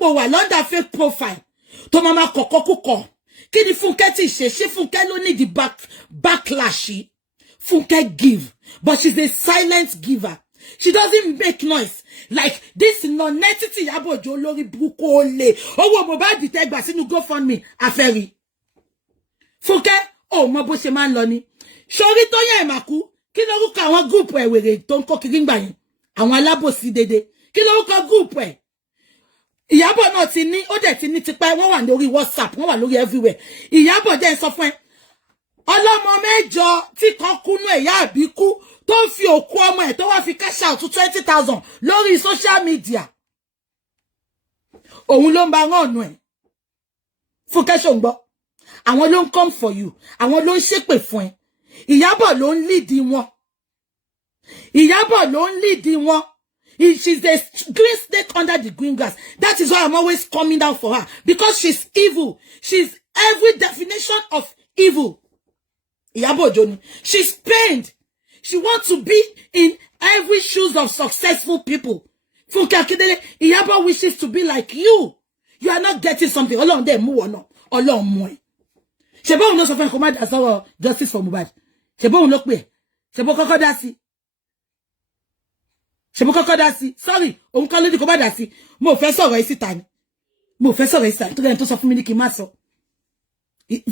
po wà London fake profile. To mama koko. Kí ni Funke ti ṣe? Ṣé Funke ló need the backlash? Funke give, but she's a silent giver. She doesn't make noise. Like this non-entity Iyabo Ojo lórí burúkú olè. Owó Mohbad tẹ́ gbà sínú GoFundMe afẹ́rí. Funke, oh mo bó ṣe máa ń lọ ni. Sori Tóyìn Àmàkù, kí lórúkọ àwọn group ẹ̀ wèrè tó ń kó kiri ńgbà yẹn. Àwọn alábòsí dédé. Kí lórúkọ group ẹ̀? Iyabo náà ti ní, ó dẹ̀ ti ní tipẹ́, wọ́n wà lórí WhatsApp, wọ́n wà lórí everywhere. Iyabo dẹ̀ sọ fún ẹ. Ọlọ́mọ mẹ́jọ tí kan kúnú ẹ̀yà àbíkú tó fi òkú ọmọ ẹ̀ tó wá fi cash out 20,000 lórí social media. Òun ló ń bá rán ọ̀nà ẹ̀. Funke ṣòǹgbọ́. Àwọn ló ń come for you. Àwọn ló ń ṣépè fún ẹ. Iyabo ló ń lead wọn. Iyabo ló ń lead wọn. She's the green snake under the green grass. That is why I'm always coming down for her. Because she's evil. She's every definition of evil. Iyabo Ojo. She's pained. She wants to be in every shoes of successful people. Funke Akindele, Iyabo wishes to be like you. You are not getting something. Ọlọ́run dẹ̀ mú wọ́n náà. Ọlọ́run mú ẹ. Ṣebí òun ló sọ fún command as our justice for Mohbad. Ṣebí òun ló pè. Ṣebí kọ́kọ́ dá sí. Ṣebí kọ́kọ́ dá sí. Sorry, òun kọ́ ló di kó bá dá sí. Mo fẹ́ sọ̀rọ̀ yìí síta ni. Mo fẹ́ sọ̀rọ̀ yìí síta. Tó gẹ́ni tó sọ fún mi ní kí n má sọ.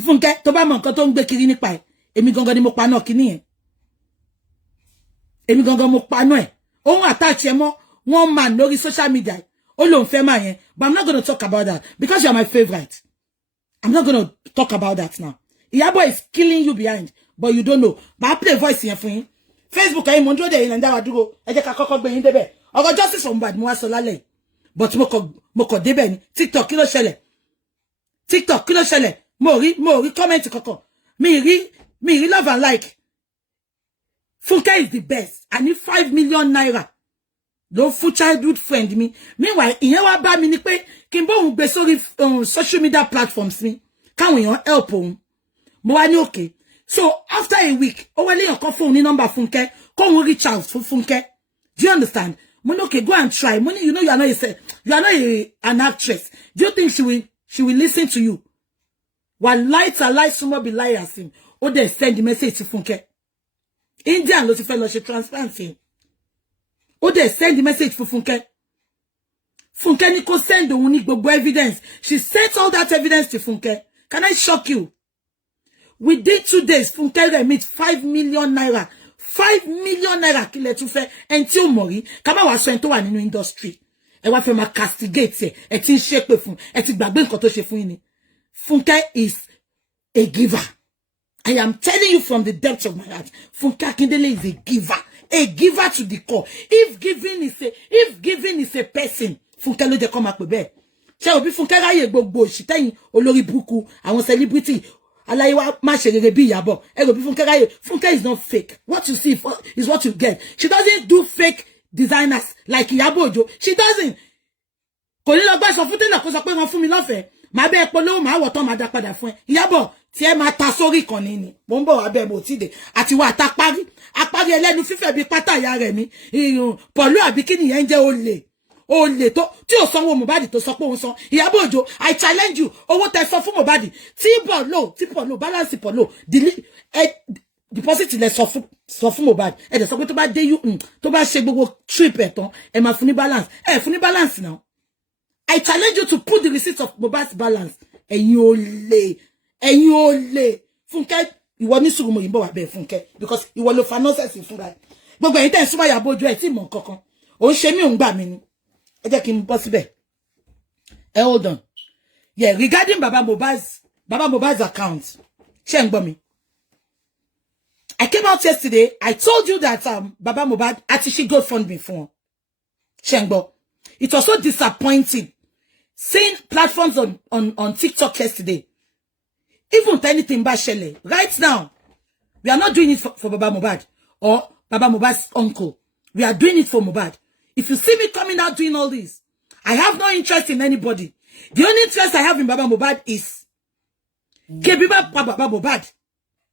Funke, tó bá mọ nǹkan tó ń gbé kiri nípa ẹ̀. Èmi gangan ni mo pa náà kíní yẹn. Èmi gangan mo pa náà ẹ̀. Òun attach ẹ mọ́ one man lórí social media. Ó lóun fẹ́ máa yẹn. But I'm not going to talk about that because you are my favorite. I'm not going to talk about that now. Iyabo is killing you behind, but you don't know. But I play voice here for you. Facebook ayi mo ndro de yin nda wa dúró. Ẹ jẹ́ ká kọ́kọ́ gbé yín débẹ̀. Ọ̀rọ̀ justice for Mohbad mo wá sọ lálẹ́. But mo kò débẹ̀ ni. TikTok kí ló ṣẹlẹ̀? TikTok kí ló ṣẹlẹ̀? Mo rí comment kọ́kọ́. Mi rí love and like. Funke is the best. I need 5 million naira. Ló fún childhood friend mi. Meanwhile, ìyẹn wá bá mi ní pé kí n bá òun gbé sórí social media platforms mi. Káwọn èèyàn help òun. Mo wá ní okay. So after a week, ó wá léèyàn kan fún òun ní number Funke. Kó òun reach out fún Funke. Do you understand? Mo ní okay, go and try. Mo ní you know you are not an actress. Do you think she will listen to you? While lights are lights, some will be liars him. Ó dẹ̀ send the message to Funke. Indian ló ti fẹ́ lọ ṣe transparency. Ó dẹ̀ send the message for Funke. Funke ní kó send òun ní gbogbo evidence. She sent all that evidence to Funke. Can I shock you? Within 2 days, Funke remit 5 million naira. 5 million naira kí lẹ tún fẹ́. En tí ó mọ̀ rí. Ká má wá sọ en tó wà nínú industry. Ẹ wá fẹ́ máa castigate ẹ ti ń ṣépè fún. Ẹ ti gbàgbé nǹkan tó ṣe fún yín ni. Funke is a giver. I am telling you from the depths of my heart. Funke Akindele is a giver. A giver to the core. If giving is a person, Funke ló jẹ́ kó máa pè bẹ́ẹ̀. Ṣé òbí Funke ráyè gbogbo òṣìtẹ́yìn olórí burúkú àwọn celebrity aláyéwá má ṣe rere bí Ìyábọ̀. Ẹ rò bí Funke ráyè. Funke is not fake. What you see is what you get. She doesn't do fake designers like Iyabo Ojo. She doesn't. Kò ní lọ gbà sọ fún tẹ́lẹ̀ kó sọ pé wọ́n fún mi lọ́fẹ̀ẹ́. Màá bẹ́ẹ̀ polówó màá wọ̀ tán màá dá padà fún ẹ. Iyábọ̀ tí ẹ máa ta sórí kan ni mo ń bọ̀ wá bẹ́ẹ̀ mo ti dé àti wà tá parí apárí ẹlẹ́nu fífẹ́ bí pátá ìyá rẹ̀ mi pọ̀lú àbí kí nìyẹn jẹ́ olè tó tí ò sanwó Mohbad tó sọ pé òun san. Iyábọ̀ Òjó, I challenge you, owó tẹ́ sọ fún Mohbad tí pọ̀ balance pọ̀ low deposit lẹ sọ fún Mohbad ẹ dẹ̀ sọ pé tó bá dé tó bá ṣe gbogbo trip ẹ̀ tán ẹ máa fún ní balance ẹ fún ní balance now. I challenge you to put the receipt of Mohbad's balance. Ẹ̀yin olè. Funke, ìwọ ní sùúrù mo yìnbọn wà bẹ́ẹ̀ Funke. Because ìwọ ló fa nonsense fún ra. Gbogbo ẹ̀yin tẹ́ súnmọ́ Iyabo Ojo ẹ̀ tí mọ̀ kankan. Ó ń ṣe mí òun gbà mí ni. Ẹ jẹ́ kí n bọ́ síbẹ̀. Hold on. Yeah, regarding Baba Mohbad's account. Ṣé ń gbọ́ mi? I came out yesterday. I told you that Baba Mohbad àti ṣe GoFundMe fún wọn. Ṣé ń gbọ́? It was so disappointing seeing platforms on TikTok yesterday. Even if anything bá ṣẹlẹ̀, right now, we are not doing it for Baba Mohbad or Baba Mohbad's uncle. We are doing it for Mohbad. If you see me coming out doing all this, I have no interest in anybody. The only interest I have in Baba Mohbad is Kebiba Baba Mohbad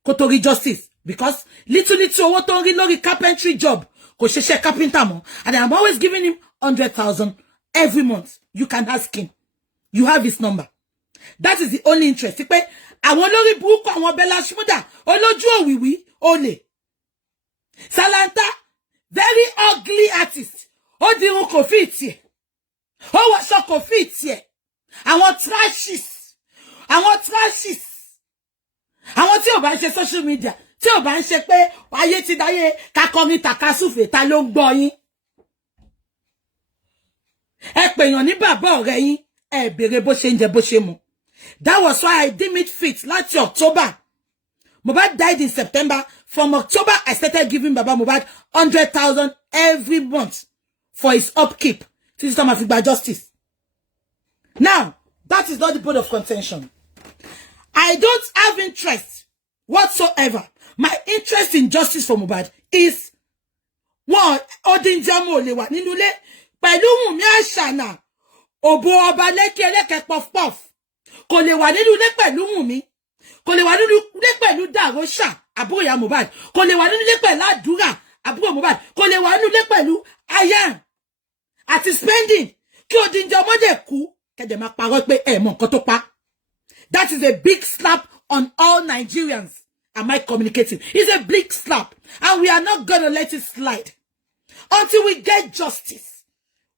Kotori justice. Because little owó tó ń rí lórí carpentry job kò ṣiṣẹ́ carpenter mọ́. And I'm always giving him 100,000 every month. You can ask him. You have his number. That is the only interest. Pé àwọn lórí burúkú àwọn Bella Shmurda olójú òwìwí olè. Salanta, very ugly artist. Ó dirun kò fit tiẹ̀. Ó wọṣọ kò fit tiẹ̀. Àwọn trashes. Àwọn trashes. Àwọn tí ò bá ṣe social media, tí ò bá ń ṣe pé ayé ti dáyé kakọrin takasúfè ta ló ń gbọ́ yín. Ẹ pèyàn ní bàbá ọ̀rẹ́ yín, ẹ béèrè bó ṣe ń jẹ bó ṣe mu. That was why I deemed it fit last October. Mohbad died in September. From October, I started giving Baba Mohbad 100,000 every month for his upkeep. This time I feel justice. Now, that is not the point of contention. I don't have interest whatsoever. My interest in justice for Mohbad is one, Odinjamo Lewa Ninule, Pẹ̀lú Wunmi Ashana, Obo Ọba Leke Puff Puff. Kò lè wà nínú ilé pẹ̀lú Wunmi, kò lè wà nínú ilé pẹ̀lú Darosha, àbúrò ìyá Mohbad, kò lè wà nínú ilé pẹ̀lú Àdúrà, àbúrò Mohbad, kò lè wà nínú ilé pẹ̀lú Ayan àti Spending, kí Odinjọ ọmọdé kú, kẹ́dẹ̀ máa parọ́ pé ẹ mọ nǹkan tó pa. That is a big slap on all Nigerians. Am I communicating? It's a big slap, and we are not going to let it slide until we get justice.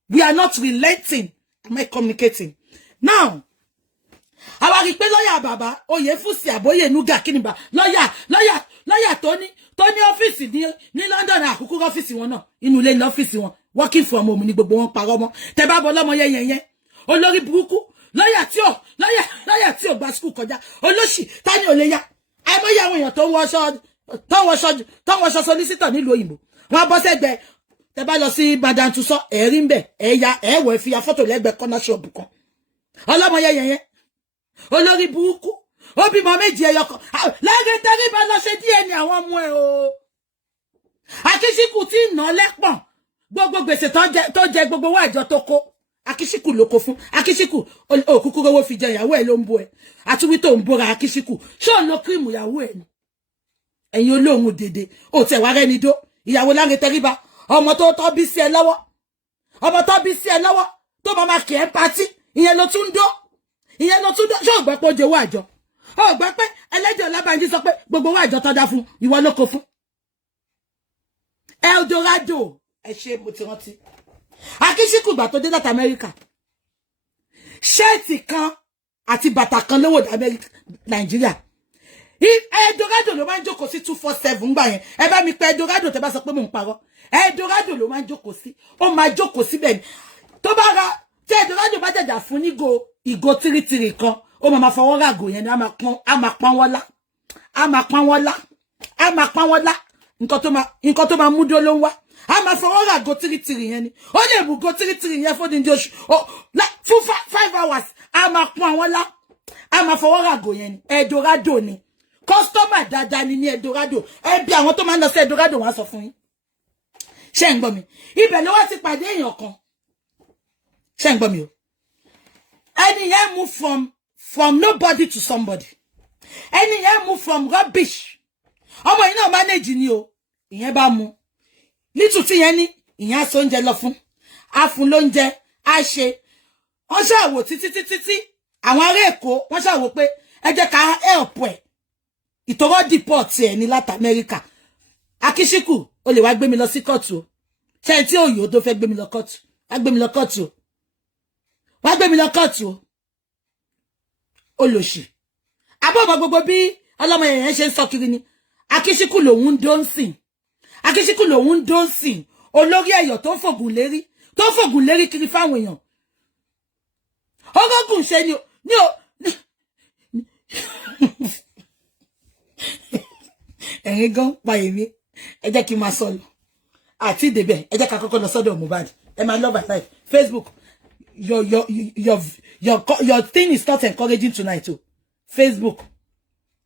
We are not relenting. Am I communicating? Now, àwa rí pé lawyer baba Oyefusi aboye nuga kiniba lawyer Tony office ní London àkókò office wọn náà inú ilé ní office wọn working from home ní gbogbo wọn parọ́ mọ́ tẹ́ bá bọ́ lọ́mọ yẹn olórí burúkú lawyer tí ó gba school kọjá olóṣì tani ó lè ya ai mo ya àwọn èyàn tó wọṣọ solicitor nílùú òyìnbó wọ́n bọ́ sẹ́gbẹ̀ tẹ́ bá lọ sí Badantu so ẹ rí ńbẹ̀ ẹ ya ẹ wo fi ya photo lẹ́gbẹ̀ corner shop kan ọlọ́mọ yẹn olórí burúkú ó bímọ méjì ẹyọkan lẹ́gẹ̀ tẹ́ríba lọ ṣe díẹ̀ ní àwọn ọmọ ẹ̀ o Akíṣíkù tí ná lẹ́pọ̀n gbogbo gbèsè tó jẹ gbogbo owó àjọ tó kó Akíṣíkù ló kó fún Akíṣíkù òkúkú rówó fi jẹ ìyàwó ẹ̀ ló ń bó ẹ̀ àtúwí tó ń bóra Akíṣíkù ṣé ò lo kírìmù ìyàwó ẹ̀ ni ẹ̀yin olóhùn dédé ò tẹ̀ wá rẹ́ni dó ìyàwó lẹ́gẹ̀ tẹ́ríba ọmọ tó tọ́ bí sí ẹ lọ́wọ́ tó máa kì ẹ́ pátí ìyẹn ló tún dó ṣé ò gbọ́ pé ó jẹ owó àjọ ó gbọ́ pé ẹlẹ́jọ́ Ọlábánjí sọ pé gbogbo owó àjọ tó dá fún ìwọ ló kó fún Eldorado ẹ ṣe mo ti rántí Akíṣíkù gbà tó dé láti Amẹ́ríkà ṣẹ́ẹ̀tì kan àti bàtà kan lówó Nàìjíríà Eldorado ló máa ń jókòó sí 247 gbà yẹn ẹ bá mi pé Eldorado tẹ́ bá sọ pé mò ń parọ́ Eldorado ló máa ń jókòó sí ó máa jókòó síbẹ̀ ni tó bá ra tí Eldorado bá jẹjà fún ní ìgò tìrìtìrì kan ó máa fọwọ́ ràgò yẹn ni a máa pọ́n wọ́n lá nǹkan tó máa mú dó ló ń wá a máa fọwọ́ ràgò tìrìtìrì yẹn ni ó lè mú go tìrìtìrì yẹn fún díndín oṣù fún 5 hours a máa pọ́n wọ́n lá a máa fọwọ́ ràgò yẹn ni Eldorado ni kọ́sítọ́mà dáadáa ni ní Eldorado ẹ bí àwọn tó máa ń lọ sí Eldorado wọ́n á sọ fún yín ṣé ń gbọ́ mi ibẹ̀ ló wá ti pàdé èèyàn kan ṣé ń gbọ́ mi o ẹni yẹn move from nobody to somebody ẹni yẹn move from rubbish ọmọ yìí náà manage ni o ìyẹn bá mu little tí yẹn ní ìyẹn aṣọ oúnjẹ lọ fún a fún lóúnjẹ a ṣe wọ́n ṣàwò títí àwọn ará Èkó wọ́n ṣàwò pé ẹ jẹ́ ká help ẹ̀ ìtọ́wọ́ deport ẹ̀ ní láti Amẹ́ríkà Akíṣíkù ó lè wá gbé mi lọ sí kóòtù o ṣe tí òyò tó fẹ́ gbé mi lọ kóòtù wá gbé mi lọ kóòtù o wá gbé mi lọ kóòtù o olóṣì àbọ̀ ọmọ gbogbo bí ọlọ́mọ yẹn ṣe ń sọ kiri ni Akíṣíkù lòun ń dó ń sìn olórí ẹ̀yọ̀ tó ń fògùn lérí kiri fáwọn èèyàn ọgọ́gùn ṣe ni o ẹ̀yin gan pa èmi ẹ jẹ́ kí n máa sọ lọ àti ìdèbẹ̀ ẹ jẹ́ ká kọ́kọ́ lọ sọ́dọ̀ Mohbad ẹ máa love and life Facebook your thing is not encouraging tonight o Facebook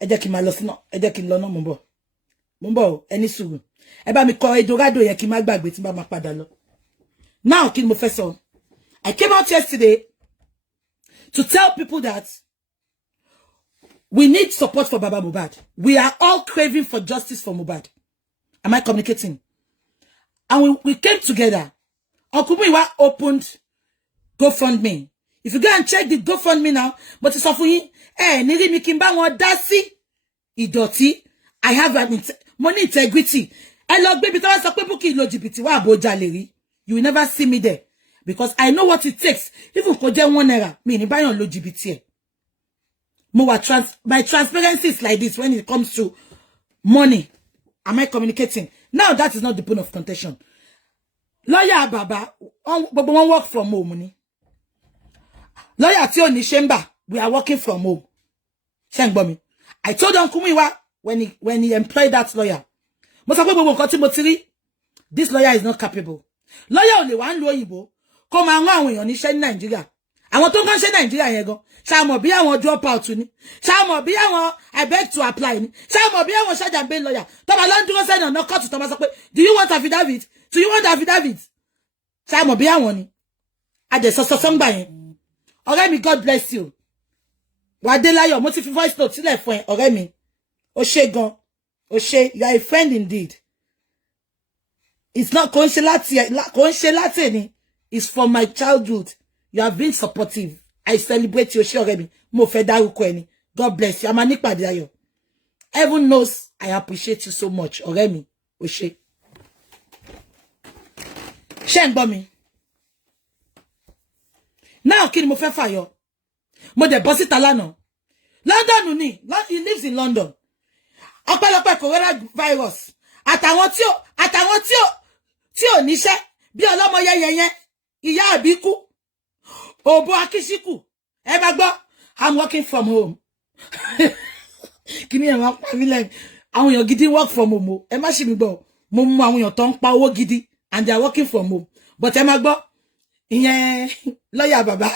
ẹ jẹ́ kí n máa lọ sí náà ẹ jẹ́ kí n lọ náà mo ń bọ̀ o ẹni sùúrù ẹ bá mi kọ Eldorado yẹn kí n má gbàgbé tí n bá máa padà lọ now kí ni mo fẹ́ sọ I came out yesterday to tell people that we need support for Baba Mohbad. We are all craving for justice for Mohbad. Am I communicating? And we came together. Uncle Muiwa opened GoFundMe. If you go and check the GoFundMe now, but it's for you, niri mi kin bá wọn dá sí ìdọ̀tí. I have money integrity. I love baby tó sọ pé Bukky lo jìbìtì wá Abuja leri. You will never see me there because I know what it takes. Even kò jẹ́ 1 naira, mi ní báyàn lo jìbìtì ẹ. My transparency is like this when it comes to money. Am I communicating? Now that is not the point of contention. Lawyer Baba, but one work from home. Lawyer Tio Nishemba, we are working from home. Shengbomi. I told Uncle Miwa when he employed that lawyer. This lawyer is not capable. Lawyer only one lawyer. Come on, when you're in Nigeria. I want to go to Nigeria. Shamo be I want drop out to ni. Shamo be I beg to apply ni. Shamo be I want charge and bail lawyer. Toma land to say no court to Thomas. Do you want affidavit? Do you want affidavit? Shamo be I want ni. I just saw somebody. Ọ̀rẹ́ mi, God bless you. Wadelayo, mo ti fi voice note sílẹ̀ fún ẹ, ọ̀rẹ́ mi. Ó ṣé gan. Ó ṣé, you are a friend indeed. It's not consciolate ni. It's from my childhood. You have been supportive. I celebrate you, ọ̀rẹ́ mi. Mo fẹ́ dárúkọ ẹ ni. God bless you. I'm a nípàdé ayọ̀. Heaven knows I appreciate you so much, ọ̀rẹ́ mi. Ó ṣé. Ṣé ń gbọ́ mi? Now, kí ni mo fẹ́ fàyọ? Mo dẹ̀ bọ́ síta lánàá. London ni. He lives in London. Ọpẹ́lọpẹ́ coronavirus. Àtàwọn tí ò níṣẹ́ bí ọlọ́mọ yẹyẹyẹ. Ìyá àbíkú. Òbò akíṣíkù. Ẹ bá gbọ́. I'm working from home. Kí ni ẹ máa pa mí lẹ́yìn? Àwọn èèyàn gidi work from home. Ẹ má ṣì mí gbọ́. Mo mú àwọn èèyàn tó ń pa owó gidi and they are working from home. But ẹ má gbọ́. Ìyẹn lawyer Baba.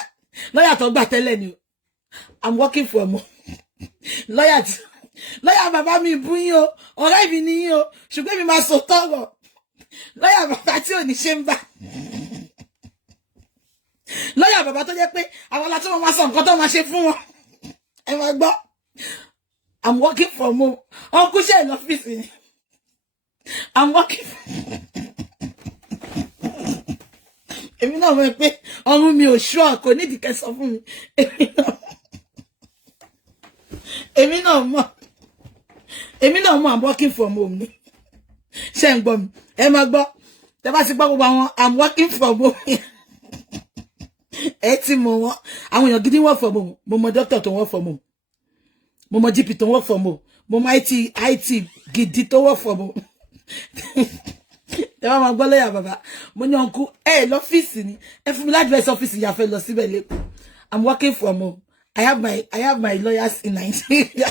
Lawyer tó gbà tẹ́lẹ̀ ni. I'm working from home. Lawyer Baba mi bú yín o. Ọ̀rẹ́ mi ni yín o. Ṣùgbọ́n mi máa sọ tọrọ. Lawyer Baba tí ò ní ṣe ń bá. Lawyer Baba tó jẹ́ pé àwọn la tó máa sọ nǹkan tó máa ṣe fún wọn. Ẹ máa gbọ́. I'm working from home. Uncle ṣe in office ni. I'm working. Èmi náà mọ̀ pé ọrùn mi ò sure kò nídìí kẹ́ sọ fún mi. Èmi náà mọ̀ I'm working from home ni. Ṣé ń gbọ́ mi? Ẹ máa gbọ́. Tẹ́ bá ti gbọ́ gbogbo àwọn I'm working from home. Ẹ ti mọ̀ wọ́n. Àwọn èèyàn gidi work from home. Mo mọ̀ doctor tó work from home. Mo mọ̀ GP tó work from home. Mo mọ̀ IT gidi tó work from home. Ẹ máa gbọ́ lawyer Baba. Mo ní uncle l'office ni. Ẹ fún mi l'advice office ya fẹ́ lọ síbẹ̀ lẹ́kọ̀ọ́. I'm working from home. I have my lawyers in Nigeria.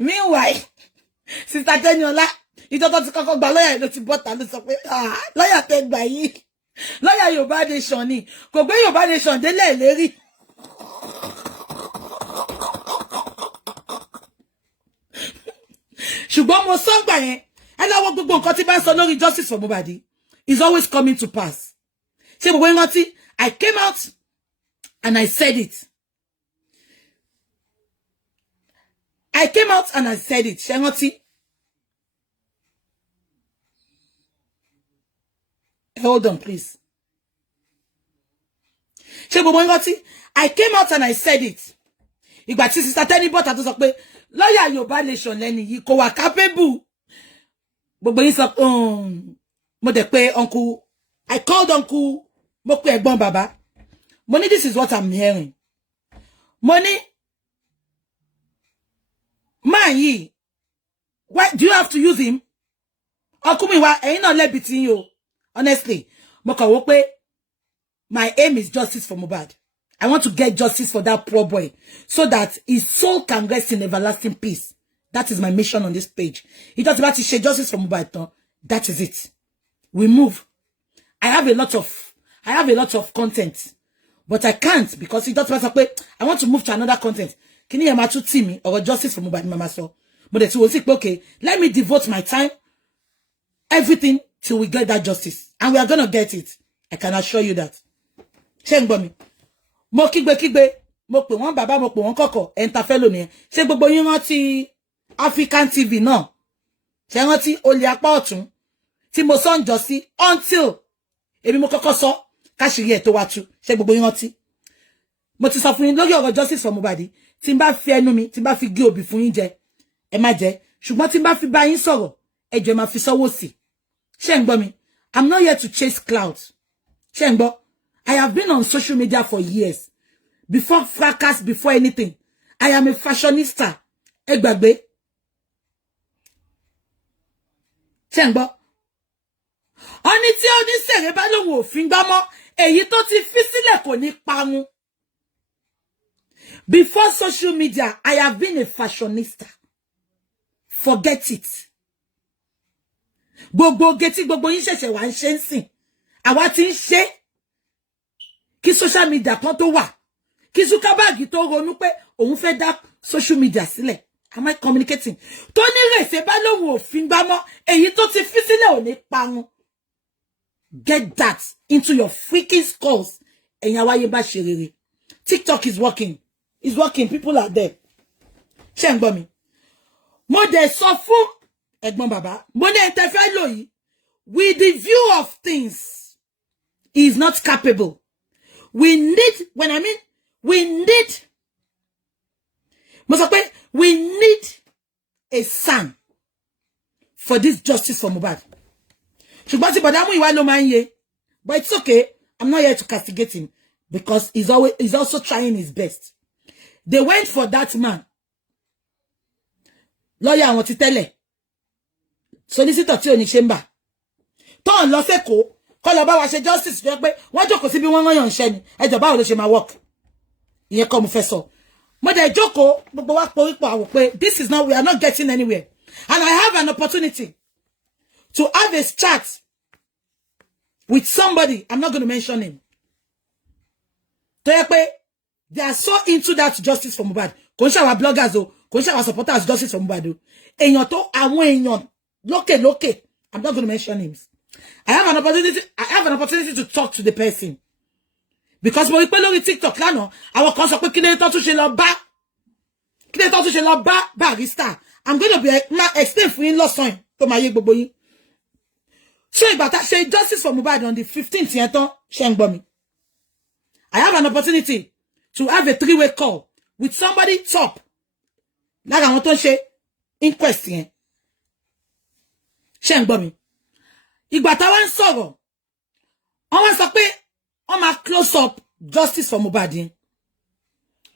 Meanwhile, Sister Teniola, ìjọba ti kọ́kọ́ gba lawyer ló ti bọ́ta ló sọ pé lawyer tẹ́ gbà yìí. Lawyer Yorùbá Nation ni. Kò gbé Yorùbá Nation délẹ̀ lérí. Ṣùgbọ́n mo sọ gbà yẹn. And I want gbogbo nǹkan tí bá sọ lórí justice for Mohbad is always coming to pass. Ṣé gbogbo yín rántí? I came out and I said it. I came out and I said it. Ṣé rántí? Hold on, please. Ṣé gbogbo yín rántí? I came out and I said it. Ìgbà tí Sister Tenny Bota tó sọ pé lawyer Yorùbá Nation lẹ́ni yìí kò wà capable. Gbogbo yín sọ mo dẹ̀ pé uncle, I called uncle, mo pé ẹ̀gbọ́n bàbá. Mo ní this is what I'm hearing. Mo ní man yìí, why do you have to use him? Uncle mi wá ẹ̀yin náà lẹ́bi tí yín o. Honestly, mo kàn wò pé my aim is justice for Mohbad. I want to get justice for that poor boy so that his soul can rest in everlasting peace. That is my mission on this page. It doesn't matter to share justice for Mohbad. That is it. We move. I have a lot of content, but I can't because it doesn't matter. I want to move to another content. Can you imagine to me or justice for Mohbad, Mama? So, but it's okay. Let me devote my time, everything till we get that justice, and we are gonna get it. I can assure you that. Change me. Mo kígbe, mo pè wọ́n bàbá, mo pè wọ́n kọ̀kọ̀, entafelo ni. Ṣé gbogbo yín rántí African TV náà? Ṣé rántí olè apá ọ̀tún tí mo sọ ńjọ́ sí until èmi mo kọ́kọ́ sọ káṣírí ẹ̀ tó wá tú. Ṣé gbogbo yín rántí? mo ti sọ fún yín lórí ọ̀rọ̀ justice for Mohbad tí n bá fi ẹnu mi tí n bá fi gé òbí fún yín jẹ ẹ má jẹ ṣùgbọ́n tí n bá fi bá yín sọ̀rọ̀ ẹ jọ̀ọ́ má fi sọ́wọ́ sí ṣé ń gbọ́ mi I'm not here to chase clouds ṣé ń gbọ́ I have been on social media for years before fracas before anything I am a fashionista ẹ gbàgbé ṣé ń gbọ́ oni tí oníṣèré bá lóhun òfin gbámọ́ èyí tó ti fi sílẹ̀ kò ní parun. Before social media, I have been a fashionista. Forget it. Gbogbo geti gbogbo yin ṣẹ̀ṣẹ̀ wá ń ṣe ńsìn. Àwa tí ń ṣe kí social media kan tó wà. Kí Zuckerberg tó ronú pé òun fẹ́ dá social media sílẹ̀. Am I communicating? Tó ní rèsè bá lóhun òfin gbámọ́ èyí tó ti fi sílẹ̀ ò ní parun. Get that into your freaking skulls. Ẹ̀yin àwáyé bá ṣe rere. TikTok is working. It's working. People are there. Ṣé ń gbọ́ mi. Mo dẹ̀ sọ fún ẹ̀gbọ́n bàbá. Mo ní ẹ fẹ́ lò yìí. With the view of things, he is not capable. We need, when I mean, we need, mo sọ pé, we need a son for this justice for Mohbad. Ṣùgbọ́n tí bọ̀dá mú ìwà ló máa ń yé. But it's okay. I'm not here to castigate him because he's also trying his best. They went for that man. Lawyer àwọn ti tẹ́lẹ̀. Solicitor tí ò ní chamber. Tó ń lọ sẹ́kọ̀ọ́, kó lọ bá wa ṣe justice jẹ́ pé wọ́n jókòó síbi wọ́n rán yàn ṣẹ́ ni. Ẹ jọ̀ọ́ báwo ló ṣe máa work. Ìyẹn kọ́ mo fẹ́ sọ. Mo dẹ̀ jókòó gbogbo wa porípò àwò pé this is not, we are not getting anywhere. And I have an opportunity to have a chat with somebody. I'm not going to mention him. Tó yẹ pé they are so into that justice for Mohbad. Kò ń ṣe our bloggers o, kò ń ṣe our supporters justice for Mohbad o. Èèyàn tó àwọn èèyàn lókè. I'm not going to mention names. I have an opportunity to talk to the person. Because mo rí pé lórí TikTok lánàá, àwọn kan sọ pé kí lè tó tún ṣe lọ bá barrister. I'm going to be explain fún yín lọ́sàn tó máa yé gbogbo yín. So ìgbà tá ṣe justice for Mohbad on the 15th yẹn tán ṣé ń gbọ́ mi. I have an opportunity to have a 3-way call with somebody top. Lára àwọn tó ń ṣe inquest yẹn. Ṣé ń gbọ́ mi. Ìgbà tá wá ń sọ̀rọ̀. Wọ́n wá sọ pé wọ́n máa close up justice for Mohbad yẹn.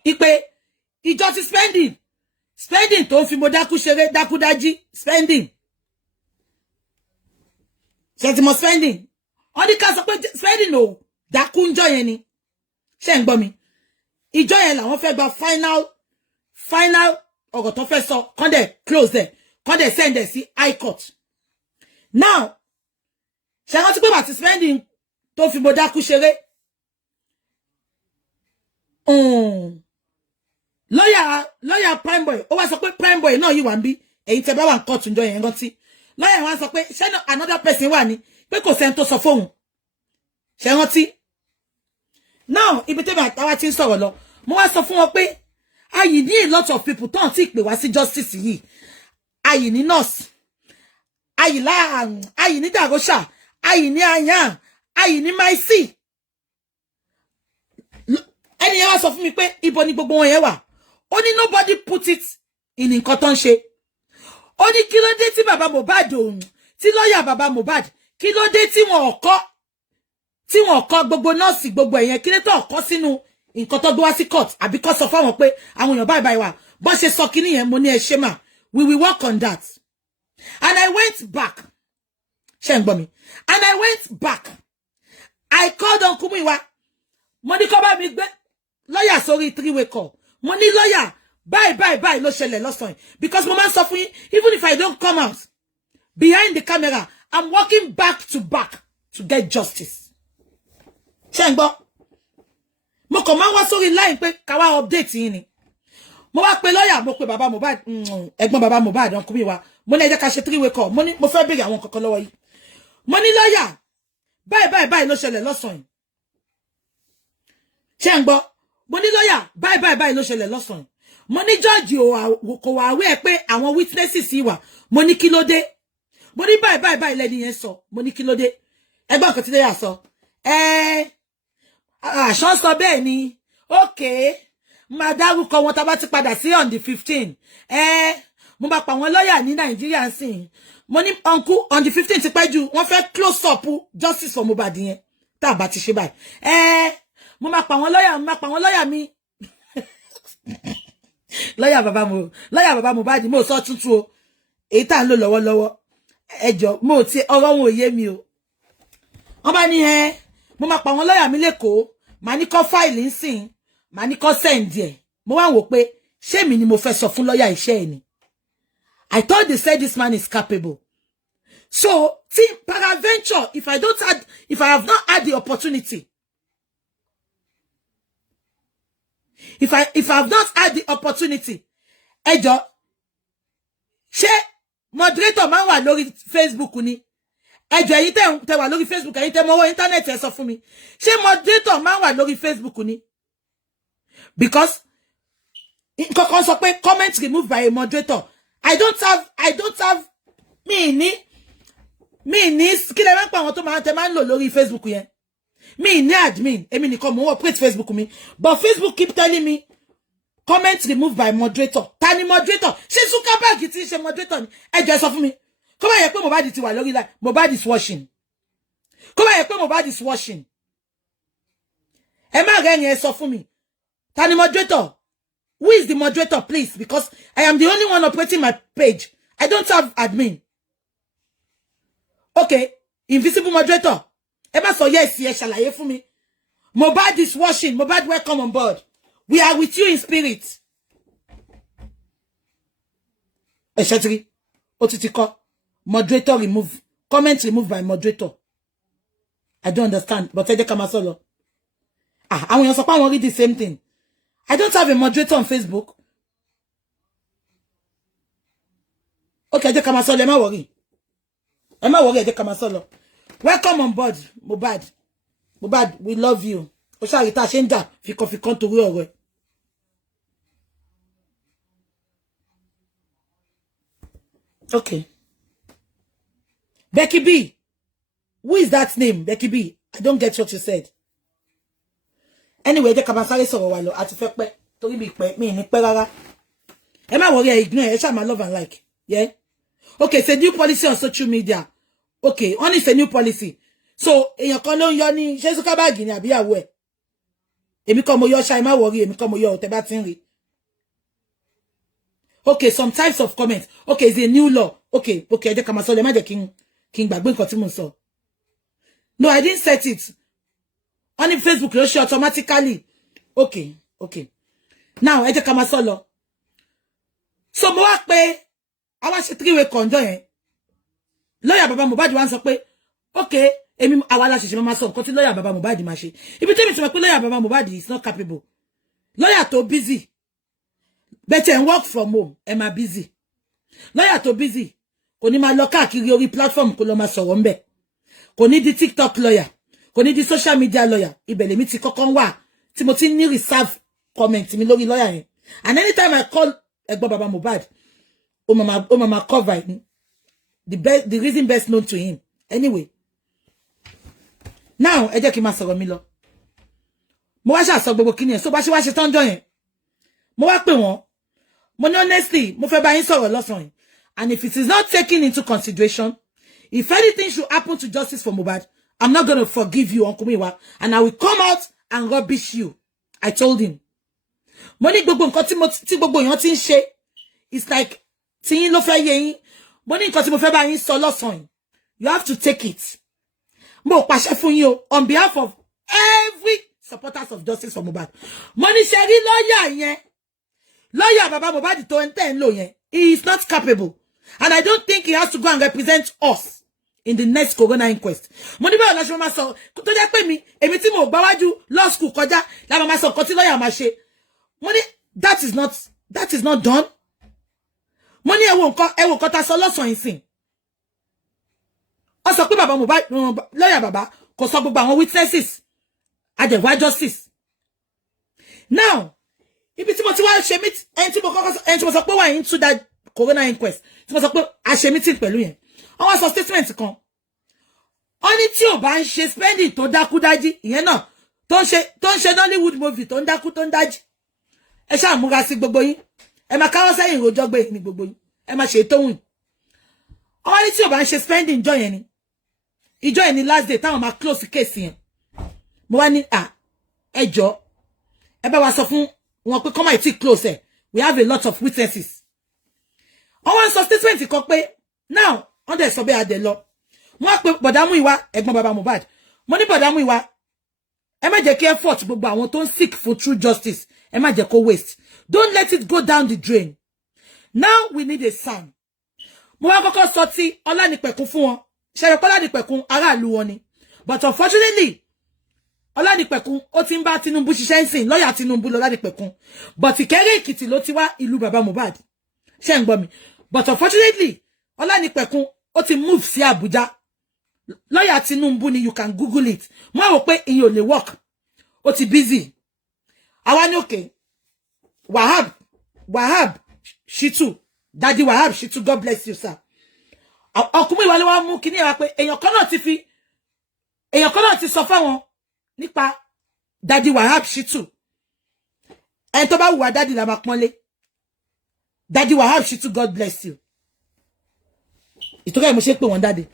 Ipe ìjọ ti spending tó ń fi mo dákú ṣeré dákúdájí spending. Ṣé ti mo spending. Wọ́n ní ká sọ pé spending ò dákú ń jọ yẹn ni. Ṣé ń gbọ́ mi. Ìjọ yẹn làwọn fẹ́ gba final ọ̀rọ̀ tó fẹ́ sọ kán dẹ̀ close there kán dẹ̀ send there sí high court. Now ṣé wọ́n ti pé bàtí spending tó fi mo dákú ṣeré. Lawyer prime boy ó wá sọ pé prime boy náà yìí wà ń bí èyí tẹ́ bá wà ń court ńjọ́ yẹn rántí. Lawyer wá sọ pé ṣé another person wà ní pé kò sẹ́ni tó sọ fóun. Ṣé rántí. Now ibi tẹ́ bá ti ń sọ̀rọ̀ lọ mo wá sọ fún wọn pé ayi ní a lot of people tó ń tí pè wá sí justice yìí. Ayi ní nurse, ayi ní dàgọ́ṣà, ayi ní ayan, ayi ní maisi. Ẹni yẹn wá sọ fún mi pé ibo ni gbogbo wọn yẹn wà. Ó ní nobody put it in nǹkan tó ń ṣe. Ó ní kí ló dé tí bàbá Mohbad òun tí lọ́ọ̀yà bàbá Mohbad kí ló dé tí wọ́n kọ́ gbogbo nọ́ọ̀sì gbogbo ẹ̀yẹn kí ló tó kọ́ sínú nǹkan tó gbé wá sí court àbí kọ́ sọ fáwọn pé àwọn èèyàn báyìí wà bọ́n ṣe sọ kíní yẹn mo ní ẹ ṣe mà we will work on that. And I went back. Ṣé ń gbọ́ mi. And I went back. I called on Kumuyiwa. Mo ní kó bá mi gbé lawyer sórí 3-way call. Mo ní lawyer bye ló ṣẹlẹ̀ lọ́sàn. Because mo máa ń sọ fún yín even if I don't come out behind the camera I'm working back to back to get justice. Ṣé ń gbọ́. Mo kàn máa ń wá sórí line pé ká wá update yín ni. Mo wá pe lawyer mo pe bàbá Mohbad ẹ̀gbọ́n bàbá Mohbad on Kumuyiwa. Mo ní ẹ jẹ́ ká ṣe 3-way call. Mo ní mo fẹ́ béèrè àwọn kankan lọ́wọ́ yìí. Mo ní lawyer bye ló ṣẹlẹ̀ lọ́sàn. Ṣé ń gbọ́. Mo ní lawyer bye ló ṣẹlẹ̀ lọ́sàn. Mo ní judge kò wá wé pé àwọn witnesses yìí wà. Mo ní kí ló dé. Mo ní bye lẹ́ni yẹn sọ. Mo ní kí ló dé. Ẹgbọ́n kan tí lawyer sọ. Àṣọ sọ bẹ́ẹ̀ ni Okay. Ma dárúkọ wọn tá bá ti padà sí on the 15. Mo bá pa wọn lawyer ní Nigeria sin. Mo ní uncle on the 15 ti pẹ́ jù. Wọ́n fẹ́ close up justice for Mohbad yẹn. Tá bá ti ṣe báyìí. Mo bá pa wọn lawyer mi. Lawyer Baba Mohbad mo sọ tuntun o. Èyí tá ń lò lọ́wọ́lọ́wọ́. Ẹjọ́ mo ti ọ̀rọ̀ wọn ò yé mi o. Wọ́n bá ní mo máa pa wọn lawyer mi lẹ́kọ̀ọ́. Màá ní kó file nsìn. Màá ní kó send ẹ. Mo wá wò pé ṣé mi ni mo fẹ́ sọ fún lawyer iṣẹ́ ẹ ni. I thought they said this man is capable. So, peradventure, if I have not had the opportunity, if I have not had the opportunity, ẹjọ́, ṣé moderator máa wà lórí Facebook ni? Ẹjọ́ ẹ̀yin tẹ́ wà lórí Facebook, ẹ̀yin tẹ́ mọ̀ internet ẹ sọ fún mi. Ṣé moderator máa wà lórí Facebook ni? Because nǹkan sọ pé comment removed by a moderator. I don't have me ni kí lẹ máa pa àwọn tó máa tẹ máa ń lò lórí Facebook yẹn. Me ni admin, èmi nìkan mo operate Facebook mi. But Facebook keep telling me comment removed by moderator. Ta ni moderator? Ṣé Zuckerberg ti ṣe moderator ni? Ẹ jọ̀ọ́ sọ fún mi. Kó má yẹ pé Mohbad ti wà lórí line. Mohbad is watching. Kó má yẹ pé Mohbad is watching. Ẹ má rẹ́rìn ẹ sọ fún mi. Ta ni moderator? Who is the moderator, please? Because I am the only one operating my page. I don't have admin. Okay, invisible moderator. Ẹ má sọ yes, yes, ṣàlàyé fún mi. Mohbad is watching. Mohbad, welcome on board. We are with you in spirit. Eshetri, otitiko. Moderator remove. Comment removed by moderator. I don't understand. But ẹ jẹ́ ká máa sọ lọ. Àwọn èèyàn sọ pé àwọn read the same thing. I don't have a moderator on Facebook. Okay, ẹ jẹ́ ká máa sọ lọ, ẹ má worry. Ẹ má worry, ẹ jẹ́ ká máa sọ lọ. Welcome on board, Mohbad. Mohbad, we love you. O ṣá rí tá ṣe ń jà fikon torí ọ̀rọ̀ ẹ. Okay. Becky B. Who is that name? Becky B. I don't get what you said. Anyway, jẹ́ ká máa sáré sọ̀rọ̀ wa lọ àti fẹ́ pẹ́ torí bí pẹ́ mi ní pẹ́ rárá. Ẹ má worry, ignore, ẹ ṣá máa love and like. Yeah? Okay, it's a new policy on social media. Okay, only it's a new policy. So, èèyàn kan ló ń yọ ní ṣé Zuckerberg ni àbí ìyàwó ẹ̀. Èmi kọ́ mo yọ ṣá, ẹ má worry, èmi kọ́ mo yọ tẹ́ bá tin rí. Okay, some types of comments. Okay, it's a new law. Okay, ẹ jẹ́ ká máa sọ lọ, ẹ má jẹ́ kí n gbàgbé nǹkan tí mo sọ. No, I didn't set it. On Facebook ló ṣe automatically. Okay. Now, ẹ jẹ́ ká máa sọ lọ. So mo wá pé àwa ṣe 3-way conjọ yẹn. Lawyer Baba Mohbad wá sọ pé okay, èmi àwa la ṣẹ̀ṣẹ̀ máa sọ nǹkan tí lawyer Baba Mohbad máa ṣe. Ibi tèmi ti mọ̀ pé lawyer Baba Mohbad is not capable. Lawyer tó busy. Better and work from home, ẹ máa busy. Lawyer tó busy. Kò ní máa lọ káàkiri orí platform kó lọ máa sọ̀rọ̀ ńbẹ̀. Kò ní di TikTok lawyer. Kò ní di social media lawyer. Ibẹ̀ lèmi ti kọ́kọ́ wà tí mo ti ní reserve comment mi lórí lawyer yẹn. And anytime I call Ẹ̀gbọ́n Baba Mohbad, o mama cover the reason best known to him. Anyway. Now, ẹ jẹ́ kí n máa sọ̀rọ̀ mi lọ. Mo wá ṣá sọ gbogbo kíni ẹ̀ so bá ṣe wá ṣe tán jọ yẹn. Mo wá pè wọ́n. Mo ní honestly, mo fẹ́ bá yín sọ̀rọ̀ lọ́sàn-án. And if it is not taken into consideration, if anything should happen to justice for Mohbad, I'm not going to forgive you, Uncle Miwa, and I will come out and rubbish you. I told him. Mo ní gbogbo nǹkan tí gbogbo èèyàn ti ń ṣe. It's like tí yín ló fẹ́ yé yín. Mo ní nǹkan tí mo fẹ́ bá yín sọ lọ́sàn-án. You have to take it. Mo pàṣẹ fún yín o on behalf of every supporters of justice for Mohbad. Mo ní ṣe rí lawyer yẹn. Lawyer Baba Mohbad tó ń tẹ̀ ń lò yẹn. He is not capable. And I don't think he has to go and represent us in the next coroner inquest. Mo ní bẹ́ẹ̀ la ṣe máa sọ tó jẹ́ pé mi èmi tí mo gbà wájú law school kọjá la máa sọ nǹkan tí lawyer máa ṣe. Mo ní that is not done. Mo ní ẹ wo nǹkan tá sọ lọ́sàn ìsìn. Ó sọ pé Baba Mohbad lawyer baba kò sọ gbogbo àwọn witnesses. Ajẹ̀wá justice. Now, ibi tí mo ti wá ṣe meet ẹni tí mo sọ pé wà into that coroner inquest. Tí mo sọ pé a ṣe meeting pẹ̀lú yẹn. Wọ́n wá sọ statement kan. Ó ní tí ò bá ń ṣe spending tó dákúdájí ìyẹn náà tó ń ṣe Nollywood movie tó ń dákú tó ń dájí ẹ ṣáà múra sí gbogbo yín ẹ máa káwọ́ sẹ́yìn rojọ́ gbé ní gbogbo yín ẹ máa ṣe tóhùn ọwọ́ ní tí ò bá ń ṣe spending ìjọ yẹn ni last day táwọn máa close case yẹn mo wá ní ẹ jọ̀ọ́ ẹ bá wa sọ fún wọn pé come it close we have a lot of witnesses ọwọ́ ń sọ statement kan pé now wọ́n dẹ̀ sọ bẹ́ẹ̀ adẹ̀ lọ wọ́n pe bọ̀dá Múyìwá ẹ̀gbọ́n bàbá Mohbad mo ní bọ̀dá Múyìwá ẹ má jẹ́ kí effort gbogbo àwọn tó ń seek for true justice ẹ má jẹ́ kó waste don't let it go down the drain now we need a sign mo wá kọ́kọ́ sọ ti Ọlánìpẹ̀kun fún wọn ṣẹ̀rẹ̀ Ọlánìpẹ̀kun aráàlú wọn ni but unfortunately Ọlánìpẹ̀kun ó ti ń bá Tinubu ṣiṣẹ́ ńsìn lọ́yà Tinubu Ọlánìpẹ̀kun but Ìkẹ́rẹ́ Èkìtì ló ti wá ìlú bàbá Mohbad ṣé ń gbọ́ mi but unfortunately Ọlánìpẹ̀kun ó ti move sí Abuja lọ́yà Tinubu ni you can google it mo rò pé ìyẹn ò lè work ó ti busy àwa ní òkè Wahab Shitu Daddy Wahab Shitu God bless you sir ọkùnrin ìwà ló wá mú kíní ẹ̀wà pé èèyàn kan náà ti sọ fáwọn nípa Daddy Wahab Shitu ẹni tó bá wùwà Daddy la máa pọ́nlé Daddy Wahab Shitu God bless you ìtọ́kẹ́ mo ṣe pé wọ́n Daddy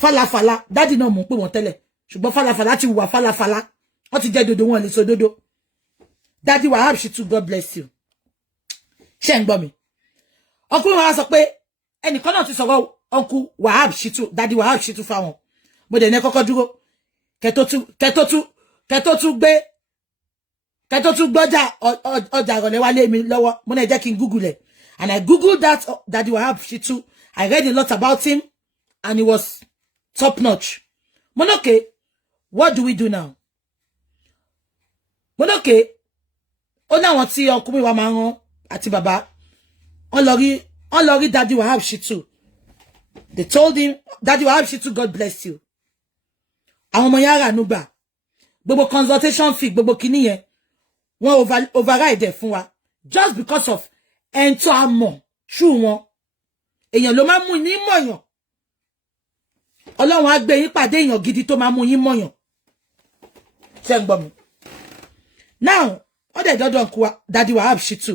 falafala Daddy náà mú pé wọ́n tẹ́lẹ̀ ṣùgbọ́n falafala ti wùwà falafala wọ́n ti jẹ́ dodo wọn lè so dodo Daddy Wahab Shitu God bless you ṣé ń gbọ́ mi ọkùnrin wa sọ pé ẹnìkan náà ti sọ̀rọ̀ Uncle Wahab Shitu Daddy Wahab Shitu fáwọn mo dẹ̀ ní kọ́kọ́ dúró kẹtó tún gbọ́jà ọjà ìrọ̀lẹ́ wá lé mi lọ́wọ́ mo náà jẹ́ kí n google ẹ̀ and I googled that Daddy Wahab Shitu I read a lot about him and he was top notch mo ní okay what do we do now mo ní okay ó ní àwọn tí ọkùnrin wa máa ń rán àti bàbá wọ́n lọ rí Daddy Wahab Shitu they told him Daddy Wahab Shitu God bless you àwọn ọmọ yàrá nùgbà gbogbo consultation fee gbogbo kìíní yẹn wọ́n override ẹ̀ fún wa just because of ẹ̀ńtọ́ àmọ̀ true wọn èèyàn ló máa mú ní mọ̀yàn Ọlọ́run á gbé yín pàdé èèyàn gidi tó máa mú yín mọ̀yàn ṣé ń gbọ́ mi now wọ́n dẹ̀ dọ́dọ̀ kú Daddy Wahab Shitu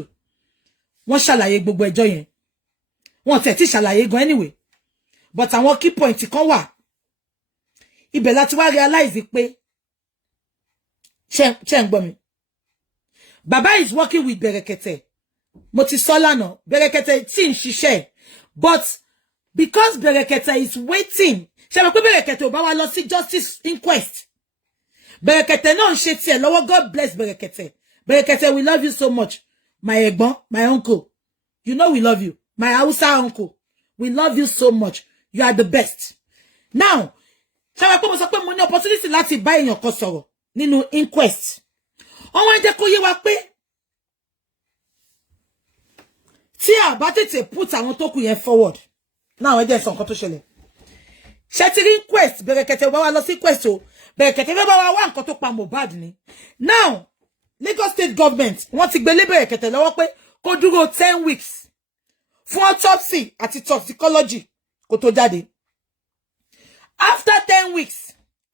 wọ́n ṣàlàyé gbogbo ẹjọ́ yẹn wọ́n tẹ̀ tí ṣàlàyé gan anyway but àwọn key point kan wà ibẹ̀ láti wá realize pé ṣé ń gbọ́ mi Baba is working with Berekete mo ti sọ lánàá Berekete tí ń ṣiṣẹ́ but because Berekete is waiting ṣé mo pé Berekete ò bá wá lọ sí justice inquest Berekete náà ń ṣe tiẹ̀ lọ́wọ́ God bless Berekete Berekete we love you so much my ẹ̀gbọ́n my uncle you know we love you my Hausa uncle we love you so much you are the best now ṣé mo pé mo sọ pé mo ní opportunity láti bá èèyàn kan sọ̀rọ̀ nínú inquest wọ́n jẹ́ kó yé wa pé tí a bá tètè put àwọn tó kù yẹn forward now ẹ jẹ́ sọ nǹkan tó ṣẹlẹ̀ ṣé ti rí inquest Berekete bá wa lọ sí inquest o Berekete bá wa wá nǹkan tó pa Mohbad ni now Lagos state government wọ́n ti gbé lé Berekete lọ́wọ́ pé kó dúró 10 weeks fún autopsy àti toxicology kó tó jáde after 10 weeks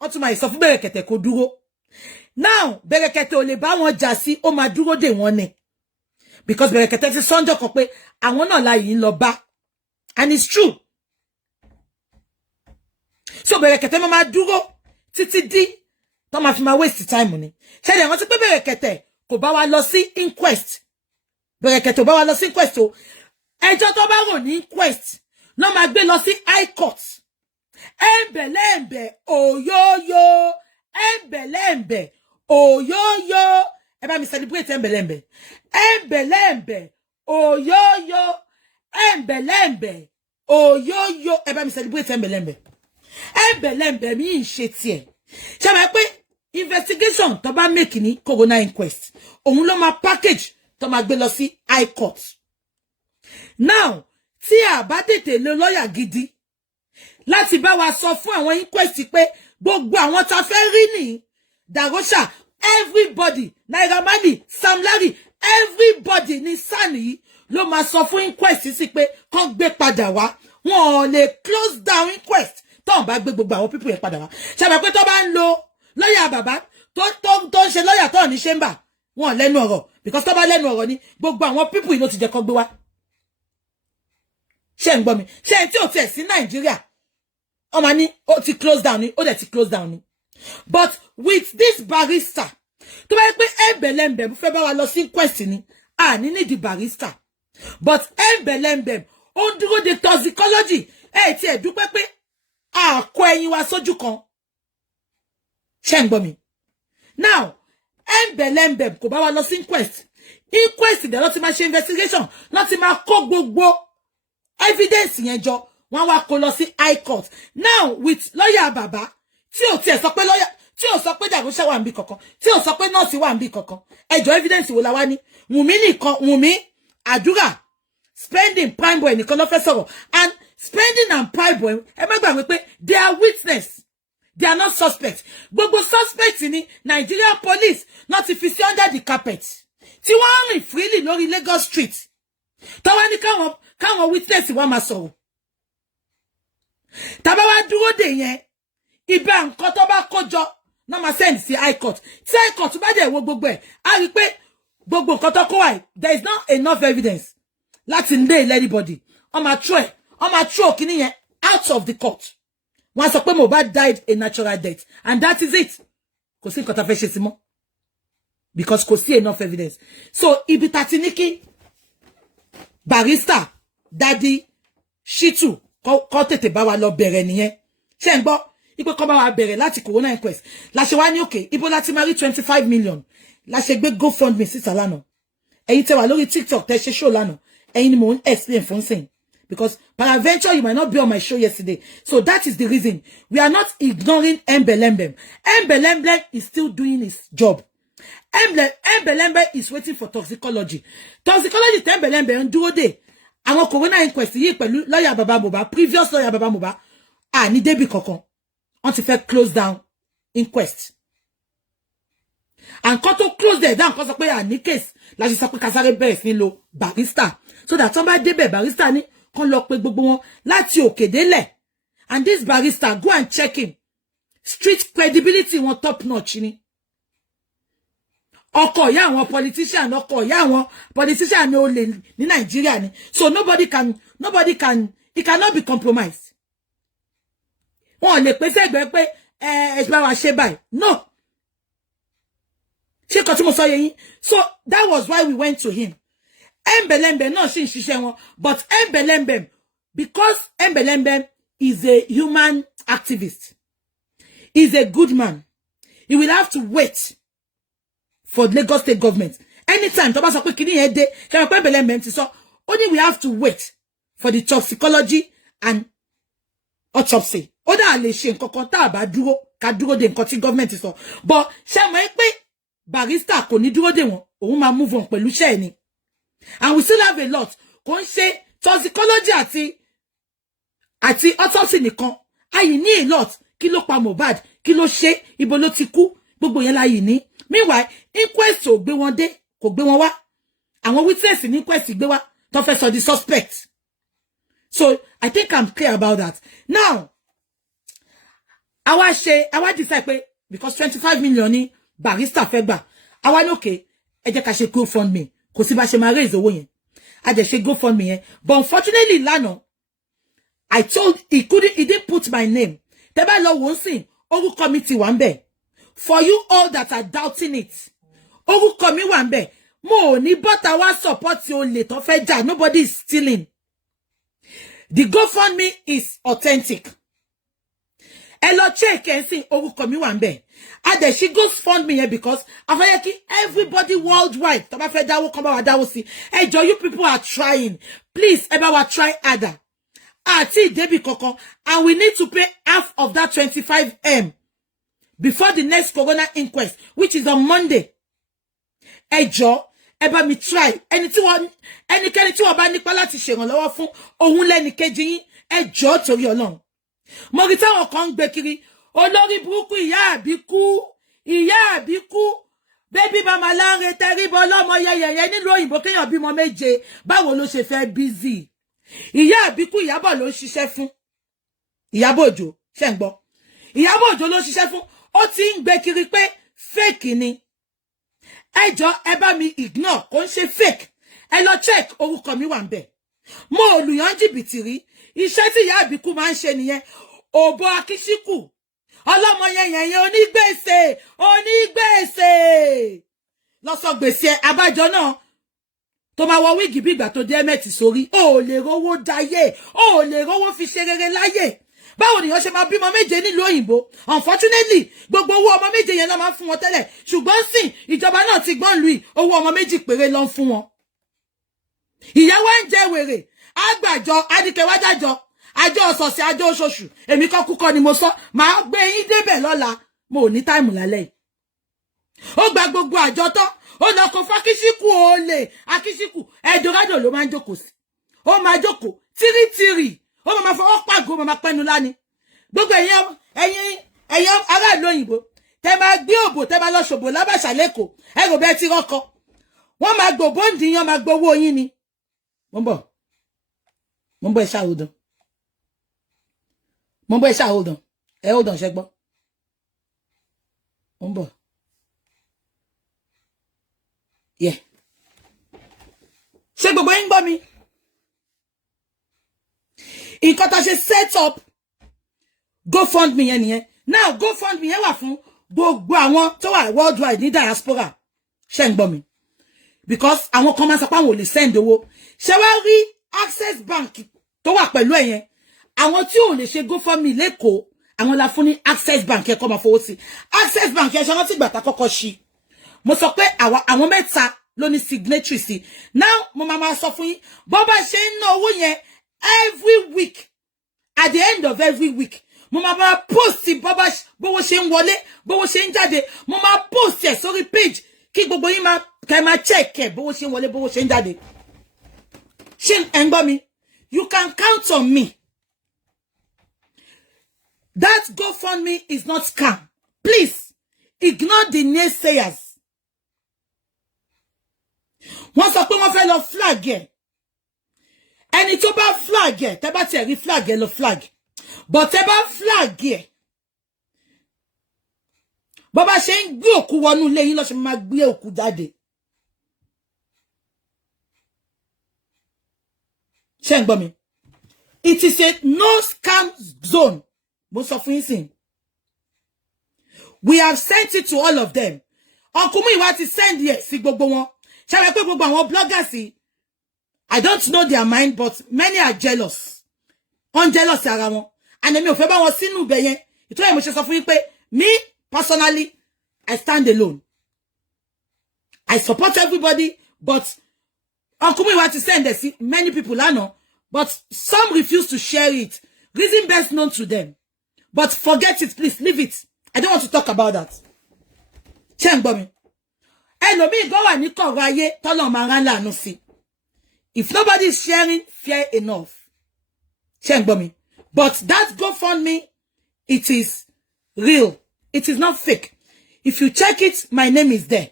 wọ́n tún máa sọ fún Berekete kó dúró now Berekete ò lè bá wọn jà sí ó máa dúró dè wọ́n ni because Berekete ti sọ́njọ́ kan pé àwọn náà la yìí ń lọ bá and it's true so Berekete máa dúró títí di tó máa fi máa waste time ni ṣé dẹ̀ wọ́n ti pé Berekete kò bá wa lọ sí inquest Berekete ò bá wa lọ sí inquest o ẹjọ́ tó bá rò ní inquest ló máa gbé lọ sí high court ẹ̀ǹbẹ̀ òyóyó ẹ̀ǹbẹ̀ òyóyó ẹ bá mi celebrate ẹ̀ǹbẹ̀ òyóyó ẹ̀ǹbẹ̀ òyóyó ẹ bá mi celebrate ẹ̀ǹbẹ̀ mi ń ṣe tiẹ̀ ṣé máa pé investigation tó bá make ní coroner inquest òun ló máa package tó máa gbé lọ sí high court now tí a bá tètè lo lawyer gidi láti bá wa sọ fún àwọn inquest pé gbogbo àwọn tá fẹ́ rí ní Darosha everybody Naira Marley Sam Larry everybody ní sani ló máa sọ fún inquest sí pé kàn gbé padà wá wọn ò lè close down inquest tó bá gbé gbogbo àwọn people yẹn padà wá ṣàbẹ̀ pé tó bá ń lo lawyer bàbá tó ń ṣe lawyer tó ní chamber wọ́n lẹ́nu ọ̀rọ̀ because tó bá lẹ́nu ọ̀rọ̀ ni gbogbo àwọn people ló ti jẹ́ kó gbé wá ṣé ń gbọ́ mi ṣé tí ó tiẹ̀ sí Nàìjíríà ó máa ní ó ti close down ni ó dẹ̀ ti close down ni but with this barrister tó bá yẹ pé embelembem fẹ́ bá wa lọ sí quest ni ní need the barrister but embelembem ó dúró de toxicology tí ẹ dúpẹ́ pé kó ẹyin wa sójú kan ṣé ń gbọ́ mi now embelembem kò bá wa lọ sí inquest dẹ̀ ló ti máa ṣe investigation ló ti máa kó gbogbo evidence yẹn jọ wọ́n wá kó lọ sí high court now with lawyer bàbá tí ò tiẹ̀ sọ pé lawyer tí ò sọ pé jàgùnṣẹ́ wà níbí kankan tí ò sọ pé nọ́ọ̀sì wà níbí kankan ẹjọ́ evidence wo la wá ní Wùmí nìkan Wùmí àdúrà spending prime boy nìkan ló fẹ́ sọ̀rọ̀ and spending and prime boy ẹ má gbàgbé pé they are witness they are not suspects gbogbo suspects ní Nigerian police not fi sí under the carpet tí wọ́n rìn freely lórí Lagos street tó wá ní káwọn witness wá máa sọ̀rọ̀ tàbá wá dúró dè yẹn ibà nǹkan tó bá kójọ náà máa send sí high court tí high court bá dẹ̀ wo gbogbo ẹ̀ á rí pé gbogbo nǹkan tó kó wáyé there is not enough evidence láti nail anybody on my throw kini yẹn out of the court wọ́n sọ pé Mohbad died a natural death and that is it kò sí nǹkan tá fẹ́ ṣe sí mọ́ because kò sí enough evidence so ibi tati niki barrister Daddy Shitu kó tètè bá wa lọ bẹ̀rẹ̀ nìyẹn ṣé ń gbọ́ ipe kó bá wa bẹ̀rẹ̀ láti corona inquest la ṣe wá ní okay ibo láti máa rí 25 million la ṣe gbé GoFundMe síta lánàá ẹ̀yin tẹ́ wà lórí TikTok tẹ́ ṣe show lánàá ẹ̀yin ni mo explain fún sin because peradventure you might not be on my show yesterday so that is the reason we are not ignoring embelembem is still doing his job embelembem is waiting for toxicology embelembem ń dúró dè àwọn corona inquest yìí pẹ̀lú lawyer Baba Mohbad previous lawyer Baba Mohbad ní débì kankan wọ́n ti fẹ́ close down inquest and kan tó close there down kan sọ pé ní case la ṣe sọ pé kasare bẹ̀rẹ̀ sí lo barrister so that tọ́n bá débẹ̀ barrister ní kan lọ pé gbogbo wọn láti òkè délẹ̀ and this barrister go and check him street credibility wọn top notch ni ọkọ ìyá àwọn politician ní olè ní Nigeria ni so nobody can it cannot be compromised wọ́n lè pèsè ẹgbẹ́ pé ẹ bá wa ṣe báyìí no ṣé kò tí mo sọ yẹn so that was why we went to him embelembem náà sì ń ṣiṣẹ́ wọn but embelembem because embelembem is a human activist is a good man he will have to wait for Lagos state government anytime tó bá sọ pé kíní yẹn dé ṣe pé embelembem ti sọ only we have to wait for the toxicology and autopsy ó dà lè ṣe nǹkan kan tá bá dúró ká dúró de nǹkan tí government sọ but ṣé mọ̀ pé barrister kò ní dúró de wọn òun máa move on pẹ̀lú iṣẹ́ ni and we still have a lot kò ń ṣe toxicology àti autopsy nìkan ayi ní a lot kí ló pa Mohbad kí ló ṣe ibo ló ti kú gbogbo yẹn láyìí ní meanwhile inquest ò gbé wọn dé kò gbé wọn wá àwọn witness ní inquest gbé wá tó fẹ́ sọ the suspect so I think I'm clear about that now àwa decide pé because 25 million ní barrister fẹ́ gbà àwa ní okay ẹ jẹ́ ká ṣe GoFundMe kò sí bá ṣe máa raise owó yẹn a jẹ́ ṣe GoFundMe yẹn but unfortunately lánàá I told he didn't put my name tẹ́ bá lọ wò ó sìn orúkọ mi ti wà ńbẹ̀ for you all that are doubting it orúkọ mi wà ńbẹ̀ mo ò ní bọ́tà wá support olè tó fẹ́ jà nobody is stealing the GoFundMe is authentic ẹ lọ check ẹ sìn orúkọ mi wà ńbẹ̀ a dẹ̀ ṣe GoFundMe yẹn because afẹ́yẹ kí everybody worldwide tó bá fẹ́ dáwó kan bá wa dáwó sí ẹ jọ̀ọ́ you people are trying please ẹ bá wa try harder àti ìdébì kankan and we need to pay half of that 25M before the next corona inquest which is on Monday ẹ jọ̀ọ́ ẹ bá mi try ẹnikẹ́ni tí wọ́n bá nípa láti ṣèrànlọ́wọ́ fún òun lẹ́nìkejì yín ẹ jọ̀ọ́ torí Ọlọ́run mo rí táwọn kan ń gbé kiri olórí burúkú ìyá àbíkú bébí mama láńre tẹríbọ lọ́mọ yẹyẹyẹ nílùú òyìnbó kéèyàn bímọ méje báwo ló ṣe fẹ́ busy ìyá àbíkú Ìyábọ̀ ló ń ṣiṣẹ́ fún Ìyábọ̀ Òjó ṣé ń gbọ́ Ìyábọ̀ Òjó ló ń ṣiṣẹ́ fún ó ti ń gbé kiri pé fake ni. Ẹjọ́ ẹ bá mi ignore kò ń ṣe fake. Ẹ lọ check orúkọ mi wà ńbẹ̀. Mo olùyàn jìbìtì rí. Iṣẹ́ tí ìyá àbíkú máa ń ṣe nìyẹn. Òbò akíṣíkù. Ọlọ́mọ yẹn onígbèsè. Lọ sọ gbèsè abájọ náà. Tó máa wọ wíìgì bí ìgbà tó dé mẹ́tì sórí. O lè rówó dáyé. O lè rówó fi ṣe rere láyé. Báwo ni wọ́n ṣe máa bímọ méje nílùú òyìnbó? Unfortunately, gbogbo owó ọmọ méje yẹn ló máa ń fún wọn tẹ́lẹ̀. Ṣùgbọ́n sìn, ìjọba náà ti gbọ́n lu owó ọmọ méjì péré ló ń fún wọn. Ìyàwó ń jẹ wèrè. Àgbàjọ, adìkẹwájájọ, àjọ ọ̀sọ̀ọ̀sẹ̀, àjọ oṣooṣù. Èmi kọ́kúkọ́ ni mo sọ. Màá gbé yín débẹ̀ lọ́la. Mo ò ní táìmù lálẹ́ yìí. Ó gba gbogbo àjọ tán. Ó lọ kó fákíṣíkù olè. Akíṣíkù Eldorado ló máa ń jókòó sí. Ó máa jókòó tírítírì. Ó máa fọwọ́ pàgó, máa pẹ́nu láni. Gbogbo ẹ̀yin aráàlú òyìnbó. Tẹ́ máa gbé òbò, tẹ́ máa lọ ṣòbò lábàṣà lẹ́kọ̀ọ́. Ẹ rò bẹ́ẹ̀ ti rọ́kọ. Wọ́n máa gbò bóńdì yán, máa gbowó yín ni. Mo ń bọ̀ ẹ ṣá hold on. Mo ń bọ̀ ẹ ṣá hold on. Ẹ hold on ṣẹ́gbọ́. Mo ń bọ̀. Yeah. Ṣé gbogbo yín gbọ́ mi? Nǹkan tá ṣe set up GoFundMe yẹn nìyẹn. Now GoFundMe yẹn wà fún gbogbo àwọn tó wà worldwide ní diaspora. Ṣé ń gbọ́ mi? Because àwọn kan máa sọ pé àwọn ò lè send owó. Ṣé wá rí Access Bank tó wà pẹ̀lú ẹ̀yẹn? Àwọn tí ò lè ṣe GoFundMe lẹ́kọ̀ọ́, àwọn la fún ní Access Bank ẹ̀kọ́ máa fowó sí. Access Bank yẹn ṣe wọ́n ti gbà tá kọ́kọ́ ṣí. Mo sọ pé àwọn mẹ́ta ló ní signatory sí. Now mo máa sọ fún yín bó bá ṣe ń ná owó yẹn every week, at the end of every week, mo máa post bówó ṣe ń wọlé, bówó ṣe ń jáde. Mo máa post ẹ̀ sórí page kí gbogbo yín máa check ẹ̀ bówó ṣe ń wọlé, bówó ṣe ń jáde. Ṣé ẹ ń gbọ́ mi? You can count on me. That GoFundMe is not scam. Please ignore the naysayers. Wọ́n sọ pé wọ́n fẹ́ lọ flag ẹ̀. Ẹni tó bá flag ẹ̀, tẹ́ bá tiẹ̀ rí flag ẹ̀ lọ flag. But tẹ́ bá flag ẹ̀, bó bá ṣe ń gbé òkú wọnú ilé yín ló ṣe máa gbé òkú jáde. Ṣé ń gbọ́ mi? It is a no scam zone. Mo sọ fún yín sìn. We have sent it to all of them. Uncle Muyiwa ti send it sí gbogbo wọn. Ṣé wá pé gbogbo àwọn bloggers, I don't know their mind, but many are jealous. Jealous ara wọn. And èmi ò fẹ́ bá wọn sínú ibẹ̀ yẹn. Ìtọ́jú mo ṣe sọ fún yín pé me personally, I stand alone. I support everybody, but Uncle Muyiwa ti send it. Many people I know, but some refuse to share it. Reason best known to them. But forget it, please. Leave it. I don't want to talk about that. Ṣé ń gbọ́ mi? Ẹlòmíì gan wà ní kọ̀rọ̀ ayé tọ́lọ̀ máa rán láàánú sí. If nobody is sharing, fair enough. Ṣé ń gbọ́ mi? But that GoFundMe, it is real. It is not fake. If you check it, my name is there.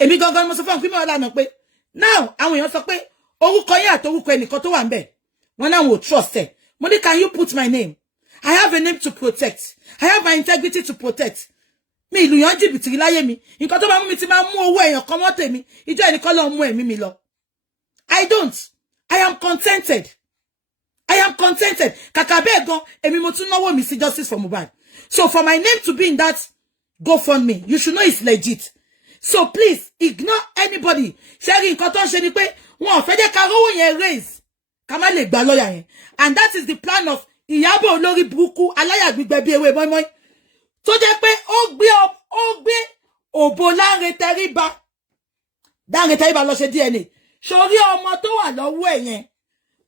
Èmi gangan mo sọ fún mi lánàá pé now àwọn èèyàn sọ pé orúkọ yín àti orúkọ ẹnìkan tó wà ńbẹ̀. Wọ́n náà wò trust ẹ. Mo ní, can you put my name? I have a name to protect. I have my integrity to protect. Mi ìlú yan jìbìtì láyé mi. Nǹkan tó bá mú mi ti máa mú owó èèyàn kan mọ́ tèmi. Ìjọ ẹnìkan ló mú ẹ̀mí mi lọ. I don't. I am contented. I am contented. Kàkà bẹ́ẹ̀ gan, èmi mo tún náwó mi sí justice for Mohbad. So for my name to be in that GoFundMe, you should know it's legit. So please ignore anybody. Ṣẹ́rí nǹkan tó ń ṣe ni pé wọn ò fẹ́ jẹ́ ká rówó yẹn raise. Ká má lè gba lọ́yà yẹn. And that is the plan of Ìyábọ̀ olórí burúkú aláyàgbígbẹ bí ewé mọ́ínmọ́ín. Tó jẹ́ pé ó gbé òbò Lanre Tẹríba. Lanre Tẹríba lọ ṣe DNA. Sórí ọmọ tó wà lọ́wọ́ ẹ̀ yẹn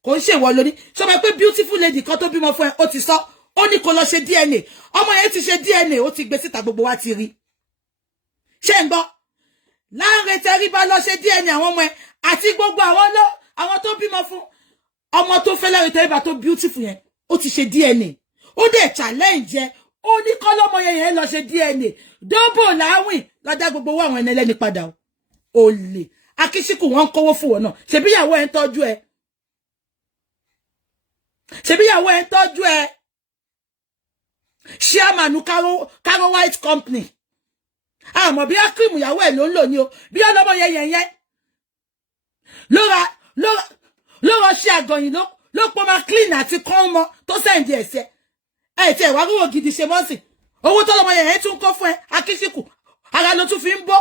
kò ń ṣèwọ lóní. Ṣó mọ̀ pé beautiful lady kan tó bímọ fún ẹ ó ti sọ ó ní kó lọ ṣe DNA. Ọmọ yẹn ti ṣe DNA ó ti gbé síta gbogbo wa ti rí. Ṣé ń gbọ́? Lanre Tẹríba lọ ṣe DNA àwọn ọmọ ẹ àti gbogbo àwọn tó bímọ fún ọmọ tó fẹ́ Lanre Tẹríba tó beautiful yẹn ó ti ṣe DNA. Ó dẹ̀ challenge ẹ ó ní kọ́lọ́mọ yẹn lọ ṣe DNA. Dóbò láwìn lọ́dá gbogbo owó àwọn ẹnẹlẹ́ni padà ó lè. Akíṣíkù wọn kówó fún wọn náà. Ṣebí ìyàwó ẹ ń tọ́jú ẹ. Ṣebí ìyàwó ẹ ń tọ́jú ẹ. Chairman Caro White Company. Ah, mo bí a cream ìyàwó ẹ̀ ló ń lò ní o. Bí ọlọ́mọ yẹn. Lọ́rọ̀ ṣe àgọ̀yìn ló pọ̀ máa clean àti kán mọ́ tó sẹ́ǹdì ẹ̀sẹ̀. Ẹ̀ tí ẹ̀ wá rúwò gidi ṣe mọ́ sí. Owó tọ́lọ́mọ yẹn tún kọ́ fún ẹ, akíṣíkù. Ara ló tún fi ń bọ́.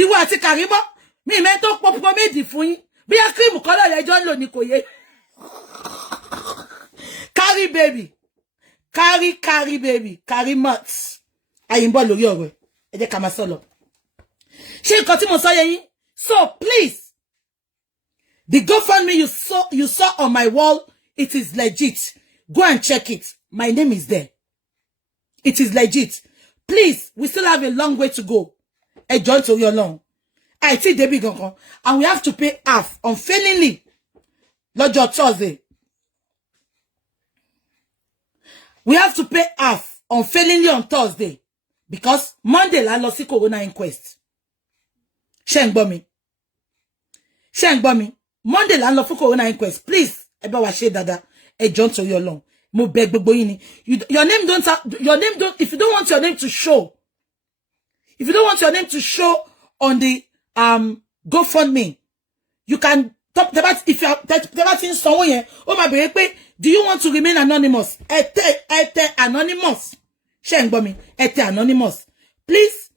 Ìwọ àti Kàrímọ́. Mi ìmẹ́ tó pọ̀ méjì fún yín. Bí a cream kọ́lọ̀ lẹ́jọ́ ń lò ní kò yé. Carry baby. Carry baby. Carry muts. Àyìnbó lórí ọ̀rọ̀ ẹ̀. Ẹ jẹ́ ká máa sọ lọ. Ṣé nǹkan tí mo sọ yé yín? So please. The GoFundMe you saw on my wall, it is legit. Go and check it. My name is there. It is legit. Please, we still have a long way to go. John to your long. I see Debbie Gongon. And we have to pay half unfailingly. Lord your Thursday. We have to pay half unfailingly on Thursday. Because Monday la lọ sí Corona inquest. Ṣé ń gbọ́ mi. Monday la lọ fún Corona inquest. Please, ẹ bá wa ṣe dáadáa. John to your long. Mo beg gbogbo yín ni. Your name don't, if you don't want your name to show. If you don't want your name to show on the GoFundMe, you can if you are in someone, oh my baby, do you want to remain anonymous? Anonymous. Anonymous. Please,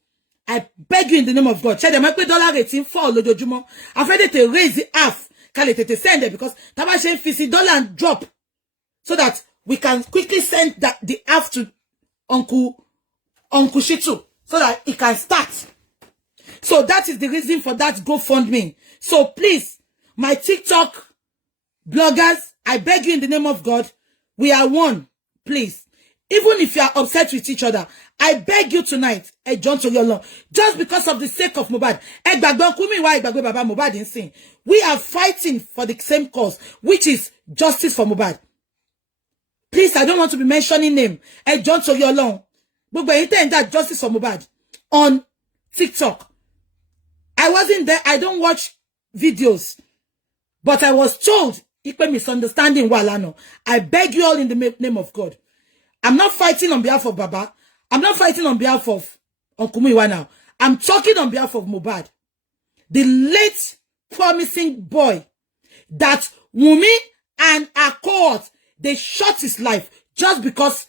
I beg you in the name of God. Check the $1 rating for lojojumo. I've ready to raise the half. Can it send it because Tabashe $50 and drop so that we can quickly send the half to Uncle Shitu so that it can start. So that is the reason for that GoFundMe. So please, my TikTok bloggers, I beg you in the name of God, we are one, please. Even if you are upset with each other, I beg you tonight, John to your law, just because of the sake of Mohbad. Baba Mohbad in sin. We are fighting for the same cause, which is justice for Mohbad. Please, I don't want to be mentioning name. John to your law. But that justice for Mohbad on TikTok. I wasn't there. I don't watch videos. But I was told, equal misunderstanding walano. I beg you all in the name of God. I'm not fighting on behalf of Baba. I'm not fighting on behalf of Uncle Muiwa now. I'm talking on behalf of Mohbad. The late promising boy that Wunmi and her cohort, they shot his life just because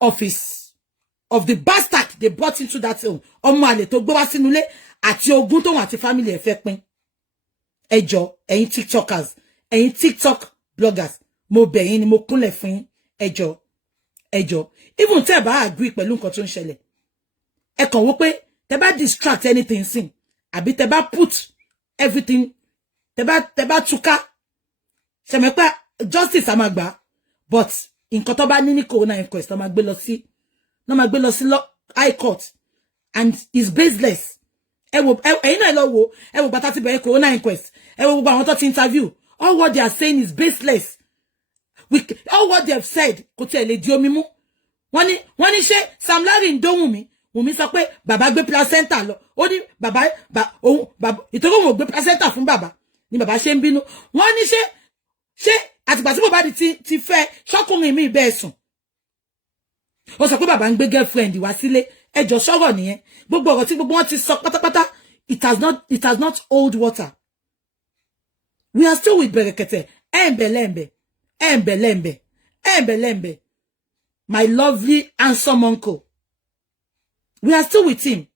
of the bastard they brought into that home. Omale to gbe wa sinu ile àti ogun to àti family ẹ fẹ́ pín. Ẹjọ́, ẹ̀yin TikTokers, ẹ̀yin TikTok bloggers, mo bẹ̀ yín ni mo kúnlẹ̀ fún yín. Ẹjọ́. Even tẹ́ bá agree pẹ̀lú nǹkan tó ń ṣẹlẹ̀. Ẹ kàn wò pé tẹ́ bá distract anything sin, àbí tẹ́ bá put everything, tẹ́ bá túká. Ṣé mọ̀ pé justice a máa gbà, but nǹkan tó bá ní ní Corona inquest ó máa gbé lọ sí high court, and it's baseless. Ẹ̀yin náà lọ wò, ẹ wò bàtà ti bẹ̀rẹ̀ Corona inquest, ẹ wò gbogbo àwọn tó ti interview, all what they are saying is baseless. All what they have said kò tiẹ̀ lè di omi mú. Wọ́n ní ṣé Sam Larry ń dóhùn mi, Wùnmí sọ pé bàbá gbé placenta lọ. Ó ní bàbá ìtorí òun ò gbé placenta fún bàbá ni bàbá ṣe ń bínú. Wọ́n ní ṣé àtìgbà tí Mohbad ti fẹ́ ṣọ́kùnrin mi bẹ́ẹ̀ sùn. Ó sọ pé bàbá ń gbé girlfriend wá sílé. Ẹjọ́ sọ̀rọ̀ nìyẹn. Gbogbo ọ̀rọ̀ tí gbogbo wọn ti sọ pátápátá, it has not hold water. We are still with Berekete. Embelembe. My lovely handsome uncle. We are still with him.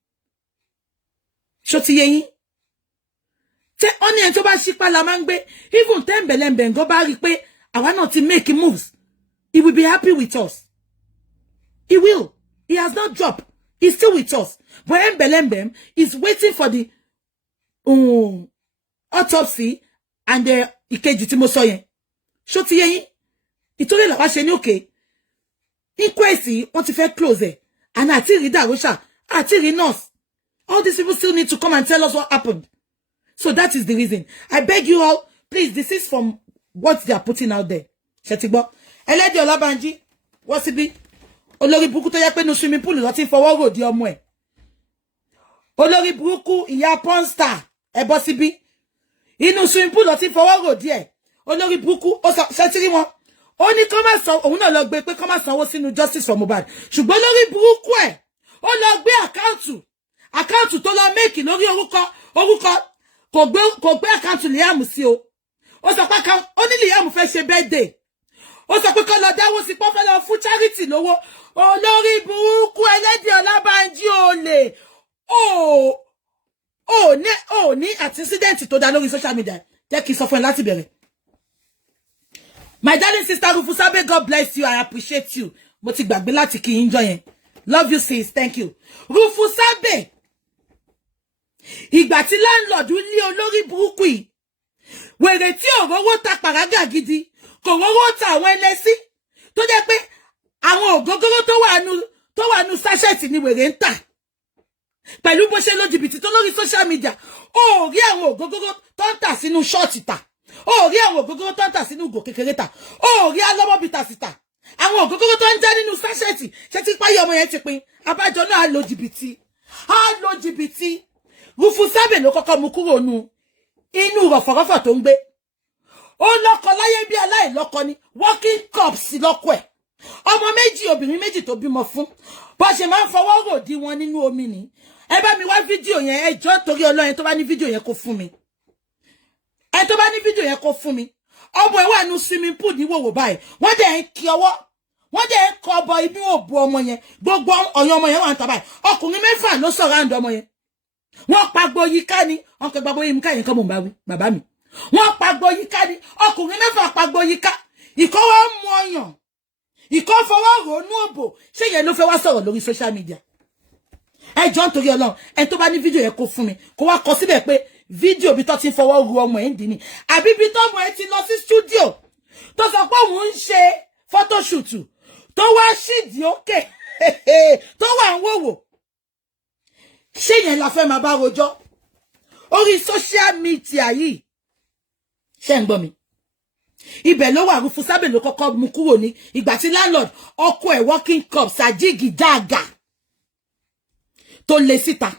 Shoti yeyin. Te oni en tó bá ṣípá la máa ń gbé. Even Tembelembe ngo bá rí pé àwa náà ti make moves. He will be happy with us. He will. He has not dropped. He's still with us. But Tembelembe is waiting for the autopsy and the ìkejì tí mo sọ yẹn. Shoti yeyin. Ìtorí la wá ṣe ní okay. Inquest wọ́n ti fẹ́ close ẹ̀. And àti rí Darosha, àti rí nurse. All these people still need to come and tell us what happened. So that is the reason. I beg you all, please, this is from what they are putting out there. Ṣẹ̀tìgbọ́. Ẹlẹ́dì Ọlábánjí, wọ́n sì bí. Olórí burúkú tó yẹ pé no swimming pool ló ti fọwọ́ rò di ọmọ ẹ̀. Olórí burúkú ìyá Pornstar, ẹ bọ́ síbí. Inú swimming pool ló ti fọwọ́ rò di ẹ̀. Olórí burúkú, ó sọ ṣẹ́tìrí wọn. ó ní kó má sọ òun náà lọ gbé pé kó má sanwó sínú justice for Mohbad ṣùgbọ́n lórí burúkú ẹ̀ ó lọ gbé àkáǹtù tó lọ méèkì lórí orúkọ kò gbé àkáǹtù Liam sí o ó sọ pé ó ní Liam fẹ́ ṣe birthday ó sọ pé kó lọ dáwó sí pọ́fẹ́ lọ fún charity lówó olórí burúkú ẹlẹ́dẹ̀ Ọlábánjí olè ó ní accident tó dá lórí social media jẹ́ kí n sọ fún ẹ láti bẹ̀rẹ̀. My darling sister Rufusabe, God bless you. I appreciate you. Mo ti gbàgbé láti kí yín jọ́ yẹn. Love you sis. Thank you. Rufusabe. Ìgbà tí landlord lé olórí burúkú yìí. Wèrè tí ò rówó ta pàrágà gidi. Kò rówó ta àwọn ẹlẹ́sí. Tó jẹ́ pé àwọn ògógóró tó wà nú sachet ni wèrè ń tà. Pẹ̀lú bó ṣe lo jìbìtì tó lórí social media. Ó rí àwọn ògógóró tó ń tà sínú ṣọ́ọ̀tì tà. Ó rí àwọn ògógóró tó ń tà sínú ìgò kékeré tà. Ó rí alọ́mọ bíi tàsítà. Àwọn ògógóró tó ń já nínú sáṣẹ́ẹ̀tì. Ṣé ti páyé ọmọ yẹn ti pin? Abájọ náà á lo jìbìtì. Rufusabe ló kọ́kọ́ mú kúrò inú rọ̀fọ̀rọ̀fọ̀ tó ń gbé. Ó lọ́kọ láyé bí aláìlọ́kọ ni. Working cops lọ́kọ ẹ̀. Ọmọ méjì obìnrin méjì tó bímọ fún. Bó ṣe máa ń fọwọ́ rò dí wọn nínú omi ni. Ẹ bá mi wá fídíò yẹn ẹ jọ̀ọ́ torí Ọlọ́run tó bá ní fídíò yẹn kó fún mi. Ẹ tó bá ní fídíò yẹn kó fún mi. Ọmọ ẹ̀ wà nínú swimming pool ní wòwò báyìí. Wọ́n dẹ̀ ń kí ọwọ́. Wọ́n dẹ̀ ń kọ ọbọ inú òbú ọmọ yẹn. Gbogbo ọyàn ọmọ yẹn wà ń tà báyìí. Ọkùnrin 6 ló sọ̀rọ̀ àǹdọ̀ ọmọ yẹn. Wọ́n pagbo yíká ni. Wọ́n kẹ́ gbogbo yíká yẹn kọ́ mò ń bá wí bàbá mi. Wọ́n pagbo yíká ni. Ọkùnrin 6 pagbo yíká. Ìkọ́ wá mú ọyàn. Ìkọ́ fọwọ́ ronú òbò. Ṣé yẹn ló fẹ́ wá sọ̀rọ̀ lórí social media? Ẹ jọ̀ọ́ nítorí Ọlọ́run. Ẹ tó bá ní fídíò yẹn kó fún mi. Kó wá kọ síbẹ̀ pé fídíò bí tó ti fọwọ́ ru ọmọ ẹ̀ ń dì ní. Àbí bí tọ́mọ ẹ ti lọ sí studio. Tó sọ pé òun ń ṣe photoshoot. Tó wá ṣìdí òkè. Tó wà ń wòwò. Ṣé yẹn la fẹ́ máa bá rojọ́? Orí social media yìí. Ṣé ń gbọ́ mi? Ibẹ̀ ló wà Rufusabe ló kọ́kọ́ mú kúrò ní ìgbà tí landlord ọkọ ẹ̀ working cops àjígì dáàgà tó lé síta.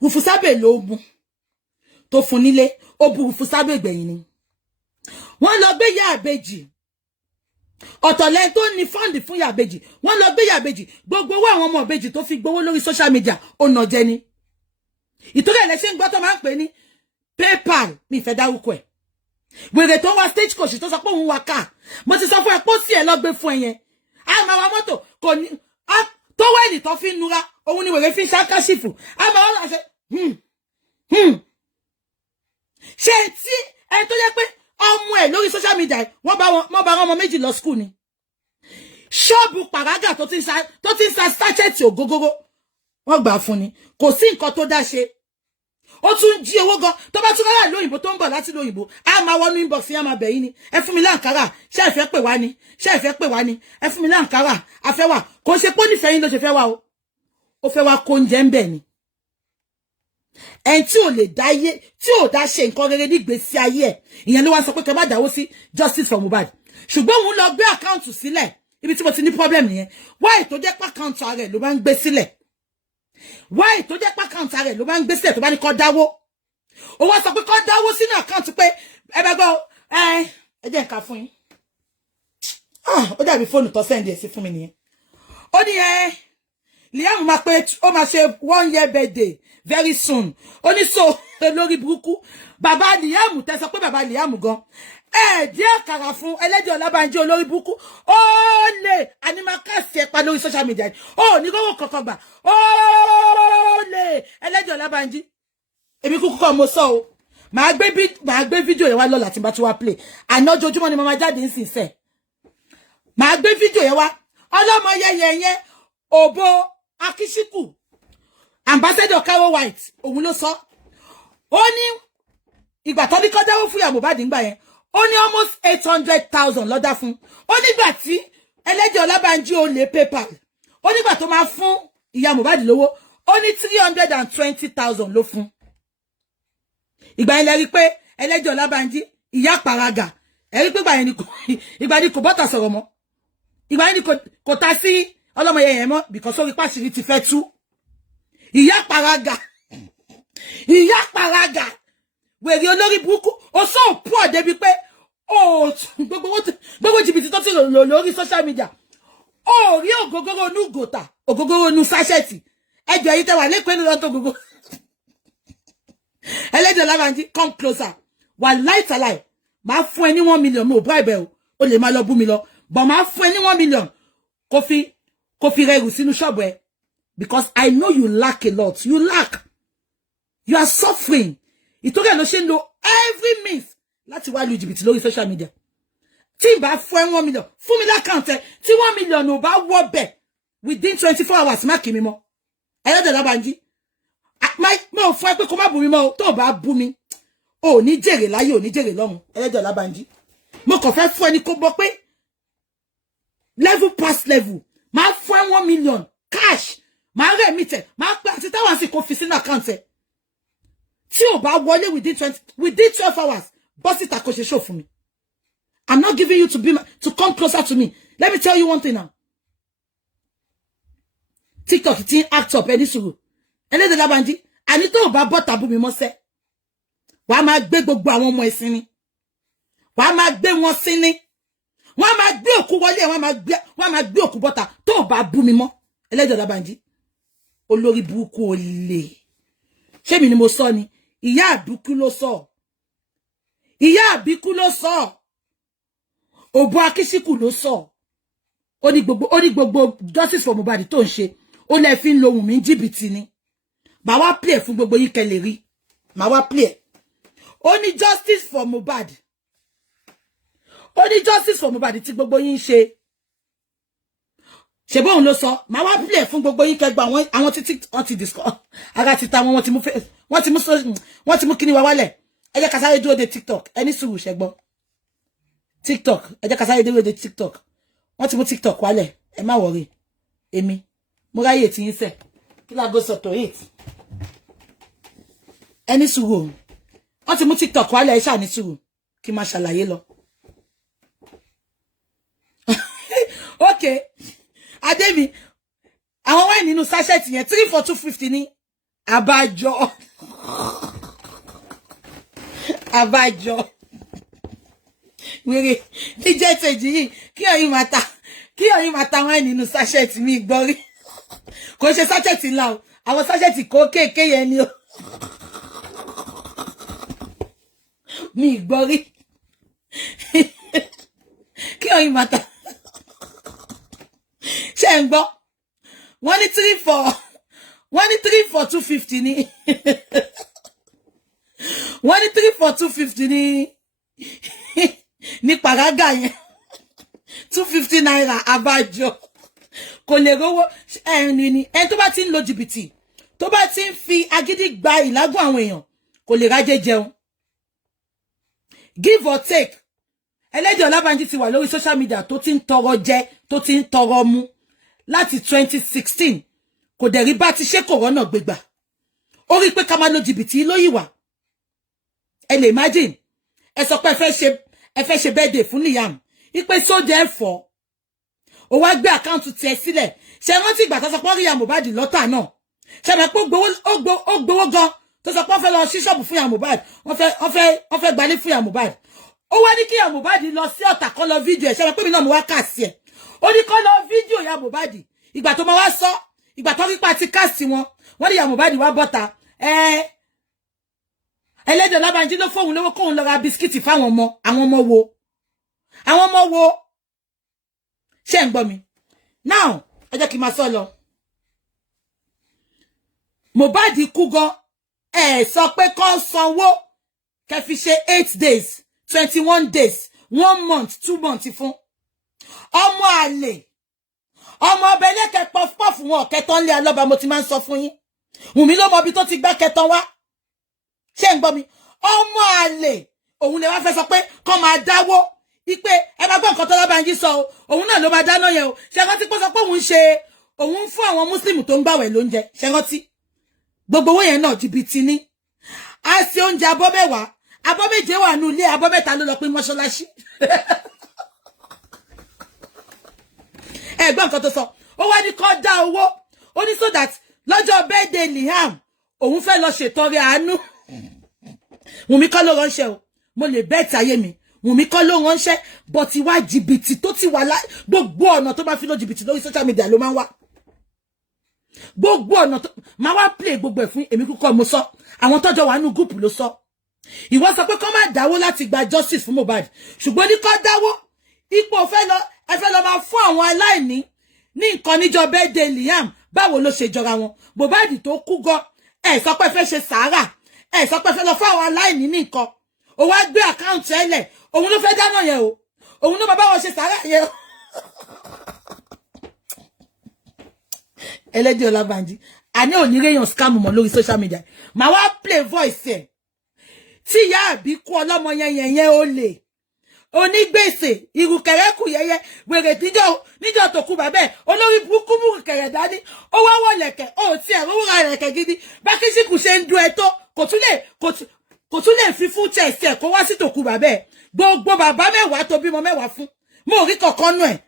Rufusabe ló mú tó fún nílé ó bu Rufusabe gbẹ̀yìn ni. Wọ́n lọ gbé ìyá àbèjì. Ọ̀tọ̀lẹ́ tó ní fund fún ìyá àbèjì. Wọ́n lọ gbé ìyá àbèjì. Gbogbo owó àwọn ọmọ àbèjì tó fi gbowó lórí social media ó nà jẹ ni. Ìtorí ẹ̀ lẹ́sẹ̀ ń gbọ́ tó máa ń pè ní PayPal mi fẹ́ dárúkọ ẹ̀. Wèrè tó wá stage coach tó sọ pé òun wá ká. Mo ti sọ fún ẹ pé ó sì ẹ lọ gbé fún ẹ yẹn. A máa wa mọ́tò kò ní tó wẹ́ẹ̀lì tó fi ń nura òun ni wèrè fi ń ṣàkàṣìfù. A máa wọ́n ṣe ṣe tí ẹ tó jẹ́ pé ọmọ ẹ̀ lórí social media wọ́n bá ọmọ méjì lọ school ni. Ṣọ́ọ̀bù pàrágà tó ti ń sa sachet ògógóró wọ́n gbà fún ni. Kò sí nǹkan tó dá ṣe. Ó tún jí owó gan tó bá tún rárá lóyìnbó tó ń bọ̀ láti lóyìnbó a máa wọnú inbox yẹn máa bẹ̀yìn ni ẹ fún mi láǹkárà ṣé ẹ fẹ́ pè wá ni ṣé ẹ fẹ́ pè wá ni ẹ fún mi láǹkárà afẹ́ wà kò ṣe pé nífẹ̀ẹ́ yín ló ṣe fẹ́ wá o ó fẹ́ wá kó oúnjẹ ń bẹ̀ ni ẹni tí ò lè dáyé tí ò dá ṣe nǹkan rere nígbésí ayé ẹ̀ ìyẹn ló wá sọ pé kẹ́ má dáwó sí justice for Mohbad ṣùgbọ́n òun lọ gbé àkáǹtì sílẹ̀ ibi tí mo ti ní problem yẹn wáyé tó jẹ́ pé àkáǹtì rẹ̀ ló máa ń gbé sílẹ̀ why tó jẹ́ pé account rẹ̀ ló bá ń gbé sílẹ̀ tó bá ní kó dáwó ó wá sọ pé kó dáwó sínú account pé ẹ bá gbọ́ ẹ jẹ́ nǹkan fún yín ó dàbí fóònù tó send ẹ̀ sí fún mi nìyẹn ó ní Liam máa pé ó máa ṣe 1 year birthday very soon ó ní so lórí burúkú bàbá Liam tẹ́ sọ pé bàbá Liam gan díẹ̀ àkàrà fún ẹlẹ́dẹ̀ Ọlábánjí olórí burúkú ó lè animakasi ẹ̀pá lórí social media ó ní kókó kankan gbà ó lè ẹlẹ́dẹ̀ Ọlábánjí èmi kúkú kan mo sọ o màá gbé fídíò yẹn wá lọ́la tí n bá tún wá play àná ojoojúmọ́ ni mo máa jáde nísìnyí sẹ́ màá gbé fídíò yẹn wá ọlọ́mọ yẹyẹ yẹn òbó akíṣíkù ambassador Caro White òun ló sọ ó ní ìgbà tó ní kọ́ dáwó fún ìyá Mohbad ńgbà yẹn ó ní almost 800,000 lọ́dá fún ó nígbà tí ẹlẹ́dẹ̀ Ọlábánjí ó lè PayPal ó nígbà tó máa fún ìyá Mohbad lówó ó ní 320,000 ló fún ìgbà yẹn lẹ rí pé ẹlẹ́dẹ̀ Ọlábánjí ìyá paraga ẹ rí pé ìgbà yẹn ni kò bọ́tà sọ̀rọ̀ mọ́ ìgbà yẹn ni kò ta sí ọlọ́mọ yẹn mọ́ because orí pàṣírí ti fẹ́ tú ìyá paraga wèrè olórí burúkú ó sọ pọ̀ débi pé Oh, gbogbo jìbìtì tó ti lórí social media. Oh, rí ògógóró nu gòtà, ògógóró nu sachet. Ẹjọ́ yìí tẹ́ wà lẹ́kọ̀ọ́ ní lọ́tọ̀ gbogbo. Ẹlẹ́jọ́ Lábànjí, come closer. Wà láìtàláì. Máa fún ẹ ní 1 million mo bribe o. O lè máa lọ bú mi lọ. But máa fún ẹ ní 1 million. Kó fi rẹrù sínú shop ẹ. Because I know you lack a lot. You lack. You are suffering. Ìtorí ẹ̀ ló ṣe ń lo every means láti wá lu jìbìtì lórí social media. Tí bá fún ẹ 1 million, fún mi l'account ẹ. Tí 1 million ò bá wọ bẹ̀ within 24 hours má kí mi mọ́. Ẹlẹ́dẹ̀ Lábànjí. Mo fún ẹ pé kó má bú mi mọ́ tó bá bú mi. O ní jèrè láyé, o ní jèrè lọ́run. Ẹlẹ́dẹ̀ Lábànjí. Mo kàn fẹ́ fún ẹ ní kó gbọ́ pé level past level. Má fún ẹ 1 million cash. Má remit ẹ. Má pé àti táwọn sì kó fi sínú account ẹ. Tí o bá wọlé within 12 hours, boss it kó ṣe show fún mi. I'm not giving you to come closer to me. Let me tell you one thing now. TikTok ti act up ẹni sùúrù. Ẹlẹ́dẹ̀ Lábànjí, àní tó bá bọ́ tàbú mi mọ́sẹ́. Wàá máa gbé gbogbo àwọn ọmọ ẹ̀sìn ni. Wàá máa gbé wọn sí ni. Wọ́n máa gbé òkú wọlé, wọ́n máa gbé òkú bọ́ta tó bá bú mi mọ́. Ẹlẹ́dẹ̀ Lábànjí. Olórí burúkú olè. Ṣé mi ni mo sọ ni? Ìyá àbíkú ló sọ. Ìyá àbíkú ló sọ. Òbò Akíṣíkù ló sọ. Ó ní gbogbo justice for Mohbad tó ń ṣe. Ó lè fi ń lo ohun mi jìbìtì ni. Màá wá play fún gbogbo yín kẹ́ lè rí. Màá wá play. Ó ní justice for Mohbad. Ó ní justice for Mohbad tí gbogbo yín ṣe. Ṣé bóun ló sọ? Màá wá play fún gbogbo yín kẹ́ gba àwọn títí wọ́n ti discuss. Ara ti ta wọ́n ti mú kíni wá wálẹ̀. Ẹ jẹ́ ká sáré dúró de TikTok. Ẹni sùúrù ṣẹ́gbọ́n. TikTok. Ẹ jẹ́ ká sáré dúró de TikTok. Wọ́n ti mú TikTok wálẹ̀. Ẹ má worry. Èmi. Mo ráyè tí yín ṣe. Kí la go sọ to it. Ẹni sùúrù. Wọ́n ti mú TikTok wálẹ̀ ẹ ṣáà ní sùúrù. Kí má ṣàlàyé lọ. Okay. Ademi. Àwọn wá nínú sachet yẹn 3 for 250 ní abájọ. Abájọ. Wèrè DJ Teji yìí kí ọ̀yin máa ta wọ́n nínú sachet mi gbọ́rí. Kò ṣe sachet ńlá o. Àwọn sachet kó kéèké yẹn ni o. Mi gbọ́rí. Kí ọ̀yin máa ta. Ṣé ń gbọ́? Wọ́n ní 3 for 250 ní. Wọ́n ní 3 for 250 ní pàrágà yẹn. 250 naira abájọ. Kò lè rówó ẹni tó bá ti ń lo jìbìtì, tó bá ti ń fi agídí gba ìlágùn àwọn èèyàn, kò lè rájẹ jẹun. Give or take. Ẹlẹ́jẹ̀ Lábànjí ti wà lórí social media tó ti ń tọrọ jẹ, tó ti ń tọrọ mu láti 2016. Kò dẹ̀ rí bá ti ṣe corona gbégbà. Ó rí pé ká máa lo jìbìtì ló yìí wà. Ẹ lè imagine. Ẹ sọ pé ẹ fẹ́ ṣe birthday fún Liam. Ipe sójà ẹ̀fọ́. Ó wá gbé account tiẹ̀ sílẹ̀. Ṣé rántí ìgbà tó sọ pé Liam Mohbad lọ́tà náà. Ṣé mọ̀ pé ó gbowó gan tó sọ pé ó fẹ́ lọ sí shop fún Liam Mohbad. Wọ́n fẹ́ gbalé fún Liam Mohbad. Ó wá ní kí Liam Mohbad lọ sí Ọ̀tà kó lọ fídíò ẹ̀. Ṣé mọ̀ pé mi náà mo wá kà sí ẹ̀. Ó ní kó lọ fídíò Liam Mohbad. Ìgbà tó máa wá sọ, ìgbà tó rí pa ti cast wọn. Wọ́n ní Liam Mohbad wá bọ́ta. Ẹlẹ́dẹ̀ Lábànjí ló fóun lówó kóun lọ ra bisikíìtì fáwọn ọmọ. Àwọn ọmọ wo? Àwọn ọmọ wo? Ṣé ń gbọ́ mi? Now, ẹ jẹ́ kí n máa sọ lọ. Mohbad kú gan. Ẹ sọ pé kó sanwó kẹ́ fi ṣe 8 days, 21 days, 1 month, 2 months fún. Ọmọ àlè. Ọmọ ọbẹ̀ lẹ́kẹ̀ pọfupọ́fù wọn kẹtàn lé alọ́ba mo ti máa ń sọ fún yín. Wùmí ló mọ ibi tó ti gbá kẹtàn wá. Ṣé ń gbọ́ mi? Ọmọ àlè. Òun lè wá fẹ́ sọ pé kó máa dáwó. Ipe ẹ bá gbọ́ nǹkan tó Lábànjí sọ o. Òun náà ló máa dáná yẹn o. Ṣé rántí pé sọ pé òun ń fún àwọn Muslim tó ń gbàwẹ̀ lóúnjẹ. Ṣé rántí? Gbogbo owó yẹn náà jìbìtì ni. A ṣe oúnjẹ abọ́ mẹ́wàá. Abọ́ méje wà nù ilé, abọ́ mẹ́ta ló lọ pín mọ́ṣáláṣí. Ẹ gbọ́ nǹkan tó sọ. Ó wá ní kó dá owó. Ó ní so that lọ́jọ́ birthday Liam, òun fẹ́ lọ ṣètọrẹ àánú. Wùmí kọ́ ló ránṣẹ́ o. Mo lè bet ayé mi. Wùnmí kọ́ ló ránṣẹ́ but ìwà jìbìtì tó ti wà gbogbo ọ̀nà tó bá fi lọ jìbìtì lórí social media ló máa ń wá gbogbo ọ̀nà tó máa wá play gbogbo ẹ̀ fún èmi kúkọ́ mo sọ àwọn tọ́jọ́ wà nínú group ló sọ ìwọ sọ pé kó má dáwó láti gba justice fún Mohbad ṣùgbọ́n ní kó dáwó ipò ẹ fẹ́ lọ máa fún àwọn aláìní ní nǹkan níjọ́ birthday Liam báwo ló ṣe jọra wọn Mohbad tó kú gan ẹ sọ pé fẹ́ ṣe sàárà ẹ sọ pé fẹ́ lọ fún àwọn aláìní ní nǹkan ó wá gbé àkáǹtì ẹ lẹ̀ òun ló fẹ́ dáná yẹn o òun ló bá wọn ṣe sàárà yẹn o. Ẹlẹ́dìí Ọlábànjí àní ò ní réyàn scam mọ́ lórí social media màá wá play voice ẹ̀ tí ìyá àbíkú ọlọ́mọ yẹn ó lè onígbèsè ìrùkẹ̀rẹ́kù yẹyẹ wèrè níjọ́ tó kú bàbẹ́ olórí burúkú kẹ̀rẹ̀ dání ó wá wọ̀ lẹ̀kẹ̀ ó ti ẹ̀rọ wúra lẹ̀kẹ̀ gidi bákíṣíkù ṣe ń dún ẹ tó kò tún lè fi fún chest ẹ̀ kó wá sí tòkú bàbẹ́ gbogbo bàbá mẹ́wàá tó bímọ mẹ́wàá fún mo rí kankan nù ẹ̀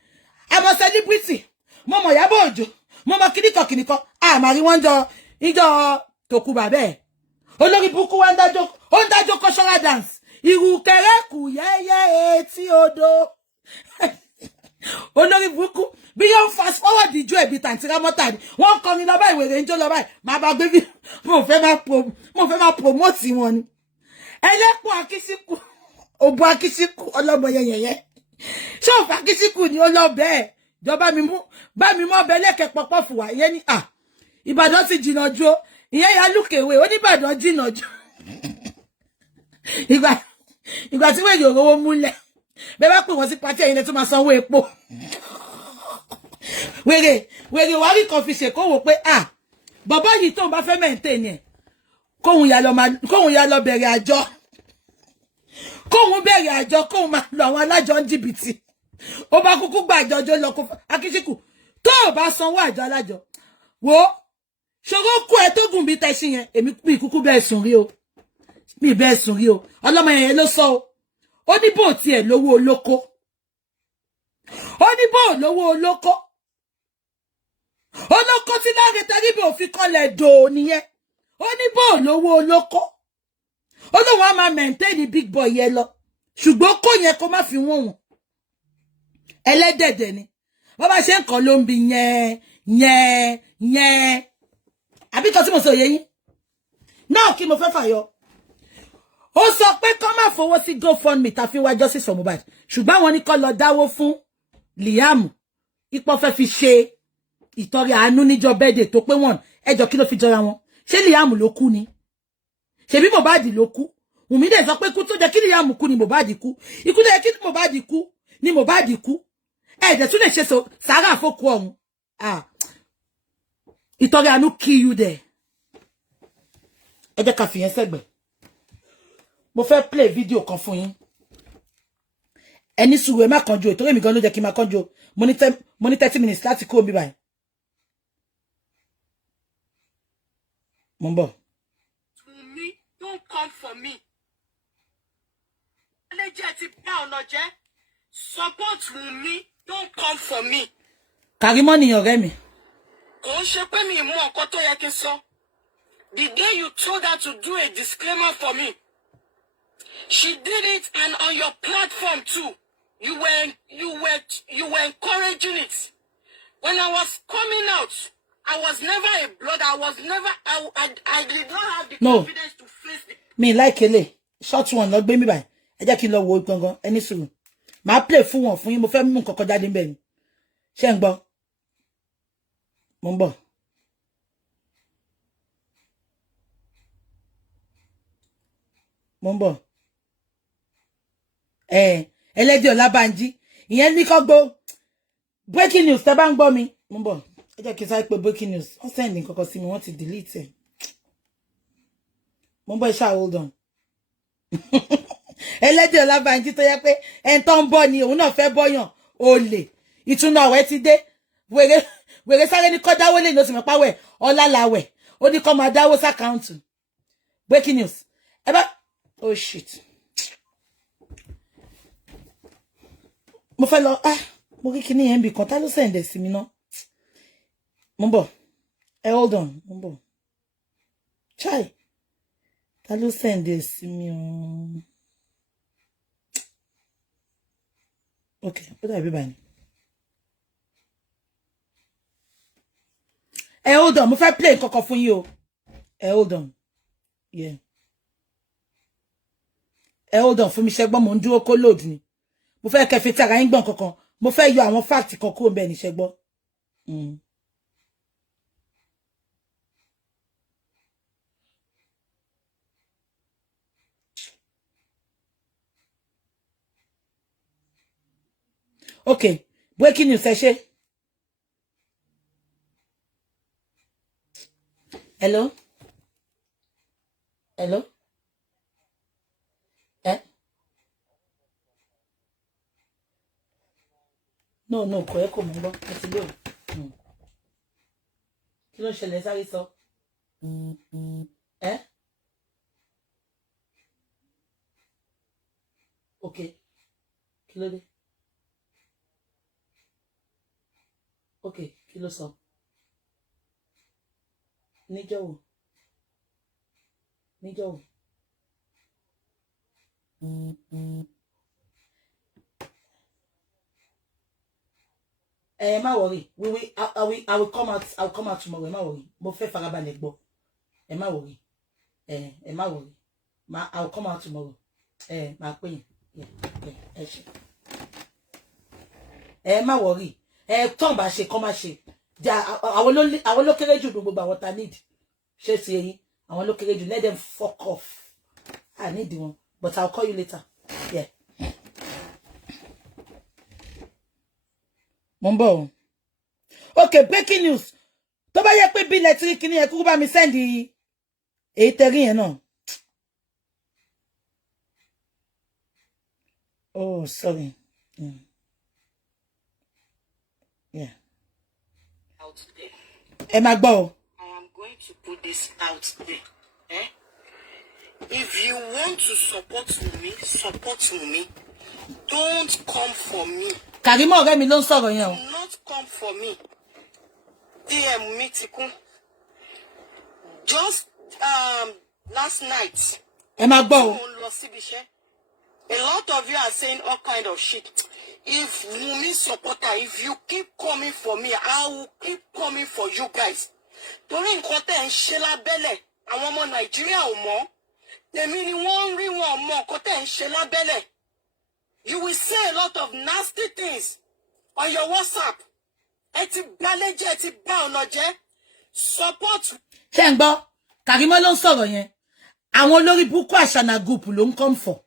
àmọ́ celebrity mo mọ̀ Ìyábọ̀ Òjó mo mọ̀ kìnìkan àmàrí wọn ìjọ tòkú bàbẹ́ olórí burúkú wa ń dájọ́ cultural dance ìrùkẹ̀rẹ́kù yẹ́yẹ́ etí odò olórí burúkú bí yóò fast forward ìjọ ẹ̀bí tàǹtí rámọ́tà ni wọ́n kọrin lọ́bàá ìwèrè ń jó lọ́bàá máa bá gbé bí mo fẹ́ máa promote wọn ni ẹlẹ́kùn akísíkù òbò akísíkù ọlọ́mọ yẹyẹ ṣé òfò akísíkù ni ó lọ bẹ́ẹ̀ jọba bá mi mọ́ ọbẹ̀ lẹ́kẹ̀ẹ́ pọ̀pọ̀ fún wa ìyẹn ní Ìbàdàn ti jìnnà jù ìyẹn ya lùkèwé oníbàdàn jìnnà jù ìgbà tí wèyí òróró múlẹ̀ bẹ́ẹ̀ bá pè wọ́n sí pàtí ẹ̀yin tó máa sanwó epo wèrè wà rí kan fi ṣèkó wò pé bàbá yìí tó ń bá fẹ́ mẹ́ǹtẹ́ ni ẹ̀ kóhun ya lọ bẹ̀rẹ̀ àjọ kóhun máa lọ àwọn alájọ ń jìbìtì ó bá kúkú gba àjọjọ lọ kó akíṣíkù tó ò bá sanwó àjọ alájọ wo ṣòro kú ẹ tó gùn bí tẹṣin yẹn èmi bí kúkú bẹ́ẹ̀ sùn rí o mi bẹ́ẹ̀ sùn rí o ọlọ́mọ yẹn ló sọ o ó ní bò tiẹ̀ lówó olóko olóko tí láre tẹríbẹ òfin kanlẹ̀ dò nìyẹn ó ní bò lówó olóko ó lóun á máa maintain big boy yẹn lọ ṣùgbọ́n kó yẹn kó má fi wọ́n wọ̀n ẹlẹ́dẹ̀dẹ̀ ni wọ́n bá ṣe ń kàn ló ń bi yẹn àbí kan tí mo sọ yẹ yín náà kí mo fẹ́ fàyọ ó sọ pé kó má fowó sí GoFundMe tá fi wá justice for Mohbad ṣùgbọ́n àwọn ní kó lọ dáwó fún Liam ipò fẹ́ fi ṣe ìtọrẹ àánú níjọ́ birthday tó pé wọ́n ẹjọ́ kí ló fi jọra wọn ṣé Liam ló kú ni ṣebí Mohbad ló kú Wùnmí dẹ̀ sọ pé kú tó jẹ́ kí Liam kú ni Mohbad kú ikú tó jẹ́ kí Mohbad kú ni Mohbad kú ẹ̀jẹ̀ tún lè ṣe sàárà fókù ọ̀hún ìtọrẹ àánú kill you there ẹ jẹ́ ká fìyẹn sẹ́gbẹ̀ mo fẹ́ play video kan fún yín ẹni sùúrù ẹ má kánjú ìtọ́rẹ́ mi gan ló jẹ́ kí n má kánjú mo ní 30 minutes láti kó mi báyìí mo ń bọ̀. Wùnmí don't come for me ẹlẹ́jẹ̀ ti bá ọ̀nà jẹ́ support Wùnmí don't come for me. Kàrímọ́ ni ọ̀rẹ́ mi. Kò ń ṣe pé mi mú ọkọ tó yẹ kí n sọ. The day you told her to do a disclaimer for me, she did it, and on your platform too. You were encouraging it. When I was coming out, I was never a blogger. I did not have the confidence to face the. Me like ele short one lọ gbé mi báyìí. Ẹ jẹ́ kí n lọ wo gangan ẹni sùúrù. Màá play fún wọn fún yín mo fẹ́ mú nǹkan kan jáde ńbẹ̀ ni. Ṣé ń gbọ́? Mo ń bọ̀. Mo ń bọ̀. Ẹlẹ́dìí Ọlábànjí ìyẹn ní kó gbọ́ breaking news tẹ́ bá ń gbọ́ mi mo ń bọ̀ ẹ jẹ́ kí n sáré pé breaking news wọ́n send nǹkan kan sí mi wọ́n ti delete ẹ̀ mo ń bọ̀ ṣáà hold on Ẹlẹ́dìí Ọlábànjí tó yẹ pé ẹni tó ń bọ̀ ni òun náà fẹ́ bọ́yàn olè ìtúná ọ̀wẹ́ ti dé wèrè sáré ní kó dáwó lè ní oṣù mẹ́pá wẹ̀ ọlá làwẹ̀ ó ní kó máa dáwó sákàùntù breaking news ẹ bá oh shit. Mo fẹ́ lọ mo rí kíní yẹn bí kan tá ló send sí mi ná mo ń bọ̀ hold on mo ń bọ̀ chai tá ló send sí mi Okay, what are you buying? Hold on, mo fẹ́ play kọ́kọ́ fún yín o. Hold on. Yeah. Hold on, fún mi ṣẹ́gbọ́n mo ń dúró kó load ni. Mo fẹ́ kẹ́ fi tí ara yín gbọ́n kankan. Mo fẹ́ yọ àwọn fact kan kúrò ńbẹ̀ ní ṣẹ́gbọ́n. Okay, breaking news, Seshe. Hello? Hello? Eh? No, kò yẹ kó mú gbọ́. Mo ti gbé o. Kí ló ṣẹlẹ̀ sáré sọ? Eh? Okay. Kí ló dé? Okay, kí ló sọ? Níjọ́ wo? Má worry. I will come out. I'll come out tomorrow. Má worry. Mo fẹ́ farabalẹ̀ gbọ́. Má worry. Má worry. I'll come out tomorrow. Má pè yín. Má worry. Tó bá ṣe kó má ṣe. Àwọn ló kéré jù gbogbo àwọn ta need. Ṣé ti yín? Àwọn ló kéré jù. Let them fuck off. I need the one, but I'll call you later. Yeah. Mumbo. Okay, breaking news. Tó bá yẹ pé bí electric ni ẹ kúkú bá mi send èyí tẹ́rí yẹn náà. Oh, sorry. Yeah. Out there. Ẹ má gbọ́ o. I am going to put this out there. If you want to support me. Don't come for me. Karimo ọ̀rẹ́ mi ló ń sọ̀rọ̀ yẹn o. Do not come for me. DM mi ti kún. Just last night. Ẹ má gbọ́ o. A lot of you are saying all kind of shit. If Wunmi supporter, if you keep coming for me, I will keep coming for you guys. Torí nǹkan tẹ́ ń ṣe lábẹ́lẹ̀, àwọn ọmọ Nàìjíríà ò mọ̀. Tèmi ni wọ́n rí wọn mọ̀ nǹkan tẹ́ ń ṣe lábẹ́lẹ̀. You will say a lot of nasty things on your WhatsApp. Ẹ ti gbálẹ́jẹ́, ẹ ti bá ọ̀nà jẹ́. Support. Ṣé ń gbọ́? Karimo ló ń sọ̀rọ̀ yẹn. Àwọn olórí burúkú àṣànà group ló ń come for.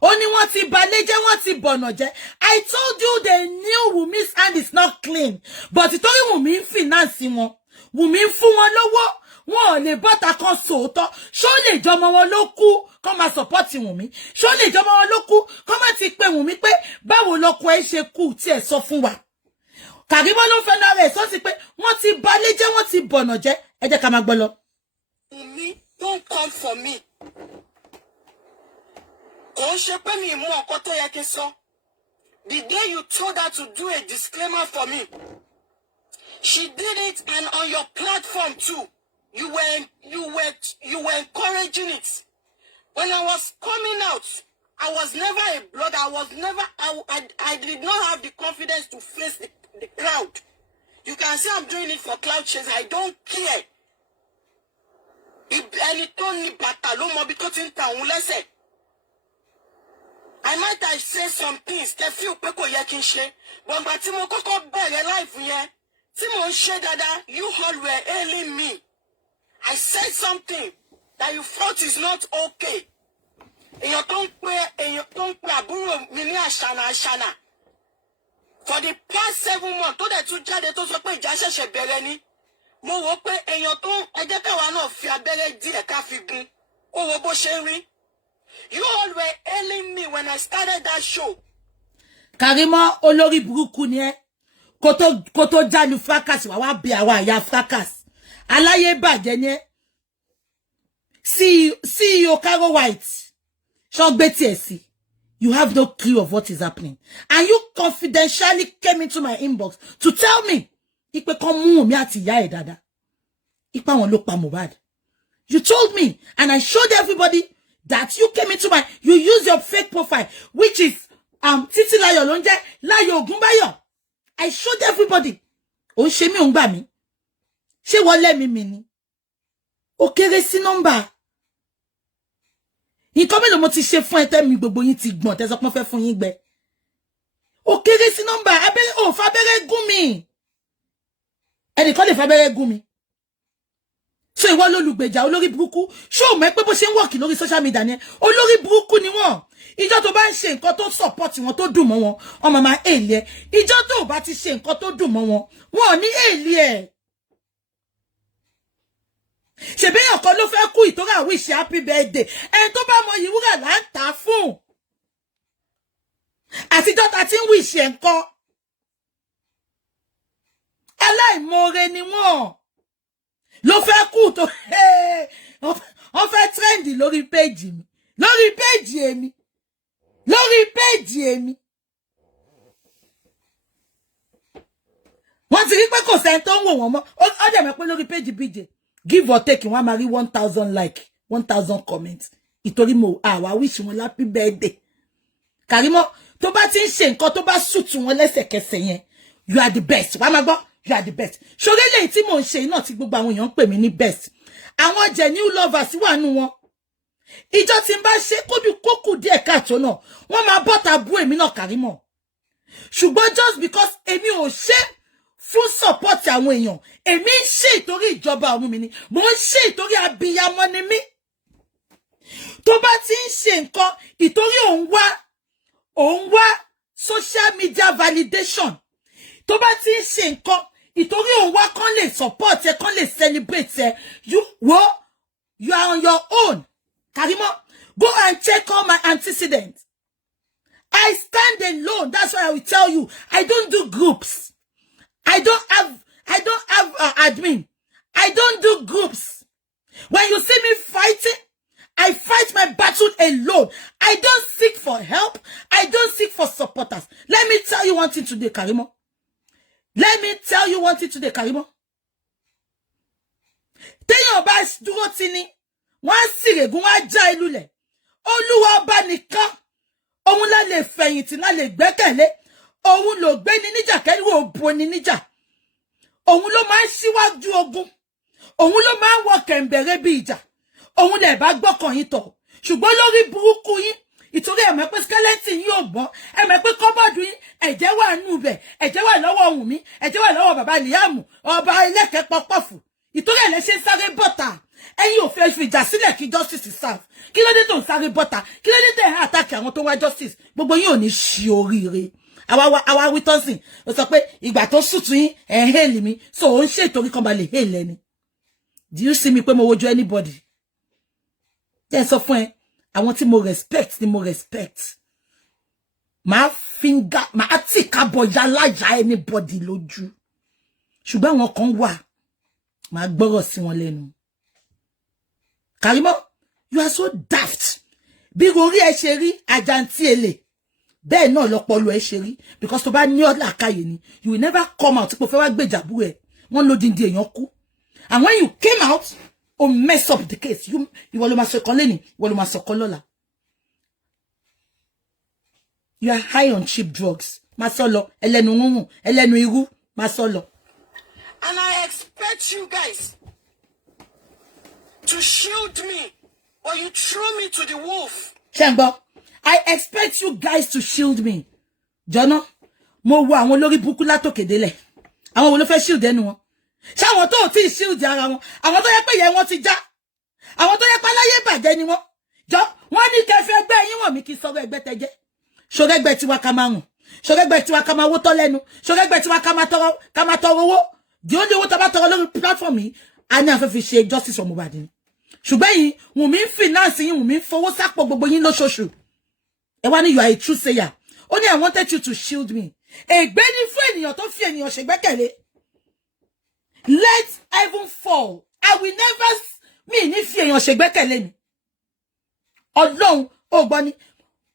Ó ní wọ́n ti balẹ́jẹ́, wọ́n ti bọ̀nà jẹ́. I told you they knew Wunmi's hand is not clean. But torí Wunmi ń finance wọn. Wunmi ń fún wọn lówó. Wọn ò lè bọ́ta kan sòótọ́. Ṣó lè jọmọ wọn ló kú kó máa support Wunmi. Ṣó lè jọmọ wọn ló kú kó máa ti pe Wunmi pé báwo lọkọ ẹ ṣe kú tí ẹ sọ fún wa. Karimo ló ń fẹ́ náà rẹ̀ sọ sí pé wọ́n ti balẹ́jẹ́, wọ́n ti bọ̀nà jẹ́. Ẹ jẹ́ ká máa gbọ́ lọ. Wunmi, don't come for me. Kò ṣe pé mi mú ọkọ tó yẹ kí sọ. The day you told her to do a disclaimer for me, she did it, and on your platform too. You were encouraging it. When I was coming out, I was never a blogger. I did not have the confidence to face the crowd. You can say I'm doing it for cloud chase. I don't care. Ẹni tó ní bàtà ló mọ bí tó ti ń ta òun lẹ́sẹ̀. I might have said some things that feel pé kò yẹ kí n ṣe. But ìgbà tí mo kọ́kọ́ bẹ̀rẹ̀ life yẹn, tí mo ń ṣe dáadáa, you all were hailing me. I said something that you thought is not okay. Èèyàn tó ń pe àbúrò mi ní àṣànà. For the past 7 months, tó dẹ̀ tún jáde tó sọ pé ìjà ṣẹ̀ṣẹ̀ bẹ̀rẹ̀ ni. Mo wò pé èèyàn tó ẹjẹ́ káwa náà fi abẹ́rẹ́ díẹ̀ ká fi gún. Ó wo bó ṣe ń rí. You all were hailing me when I started that show. Karimo olórí burúkú ni ẹ́. Kó tó jálu fracas wá bí àwa àyà fracas. Aláyé bàjẹ́ ni ẹ́. CEO Caro White. Ṣọ́gbé tiẹ̀ sí. You have no clue of what is happening. And you confidentially came into my inbox to tell me. Ipe kan mú mi àti ìyá ẹ̀ dáadáa. Ipa wọn ló pa Mohbad. You told me, and I showed everybody that you came into you used your fake profile, which is Títí Láyọ̀ ló ń jẹ́ Láyọ̀ Ògúnbáyọ̀. I showed everybody. Ó ṣe mí ó ń gbà mí. Ṣé wọ́n lẹ́mi mi ni? Ó kéré sí nọ́mbà. Nǹkan mélòó mo ti ṣe fún ẹ tẹ́mi gbogbo yín ti gbọ̀n tẹ́ sọ pé fẹ́ fún yín gbẹ. Ó kéré sí nọ́mbà. Abẹ́rẹ́ ò fábẹ́rẹ́ gún mi. Ẹnìkan lè fábẹ́rẹ́ gún mi. So ìwọ lólùgbèjà olórí burúkú. Ṣé o mọ̀ pé bó ṣe ń wọ̀kì lórí social media ni olórí burúkú ni wọ́n. Ìjọ́ tó bá ń ṣe nǹkan tó support wọn tó dùn mọ́ wọn, ọmọ máa èlé ẹ. Ìjọ́ tó bá ti ṣe nǹkan tó dùn mọ́ wọn, wọn ò ní èlé ẹ. Ṣèbéyàn kan ló fẹ́ kú ìtọ́ra wish happy birthday. Ẹni tó bá mọ ìwúrà là ń tà fún. Àtijọ́ ta ti ń wish ẹ̀ ńkọ́. Aláìmoore ni wọ́n. Ló fẹ́ kú tó wọ́n fẹ́ trend lórí page mi. Lórí page èmi. Lórí page èmi. Wọ́n ti rí pé kò sẹ́ni tó ń wò wọ́n mọ́. Ó dẹ̀ mọ̀ pé lórí page BJ. Give or take, wọ́n máa rí 1,000 like, 1,000 comments. Ìtorí mo àwa wish wọn happy birthday. Karimo, tó bá ti ń ṣe nǹkan tó bá suit wọn lẹ́sẹ̀kẹsẹ̀ yẹn, you are the best. Wá máa gbọ́, you are the best. Ṣoré lẹ́yìn tí mò ń ṣe iná tí gbogbo àwọn èèyàn ń pè mí ní best. Àwọn genuine lovers wà nù wọn. Ìjọ tí ń bá ṣe kókù díẹ̀ káàtó náà, wọ́n máa bọ́ta bú èmi náà Karimo. Ṣùgbọ́n just because èmi ò ṣe fún support àwọn èèyàn, èmi ń ṣe ìtorí ìjọba ọ̀run mi ni, mo ń ṣe ìtorí abiyamọ ni mí. Tó bá ti ń ṣe nǹkan ìtorí òun wá social media validation. Tó bá ti ń ṣe nǹkan ìtorí òun wá kán lè support ẹ, kán lè celebrate ẹ, you are on your own. Karimo, go and check all my antecedents. I stand alone. That's why I will tell you, I don't do groups. I don't have admin. I don't do groups. When you see me fighting, I fight my battle alone. I don't seek for help. I don't seek for supporters. Let me tell you one thing today, Karimo. Let me tell you one thing today, Karimo. Téèyàn bá dúró tì ní, wọ́n sì règùn wá já ìlú lẹ̀. Olúwa ọba nìkan. Òun la lè fẹ̀yìntì, la lè gbẹ́kẹ̀lé. Òun ló gbé ni níjà kẹ́rù òbò ni níjà. Òun ló máa ń ṣíwájú ogun. Òun ló máa ń wọ kẹ̀m̀bẹ̀rẹ̀ bí ìjà. Òun lè bá gbọ́kàn yín tọ̀. Ṣùgbọ́n lórí burúkú yín, ìtorí ẹ mọ̀ pé skeleton yín ò gbọ́n, ẹ mọ̀ pé kọ́bọ̀dù yín, ẹ̀jẹ̀ wà nù bẹ̀, ẹ̀jẹ̀ wà lọ́wọ́ Wùnmí, ẹ̀jẹ̀ wà lọ́wọ́ bàbá Liam, ọba ẹlẹ́kẹ̀ pọpọ́fù. Ìtorí ẹ lè ṣe sáré bọ́tà. Ẹ̀yin ò fẹ́ fìjà sílẹ̀ kí justice serve. Kí ló dé tó ń sáré bọ́tà? Kí ló dé tẹ̀ ẹ́ attack àwọn tó wá justice? Gbogbo yín ò ní ṣe oríire. Àwa wítọ́sìn ó sọ pé ìgbà tó sùtù yín ẹ̀ hail mi, so ó ń ṣe ìtorí kan balẹ̀ hail ẹni. Do you see me pé mo wojú anybody? Jẹ́ sọ fún ẹ, àwọn tí mo respect ni mo respect. Màá tì kábọ̀ yálàyà anybody lójú. Ṣùgbọ́n àwọn kan wà, màá gbọ́rọ̀ sí wọn lẹ́nu. Karimo, you are so daft. Bí orí ẹ ṣe rí àjàntí èlé. Bẹ́ẹ̀ náà lọ́pọlọ ẹ ṣe rí, because tó bá ní ọ̀la àkàyè ni, you will never come out pé fẹ́ wá gbèjàbú ẹ. Wọ́n ló díndín èèyàn kú. And when you came out, oh mess up the case. You ló máa sọ kan lẹ́ni, ìwọ ló máa sọ kan lọ́la. You are high on cheap drugs. Má sọ lọ, ẹlẹ́nu rúnrún, ẹlẹ́nu irú, má sọ lọ. And I expect you guys to shield me, or you throw me to the wolf. Ṣẹ́ngbọ́, I expect you guys to shield me. Jọ̀nà, mo wo àwọn olórí burúkú látòkè délẹ̀. Àwọn wo ló fẹ́ shield ẹnu wọn? Ṣé àwọn tó ti shield ara wọn? Àwọn tó yẹ pé yẹ wọn ti já. Àwọn tó yẹ pé aláyé bàjẹ́ ni wọ́n. Jọ, wọ́n ní kẹfẹ́ ẹgbẹ́ yín wọ̀n mi kí sọ̀rọ̀ ẹgbẹ́ tẹ́jẹ́. Ṣọ̀rẹ́gbẹ́ tiwa ká máa rùn. Ṣọ̀rẹ́gbẹ́ tiwa ká máa wó tọ́ lẹ́nu. Ṣọ̀rẹ́gbẹ́ tiwa ká máa tọrọ owó. Di only owó tá bá tọrọ lórí platform yìí, a ní afẹ́ fi ṣe justice for Mohbad ni. Ṣùgbọ́n yín, Wùnmí ń finance yín, Wùnmí ń fowó sápò gbogbo yín lóṣooṣù. Ẹ wá ní you are a true sayer. Only I wanted you to shield me. Ègbé ni fún ènìyàn tó fi ènìyàn ṣègbẹ́kẹ̀lé. Let heaven fall. I will never mi ní fi ènìyàn ṣègbẹ́kẹ̀lé mi. Ọlọ́run ó gbọ́ ni.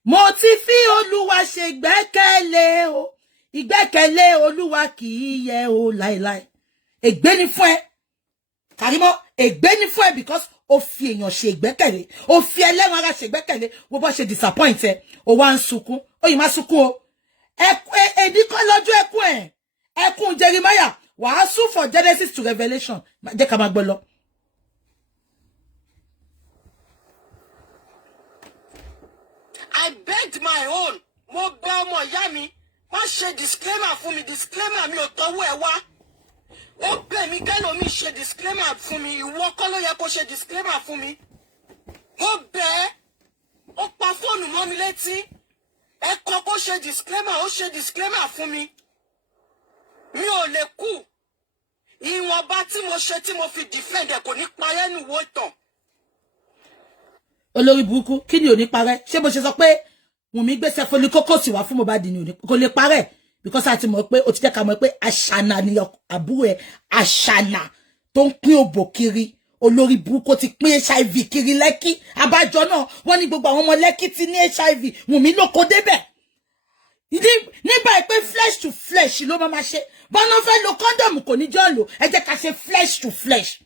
Mo ti fi Olúwa ṣègbẹ́kẹ̀lé o. Ìgbẹ́kẹ̀lé Olúwa kì í yẹ̀ o láéláé. Ègbé ni fún ẹ. Karimo, ègbé ni fún ẹ because ó fi èèyàn ṣe ìgbẹ́kẹ̀lé, ó fi ẹlẹ́ran ara ṣe ìgbẹ́kẹ̀lé, wo bó ṣe disappoint ẹ, ó wá ń sunkún, ó yìí má sunkún o. Èdí kọ́ lọ́jọ́ ẹkún ẹ̀, ẹkún Jeremiah, wàásù for Genesis to Revelation, jẹ́ ká máa gbọ́ lọ. I begged my own. Mo bá ọmọ ìyá mi, má ṣe disclaimer fún mi, disclaimer mi ò tọ́wọ́ ẹ wá. Ó bẹ̀ mí kẹ́lò mi ṣe disclaimer fún mi, ìwọ kọ́ ló yẹ kó ṣe disclaimer fún mi. Ó bẹ̀, ó pa fóònù mọ́ mi létí. Ẹ kọ́ kó ṣe disclaimer, ó ṣe disclaimer fún mi. Mi ò lè kú. Ìwọ̀nba tí mo ṣe tí mo fi defend ẹ kò ní parẹ́ nù wó tán. Olórí burúkú, kí ni ò ní parẹ́? Ṣé bó ṣe sọ pé Wùnmí gbé sẹfọlíkókòsì wá fún Mohbad ni ò ní kò lè parẹ́? Because a ti mọ̀ pé ó ti jẹ́ ká mọ̀ pé àṣànà ni àbúrò ẹ̀, àṣànà tó ń pín òbò kiri, olórí burúkú ti pín HIV kiri Lẹ́kì. Àbájọ náà wọ́n ní gbogbo àwọn ọmọ Lẹ́kì ti ní HIV, Wùnmí ló kó débẹ̀. Nígbà pé flesh to flesh ló máa ṣe, bọ́nà fẹ́ lo condom kò ní jọ́ lò, ẹ jẹ́ ká ṣe flesh to flesh.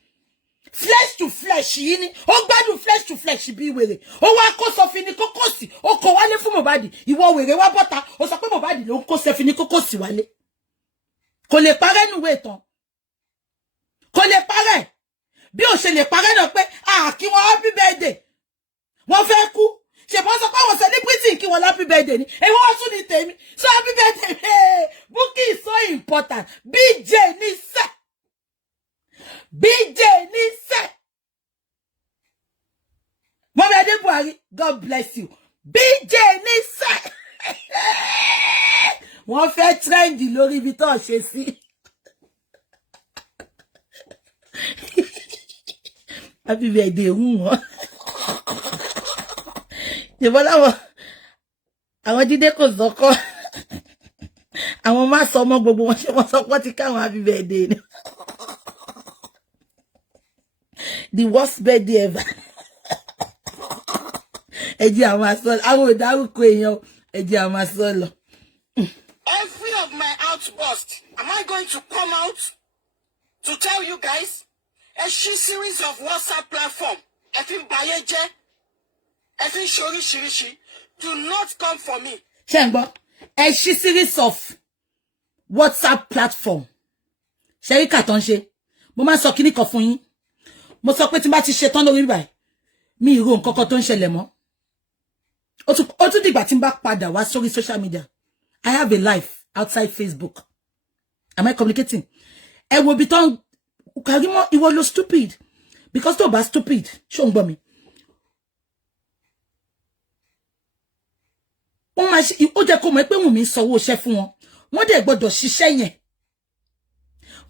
Flesh to flesh yìí ni, ó gbádùn flesh to flesh bí wèrè. Ó wá kó Sọfini kókòsì, ó kó wálé fún Mohbad. Ìwọ wèrè wá bọ́ta, ó sọ pé Mohbad ló ń kó Sọfini kókòsì wálé. Kò lè parẹ́ nùwé tán. Kò lè parẹ́. Bí ó ṣe lè parẹ́ náà pé, kí wọ́n happy birthday. Wọ́n fẹ́ kú. Ṣé bọ́n sọ pé àwọn celebrity kí wọ́n happy birthday ni. Èwo wọ́n tún ní tèmi. So happy birthday. Hey, Bukky is so important. BJ ní sẹ́. BJ ní sẹ́. Mọ́mí Adé Buhari, God bless you. BJ ní sẹ́. Wọ́n fẹ́ trend lórí ibi tó ṣe sí. Happy birthday wọ́n. Ṣèbọ́ láwọn àwọn Jídé kò sọ́kọ́. Àwọn máa sọ ọmọ gbogbo wọn ṣe wọ́n sọ pé ti káwọn happy birthday ni. The worst birthday ever. Ẹjẹ́ àwọn asọ́lọ. Àwọn ìdárúkọ èèyàn ẹjẹ́ àwọn asọ́lọ. Every of my outburst, am I going to come out to tell you guys? A series of WhatsApp platform. Ẹ fi ń bayé jẹ́. Ẹ fi ń ṣoríṣiríṣi. Do not come for me. Ṣé ń gbọ́? A series of WhatsApp platform. Ṣé rí kàtọ́ ń ṣe? Mo máa sọ kíní kan fún yín. Mo sọ pé tí bá ti ṣe tán lórí báyìí, mi ro nǹkan kan tó ń ṣẹlẹ̀ mọ́. Ó tún dìgbà tí n bá padà wá sórí social media. I have a life outside Facebook. Am I communicating? Ẹ wo bí tán Karimo, ìwọ ló stupid. Because tó bá stupid, ṣó ń gbọ́ mi. Ó jẹ́ kó mọ̀ pé Wùnmí sanwó iṣẹ́ fún wọn. Wọ́n dẹ̀ gbọ́dọ̀ ṣiṣẹ́ yẹn.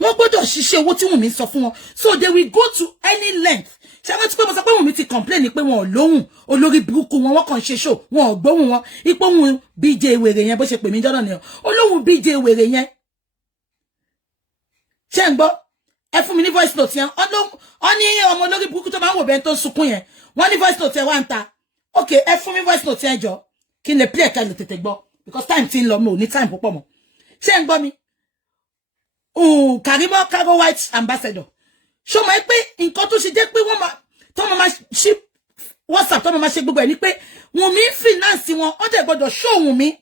Wọ́n gbọ́dọ̀ ṣiṣẹ́ owó tí Wùnmí sọ fún wọn. So they will go to any length. Ṣé wọ́n ti pé mo sọ pé Wùnmí ti complain pé wọn ò lóhùn olórí burúkú wọn, wọ́n kàn ṣe show, wọn ò gbóhùn wọn. Ipò ohun BJ wèrè yẹn bó ṣe pè mí jọ́nà nìyẹn. Olóhùn BJ wèrè yẹn. Ṣé ń gbọ́? Ẹ fún mi ní voice note yẹn. Ó ní ọmọ olórí burúkú tó máa ń wò bẹ́ẹ̀ tó ń sunkún yẹn. Wọ́n ní voice note yẹn wá ń ta. Okay, ẹ fún mi voice note yẹn jọ. Kí n lè play ẹ̀ka lè tètè gbọ́. Because time ti ń lọ, mo ò ní time púpọ̀ mọ́. Ṣé ń gbọ́ mi? Karimo Cargo White ambassador. Ṣó mọ̀ pé nǹkan tó ṣe jẹ́ pé wọ́n máa ṣí WhatsApp tó máa ṣe gbogbo ẹ̀ ni pé Wùnmí finance wọn, ó dẹ̀ gbọ́dọ̀ show Wùnmí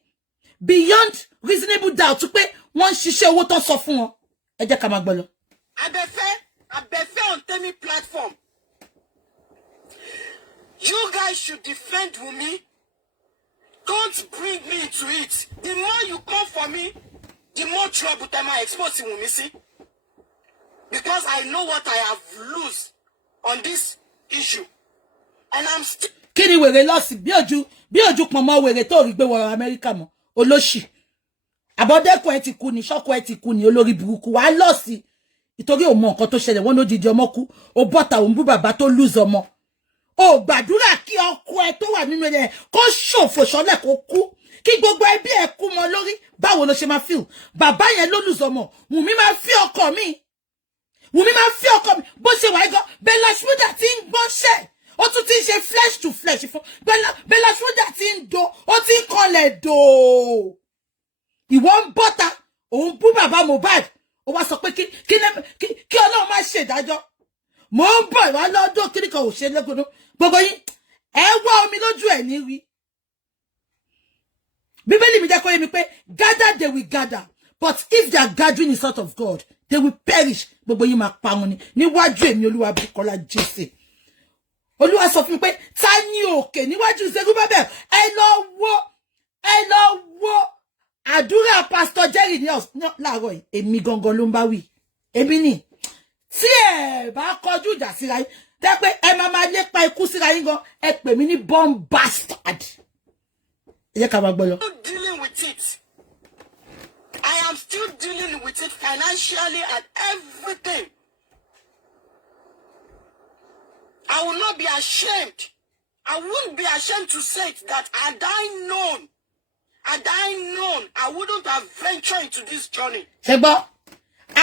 beyond reasonable doubt pé wọ́n ń ṣiṣẹ́ owó tó sọ fún wọn. Ẹ jẹ́ ká máa gbọ́ lọ. Abẹ́fẹ́ on Temi platform. You guys should defend Wùnmí. Don't bring me into it. The more you come for me, the more trouble that I expose to Wùnmí sí. Because I know what I have lose on this issue. And I'm still... Kí ni wèrè lọ́sì bí ojú pọ̀nmọ́ wèrè tó rí gbé wọ Amẹ́ríkà mọ́. Olóṣì. Àbọ̀dẹ́kùn ẹ ti kú ni, ṣọ́kọ ẹ ti kú ni, olórí burúkú. Wàá lọ́sì. Ìtorí ò mọ nǹkan tó ṣẹlẹ̀, wọ́n ló dìde ọmọ kú. Ó bọ́ta òun bú bàbá tó lose ọmọ. Ó gbàdúrà kí ọkọ ẹ tó wà nínú ẹ̀ kó ṣòfò ṣọlẹ̀ kó kú. Kí gbogbo ẹbí ẹ kú mọ́ lórí. Báwo ló ṣe máa feel? Bàbá yẹn ló lose ọmọ. Wùnmí máa fi ọkọ mi. Wùnmí máa fi ọkọ mi. Bó ṣe wà gan, Bella Shmurda ti ń gbọ́ṣẹ́. Ó tún ti ń ṣe flesh to flesh fún. Bella Shmurda ti ń do. Ó ti ń kọlẹ̀ do. Ìwọ ń bọ́ta. Òun bú bàbá Mohbad. Ó wá sọ pé kí Ọlọ́run máa ṣe ìdájọ́. mo ń bọ̀ wá lọ́dún kíní kan ò ṣe lẹ́gbọ̀dọ̀ gbogbo yín ẹ wá omi lójú ẹ̀ ní rí Bíbélì mi jẹ́ kó yé mi pé gather they will gather but if their gathering is out of God they will perish gbogbo yín máa pa wọn ni níwájú èmi Olúwa Bùkọ́lá Jésè Olúwa sọ fún mi pé ta ni òkè níwájú Zerubbabel ẹ lọ wo àdúrà Pastor Jerry ní láàárọ̀ yìí èmi gangan ló ń bá wí èmi ni tí ẹ bá kọjú ìjà síra yín tẹ́ pé ẹ máa lépa ikú síra yín gan ẹ pè mí ní bomb bastard ẹ jẹ́ ká máa gbọ́ lọ. Dealing with it. I am still dealing with it financially and everything. I will not be ashamed. I wouldn't be ashamed to say it that had I known, I wouldn't have ventured into this journey. Ṣẹ́gbọ́,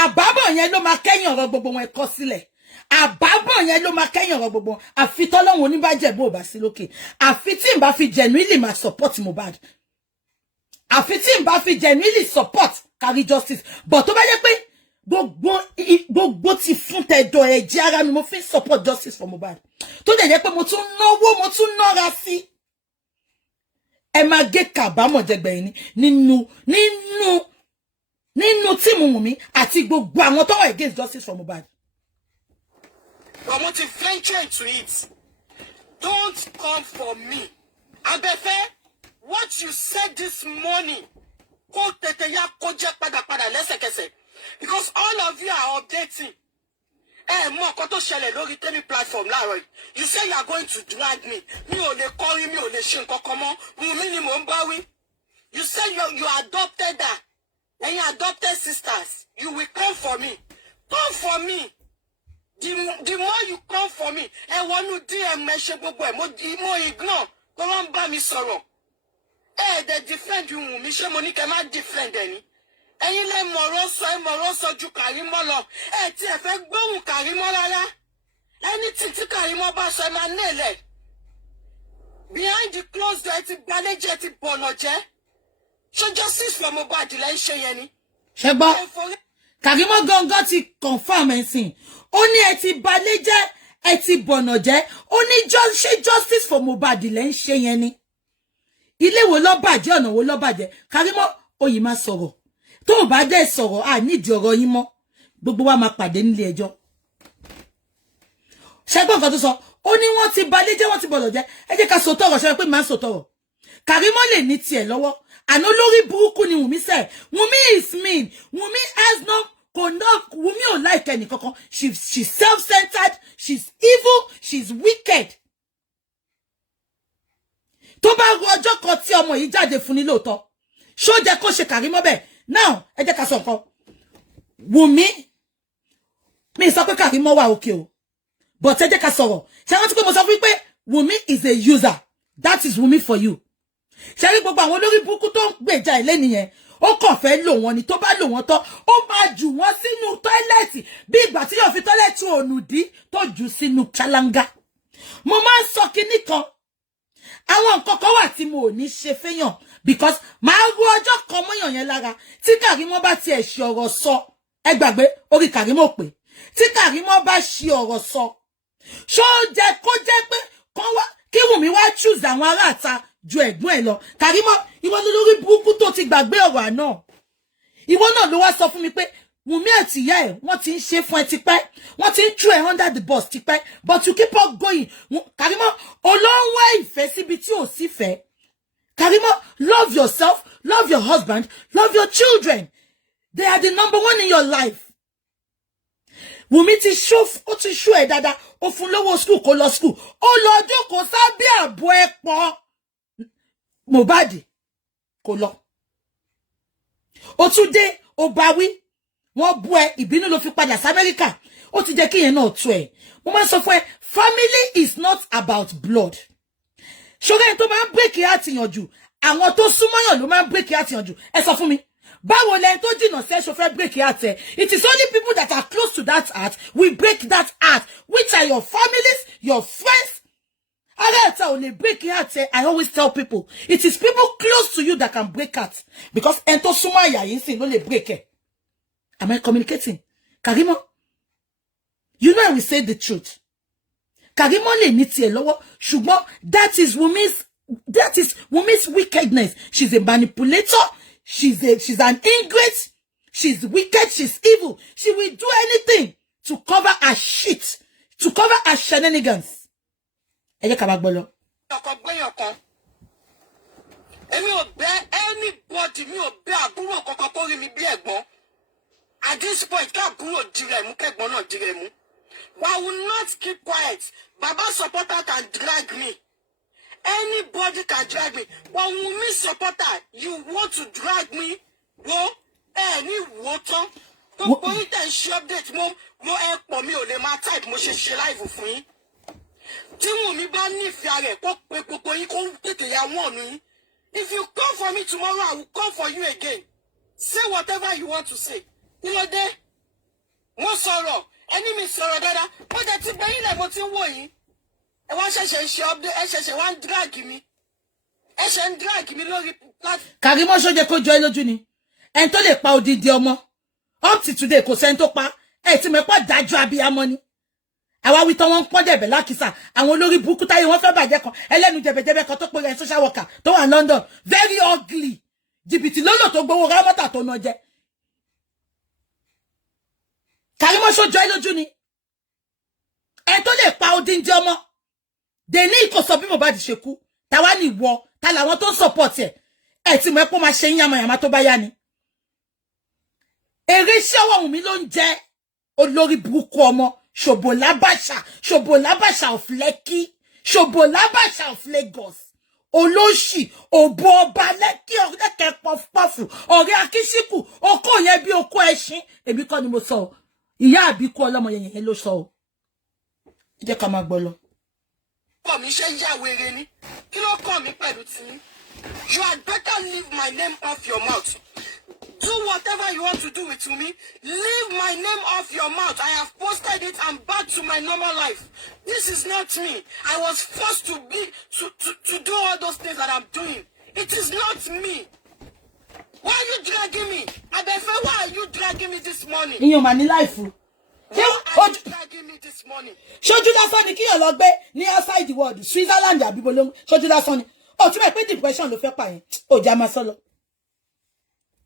àbábọ̀ yẹn ló máa kẹ́yìn ọ̀rọ̀ gbogbo wọn kọ sílẹ̀. Àbábọ̀ yẹn ló máa kẹ́yìn ọ̀rọ̀ gbogbo wọn. Àfi tọ́lọ́run oníbàjẹ́bú ò bá sí lókè. Àfi tí n bá fi genuinely máa support Mohbad. Àfi tí n bá fi genuinely support carry justice. But tó bá jẹ́ pé gbogbo ti fún tẹ̀dọ̀ ẹ̀jẹ̀ ara mi mo fi support justice for Mohbad. Tó dẹ̀ jẹ́ pé mo tún náwó mo tún nára sí. Ẹ máa gé kábàámọ̀ jẹgbẹ̀yìn nínú tíìmù Wùnmí àti gbogbo àwọn tó wà against justice for Mohbad. But mo ti venture into it. Don't come for me. Abefe, what you said this morning, kó tètè yá kó jẹ́ padà lẹ́sẹ̀kẹsẹ̀. Because all of you are updating. Mọ nǹkan tó ṣẹlẹ̀ lórí tẹ́mi platform láàárọ̀ yìí. You say you are going to drag me. Mi ò lè kọrin, mi ò lè ṣe nǹkan kan mọ́. Wùnmí ni mò ń bá wí. You say you adopted her. And you adopted sisters. You will come for me. Come for me. The more you come for me, ẹ wọnú DM ẹ ṣe gbogbo ẹ mo ignore tó wọ́n ń bá mi sọ̀rọ̀. Ẹ defend Wùnmí ṣé mo ní kẹ́ má defend ẹni. Ẹ̀yin lẹ mọ̀rọ̀ sọ ju Kàrímọ́ lọ. Ẹ tí ẹ fẹ́ gbóhùn Kàrímọ́ rárá. Anything tí Kàrímọ́ bá sọ ẹ máa nílẹ̀. Behind the closed door ẹ ti gbalẹ́jẹ́ ẹ ti bọ̀nà jẹ́. Ṣé justice for Mohbad lẹ́ ń ṣe yẹn ni? Ṣẹ́gbọ́, Kàrímọ́ gangan ti confirm ẹ̀sìn. Ó ní ẹ ti balẹ́jẹ́ ẹ ti bọ̀nà jẹ́. Ó ní ṣé justice for Mohbad lẹ́ ń ṣe yẹn ni? Ilé wo ló bàjẹ́ ọ̀nà wo ló bàjẹ́? Kàrímọ́ oyè máa sọ̀rọ̀. Tó o bá dẹ̀ sọ̀rọ̀ à nídìí ọ̀rọ̀ yín mọ́. Gbogbo wa máa pàdé nílé ẹjọ́. Ṣẹ́gbọ́n nǹkan tó sọ, ó ní wọ́n ti balẹ́jẹ́ wọ́n ti bọ̀nà jẹ́. Ẹ jẹ́ ká sòtọ̀rọ̀ ṣe pé máa sòtọ̀rọ̀. Kàrímọ́ lè ní tiẹ̀ lọ́wọ́. Àná lórí burúkú ni Wùnmí sẹ́. Wùnmí is mean. Wùnmí has no conduct. Wùnmí ò like ẹni kankan. She's self-centered. She's evil. She's wicked. Tó bá ru ọjọ́ kan tí ọmọ yìí jáde fún ní lóòótọ́. Ṣó jẹ́ kó ṣe Kàrímọ́ bẹ́ẹ̀. Now, ẹ jẹ́ ká sọ nǹkan. Wùnmí, mi sọ pé Kàrímọ́ wà òkè o. But ẹ jẹ́ ká sọ̀rọ̀. Ṣé wọ́n ti pé mo sọ fún pé Wùnmí is a user. That is Wùnmí for you. Ṣé rí gbogbo àwọn olórí burúkú tó ń gbèjà ilé nìyẹn. Ó kàn fẹ́ lò wọ́n ni tó bá lò wọ́n tán. Ó máa jù wọ́n sínú tọ́ílẹ̀tì bí ìgbà tí yóò fi tọ́ílẹ̀tì ònùdí tó jù sínú ṣáláńgá. Mo máa ń sọ kinní kan. Àwọn nǹkan kan wà tí mo ò ní ṣe fẹ́yàn because máa ru ọjọ́ kan mọ́yàn yẹn lára tí Kàrímọ́ bá tiẹ̀ ṣe ọ̀rọ̀ sọ. Ẹ gbàgbé orí Kàrímọ́ pé tí Kàrímọ́ bá ṣe ọ̀rọ̀ sọ. Ṣó jẹ́ kó jẹ́ pé kán wá kí Wùnmí wá choose àwọn aráàta ju ẹ̀gbọ́n ẹ̀ lọ. Kàrímọ́, ìwọ lórí burúkú tó ti gbàgbé ọ̀rọ̀ àná. Ìwọ náà ló wá sọ fún mi pé Wùnmí àti ìyá ẹ̀ wọ́n ti ń ṣe fún ẹ tipẹ́. Wọ́n ti ń throw ẹ under the bus tipẹ́. But you keep on going. Kàrímọ́, olóńwá ìfẹ́ síbi tí ò sí fẹ́. Kàrímọ́, love yourself, love your husband, love your children. They are the number one in your life. Wùnmí ti ṣó ẹ dáadáa. Ó fún lówó school kó lọ school. Ó lọ jókòó sábẹ́ ààbò ẹ pọ̀. Mohbad kò lọ. Ó tún dé ó bá wí. Wọ́n bú ẹ ìbínú ló fi padà sí America. Ó ti jẹ́ kí yẹn náà tú ẹ. Mo máa sọ fún ẹ, family is not about blood. Ṣọ́gẹ́ tó máa ń break heart yàn jù. Àwọn tó súnmọ́ yàn ló máa ń break heart yàn jù. Ẹ sọ fún mi. Báwo lẹ́yìn tó jìnnà sí ṣó fẹ́ break heart ẹ? It is only people that are close to that heart will break that heart, which are your families, your friends. Break heart. I always tell people, it is people close to you that can break heart. Because ento suma ya yin sin no le break it. Am I communicating? Kàrímọ́, You know I will say the truth. Karimo lè ní tiẹ̀ lọ́wọ́, ṣùgbọ́n that is Wumi's wickedness. She's a manipulator. She's an ingrate. She's wicked. She's evil. She will do anything to cover her shit, to cover her shenanigans. Ẹ jẹ́ ká bá gbọ́ lọ. Anybody mi ò bẹ̀ àbúrò kankan kó rí mi bí ẹ̀gbọ́n. At this point, ká àbúrò dirẹ̀ mú kẹ́gbọ́n náà dirẹ̀ mú. But I will not keep quiet. Baba supporter can drag me. Anybody can drag me. But Wunmi supporter, you want to drag me? Wo any water? Don't go it and share update. Mo ẹ pọ̀ mi ò lè máa type mo ṣe live fún yín. Tí Wunmi bá nífẹ̀ẹ́ rẹ̀ kó pe gbogbo yín kó tètè ya wọ́n nu yín. If you come for me tomorrow, I will come for you again. Say whatever you want to say. You know there? Mo sọ̀rọ̀, ẹni mi sọ̀rọ̀ dáadáa. Mo dẹ̀ ti gbẹ̀yìn lẹ̀ mo ti wò yín. Ẹ wá ṣẹ̀ṣẹ̀ ṣe update, ẹ ṣẹ̀ṣẹ̀ wá ń drag mi. Ẹ ṣẹ̀ ń drag mi lórí platform. Karimo ṣó jẹ́ kó jọ ẹ́ lójú ni. Ẹni tó lè pa odidi ọmọ. Up to today kò sẹ́ni tó pa. Ẹ ti mọ̀ pé dájú abiyamọ ni. Àwa wí tán wọ́n ń pọ́n dẹ̀bẹ̀ lákìsà. Àwọn olórí burúkú táyé wọ́n fẹ́ bàjẹ́ kan. Ẹlẹ́nu jẹ̀bẹ̀jẹ̀bẹ̀ kan tó pe rẹ̀ social worker tó wà London. Very ugly. Jìbìtì lólò tó gbowó rámọ́tà tó ná jẹ. Karimo ṣó jọ ẹ́ lójú ni. Ẹni tó lè pa odidi ọmọ. They ní kò sọ bí Mohbad ṣe kú. Táwa ni ìwọ, ta làwọn tó support ẹ̀. Ẹ ti mọ̀ pé ó máa ṣe yàmàyàmà tó bá yá ni. Èrè iṣẹ́ ọwọ́ Wunmi ló ń jẹ́ olórí burúkú ọmọ. Ṣòbòlábàṣà of Lekki. Ṣòbòlábàṣà of Lagos. Olóṣì, òbò ọba Lekki ọ̀rẹ́kẹ̀ pọ̀fupọ̀fù. Ọ̀rẹ́ Akíṣíkù, okó yẹn bí okó ẹṣin. Èmi kọ́ ni mo sọ. Ìyá àbíkú ọlọ́mọ yẹn ló sọ. Ẹ jẹ́ ká máa gbọ́ lọ. Mi ṣe ya wèrè ni. Kí ló kàn mí pẹ̀lú tí? You had better leave my name off your mouth. Do whatever you want to do with me. Leave my name off your mouth. I have posted it and back to my normal life. This is not me. I was forced to do all those things that I'm doing. It is not me. Why are you dragging me? Abefe, why are you dragging me this morning? In your money life. Why are you dragging me this morning? Ṣojú lásán ni kíyàn lọ gbé ní outside the world, Switzerland àbí bolóhùn. Ṣojú lásán ni. Ó ti mọ̀ pé depression ló fẹ́ pa yẹn. Ó já máa sọ lọ.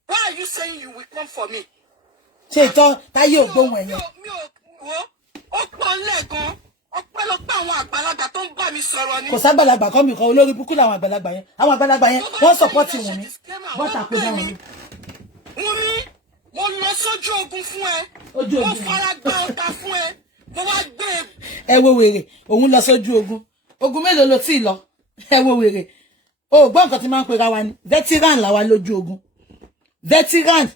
Why are you saying you will come for me? Ṣé ìtọ́ táyé ògbóhùn ẹ̀yẹn? Mi ò wo. Ó pọ̀ lẹ́ẹ̀kan. Ọpẹ́lọpẹ́ àwọn àgbàlagbà tó ń bá mi sọ̀rọ̀ ni. Kò ságbàlagbà kan mi kan olórí búkú làwọn àgbàlagbà yẹn. Àwọn àgbàlagbà yẹn wọ́n support Wunmi. Bọ́tà pé báwọn ni. Wunmi, mo lọ sójú ogun fún ẹ. Mo fara gbá ọ̀tá fún ẹ. Mo wá gbé. Ẹ wo wèrè, òun lọ sójú ogun. Ogun mélòó ló ti lọ? Ẹ wo wèrè. O gbọ́ nǹkan tí máa ń pera wa ni. Veteran làwa lójú ogun. Veteran.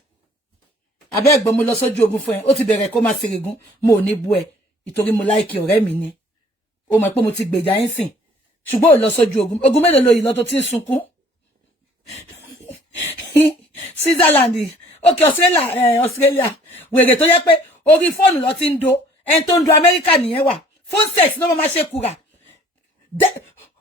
Àbẹ́ ẹ̀gbọ́n mo lọ sójú ogun fún ẹ. Ó ti bẹ̀rẹ̀ kó máa ṣèrègùn. Mo ò ní bú ẹ. Ìtorí mo láìkì ọ̀rẹ́ mi ni. Ó mọ̀ pé mo ti gbèjà yín sìn. Ṣùgbọ́n ò lọ sójú ogun. Ogun mélòó ló yìí lọ tó ti ń sunkún? Switzerland. Okay, Australia. Wèrè tó yẹ pé orí fóònù lọ ti ń do. Ẹni tó ń do Amẹ́ríkà nìyẹn wà. Phone sex ló máa ṣe kúra.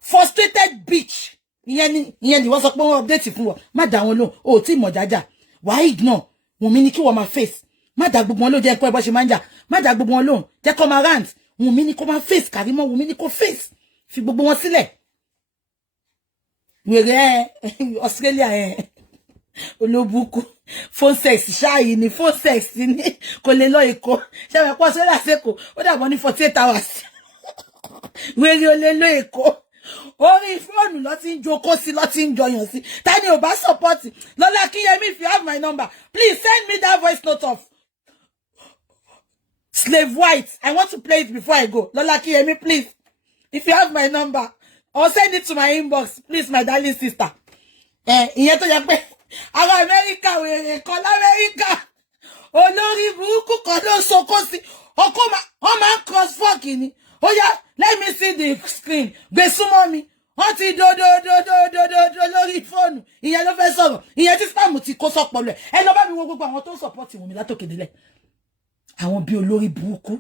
Frustrated bitch. Ìyẹn ni wọ́n sọ pé wọ́n update fún wọn. Má dá wọn lóhùn. O tí mọ̀ jájà. Wàá ignore. Wunmi ní kí wọ́n máa face. Má dá gbogbo wọn lóhùn jẹ́ pé bó ṣe máa ń jà. Má dá gbogbo wọn lóhùn. Jẹ́ kó máa rant. Wunmi ní kó máa face. Karimo Wunmi ní kó face. Fi gbogbo wọn sílẹ̀. Wèrè Australia olóbùkú. Phone sex ṣáàyí ni phone sex ni kò lè lọ Èkó. Ṣé ẹ pọ̀ Australia seko. Ó dàbọ̀ ní 48 hours. Wèrè ó lè lọ Èkó. Orí fóònù lọ ti ń jókòó sí lọ ti ń jọyàn sí. Tani ò bá support Lọ́lá Kíyẹmí, if you have my number, please send me that voice note of Slave White. I want to play it before I go. Lọ́lá Kíyẹmí, please. If you have my number, or send it to my inbox, please, my darling sister. Ìyẹn tó yẹ pé àwọn Amẹ́ríkà wèrè kan l'Amẹ́ríkà. Olórí burúkú kan ló sokó sí. Ọkọ máa ń cross fork ni. Oh yeah, let me see the screen. Gbé súnmọ́ mi. Wọ́n ti do lórí fóònù. Ìyẹn ló fẹ́ sọ̀rọ̀. Ìyẹn tí spam ti kó sọ́pọ̀lọ́ ẹ̀. Ẹ lọ bá mi wo gbogbo àwọn tó ń support Wunmi látòkè délẹ̀. Àwọn bí olórí burúkú.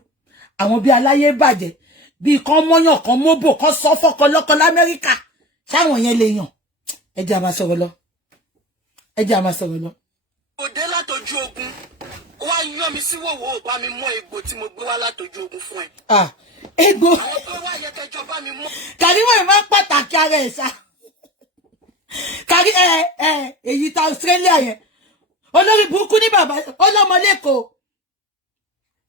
Àwọn bí aláyé bàjẹ́. Bí kan mọ́yàn kan mọ́bò kan sọ fọ́kọ lọ́kọ l'Amẹ́ríkà. Ṣáwọn yẹn lè yàn. Ẹ jẹ́ a máa sọ̀rọ̀ lọ. Òde látọjú ogun. Wá yan mi sí wòwò bá mi mọ egbò tí mo gbé wá látọjú ogun fún ẹ. Egbò. Àwọn tó wá yẹ kẹjọ bá mi mọ. Karimo ẹ máa pàtàkì ara ẹ ṣá. Kari èyí ta Australia yẹn. Olórí burúkú ní bàbá ọlọ́mọ lẹ́kọ̀ọ́.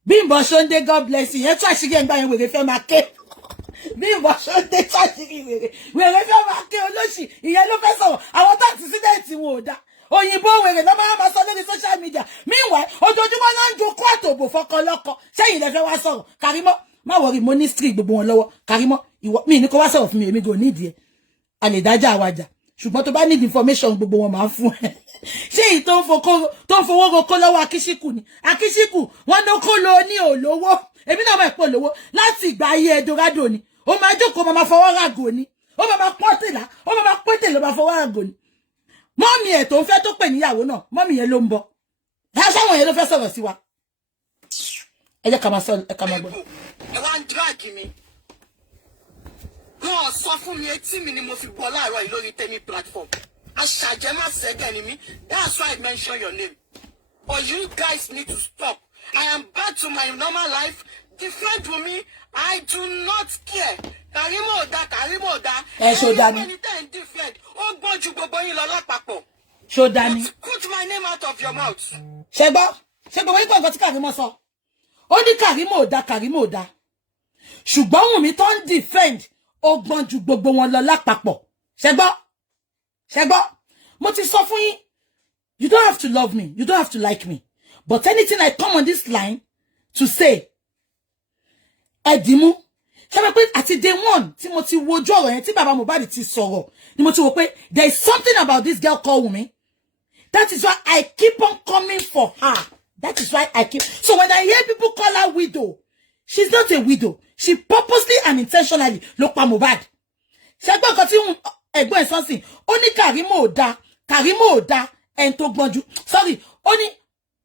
Bimbo Sunday, God bless you. Yẹn tó àṣírí ẹgbà yẹn wèrè fẹ́ máa ké. Bimbo Sunday tó àṣírí wèrè fẹ́ máa ké olóṣì. Ìyẹn ló fẹ́ sọ̀rọ̀. Àwọn táàtì sídẹ̀ẹ̀tì wọn ò dá. Òyìnbó wèrè ló máa sọ lórí social media. Meanwhile, ojoojúmọ́ náà ń jo kó àtòbò fọkọ lọ́kọ. Ṣẹ́yìn lẹ fẹ́ wá sọ̀rọ̀. Karimo, má worry ministry gbogbo wọn lọ́wọ́. Karimo, ìwọ mi ní kó wá sọ̀rọ̀ fún mi, èmi go need ẹ. A lè dájà àwàjà. Ṣùgbọ́n tó bá need information gbogbo wọn máa fún ẹ. Ṣé èyí tó ń fowó roko lọ́wọ́ Akíṣíkù ni? Akíṣíkù wọ́n ló kó lo ní olówó. Èmi náà máa pọ̀ lówó láti ìgbà ayé Eldorado ni. Ó máa jókòó máa fọwọ́ ràgò ni. Ó máa pọ́tìlá, ó máa pọ́tìlá máa fọwọ́ ràgò ni. Mọ́mì ẹ̀ tó ń fẹ́ tó pè níyàwó náà, mọ́mì yẹn ló ń bọ̀. Sáwọn yẹn ló fẹ́ sọ̀rọ̀ sí wa. Ẹ jẹ́ ká máa sọ, ẹ ká máa gbọ́. Ẹ wá ń drag mi. Wọ́n sọ fún mi etí mi ni mo fi gbọ́ láàárọ̀ yìí lórí Temi platform. Aṣàjẹmásẹ́gẹ̀ ni mí. That's why I mention your name. But you guys need to stop. I am back to my normal life. Different with me. I do not care. Karimo Oda. Ṣodani. Anything different. Ó gbọ́n ju gbogbo yín lọ lápapọ̀. Ṣodani. Put my name out of your mouth. Ṣẹgbọ́ wọ́n gbọ́ nǹkan tí Karimo sọ. Ó ní Karimo Oda. Ṣùgbọ́n Wùnmí tó ń defend ó gbọ́n ju gbogbo wọn lọ lápapọ̀. Ṣẹgbọ́. Mo ti sọ fún yín. You don't have to love me. You don't have to like me. But anything I come on this line to say, Edimu, ṣé pé àti day one tí mo ti wojú ọ̀rọ̀ yẹn tí Baba Mohbad ti sọ̀rọ̀ ni mo ti wò pé there is something about this girl called Wunmi. That is why I keep on coming for her. That is why I keep. So when I hear people call her widow, she's not a widow. She purposely and intentionally ló pa Mohbad. Ṣé gbọ́ nǹkan tí ẹ̀gbọ́n ẹ̀ sọ́nsìn ó ní Karimo Oda ẹni tó gbọ́njú. Sorry, ó ní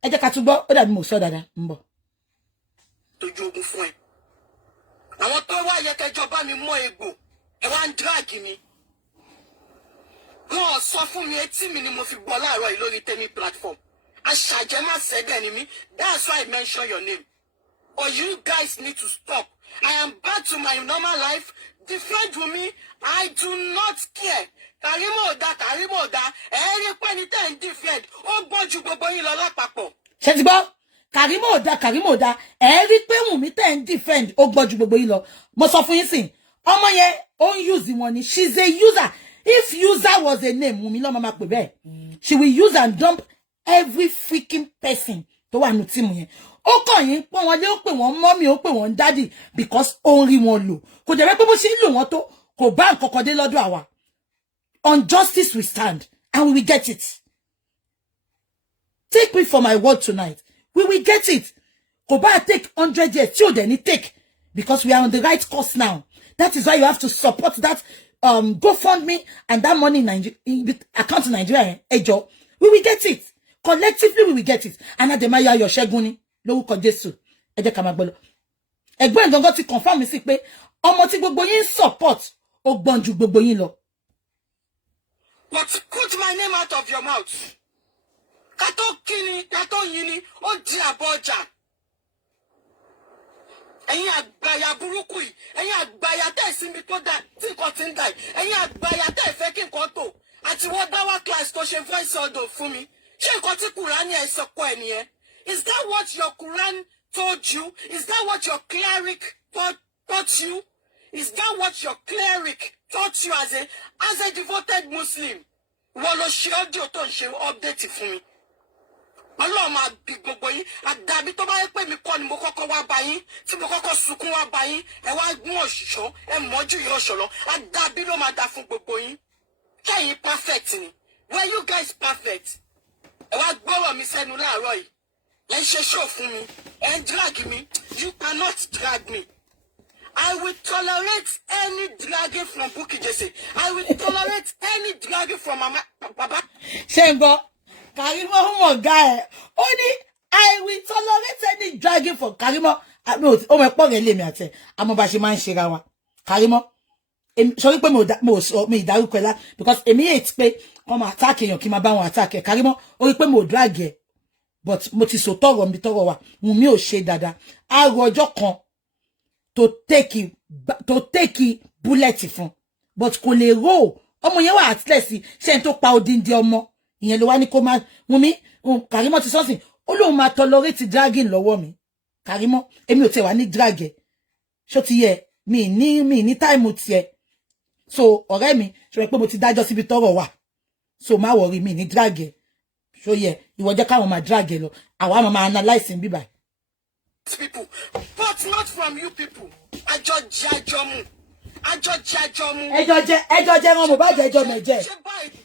ẹ jẹ́ ká tún gbọ́ ó dàbí mo sọ dáadáa ń bọ̀. Tójú ogun fún ẹ. Àwọn tó wá yẹ kẹjọ bá mi mọ egbò ẹ wá ń drag mi. Wọ́n sọ fún mi etí mi ni mo fi gbọ́ láàárọ̀ yìí lórí Temi platform. Aṣàjẹmásẹ́gẹ̀ ni mí. That's why I mention your name. But you guys need to stop. I am back to my normal life. Different with me. I do not care. Karimo Oda. Ẹ̀rí pé ní tẹ́ ń different. Ó gbọ́n ju gbogbo yín lọ lápapọ̀. Ṣé ti gbọ́? Karimo Oda. Ẹ̀rí pé Wùnmí tẹ́ ń defend ó gbọ́n ju gbogbo yín lọ. Mo sọ fún yín sìn. Ọmọ yẹn ó ń use wọn ni. She's a user. If user was a name, Wùnmí ló máa pè bẹ́ẹ̀. She will use and dump every freaking person tó wà nínú team yẹn. Ó kàn yín pọ́n wọn lé ó pè wọ́n mommy ó pè wọ́n daddy because ó ń rí wọn lò. Kò dẹ̀ pé bó ṣe ń lò wọ́n tó kò bá nǹkan kan dé lọ́dọ̀ àwa. On justice we stand and we will get it. Take me for my word tonight. We will get it. Kò bá take 100 years tí ò dẹ̀ ní take because we are on the right course now. That is why you have to support that GoFundMe and that money in account in Nigeria. Ejo, we will get it. Collectively we will get it. And Ademaya your Ṣẹ́gun lórúkọ Jésù. Ẹ jẹ́ ká máa gbọ́ lọ. Ẹ̀gbọ́n gangan ti confirm mi sí pé ọmọ tí gbogbo yín support ó gbọ́n ju gbogbo yín lọ. But put my name out of your mouth. Kato kini, kato yini, ó di àbọ̀jà. Ẹ̀yin àgbàyà burúkú yìí, ẹ̀yin àgbàyà tẹ́ ìsinmi tó dá tí nǹkan ti ń dà yìí, ẹ̀yin àgbàyà tẹ́ ìfẹ́ kí nǹkan tó, àti wọ́n dáwà class tó ṣe voice order fún mi. Ṣé nǹkan tí Kùránì ẹ̀ sọ kọ́ ẹ̀ nìyẹn? Is that what your Quran told you? Is that what your cleric taught you? Is that what your cleric taught you as a devoted Muslim? Wọ́n lọ ṣe audio tó ń ṣe update fún mi. Ọlọ́run máa bí gbogbo yín. Àdàbí tó bá yẹ pé mi kọ́ ni mo kọ́kọ́ wá bá yín. Tí mo kọ́kọ́ sunkún wá bá yín. Ẹ wá gún òṣìṣọ́. Ẹ mọ́jú yìí ọ̀ṣọ̀lọ́. Àdàbí ló máa dá fún gbogbo yín. Kẹ́yìn perfect ni. Were you guys perfect? Ẹ wá gbọ́rọ̀ mi sẹ́nu láàárọ̀ yìí. Ẹ ń ṣe show fún mi. Ẹ ń drag mi. You cannot drag me. I will tolerate any dragging from Bukky Jesse. I will tolerate any dragging from Mama Baba. Ṣẹ́ngbọ́, Karimo ọmọ ọ̀gá ẹ̀. Ó ní, I will tolerate any dragging from Karimo. Ó mọ̀ ẹ̀pọ̀ rẹ̀ lé mi àtẹ̀. Àmọ́ bá ṣe máa ń ṣe ra wa. Karimo, sọ wípé mi ìdárúkọ ẹ̀ lá because èmi hate pé wọ́n máa attack èèyàn kí n máa bá wọn attack ẹ̀. Karimo, ó rí pé mo drag ẹ̀. but mo ti so toro mi toro wa Wunmi ò ṣe dáadáa a ro ọjọ́ kan to take bullet fún but kò lè ro ọmọ yẹn wà at least ṣe n tó pa odindi ọmọ ìyẹn ló wá ní kó má Wunmi Karimo ti sọ́sìn ó lóun máa tolerate dragging lọ́wọ́ mi Karimo èmi ò tẹ̀ wá ní drag ẹ̀ ṣó ti yẹ mi ní time tiẹ̀ so ọ̀rẹ́ mi ṣó pé mo ti dájọ́ síbi tọ́rọ̀ wà so má worry mi ní drag ẹ̀ ṣó yẹ ìwọ jẹ́ káwọn máa drag ẹ̀ lọ àwa máa analyze bí báyìí. People, but not from you people. Ẹjọ́ jẹ́ wọn mo bá jẹ́ ẹjọ́ mẹ́jẹ́. Ṣé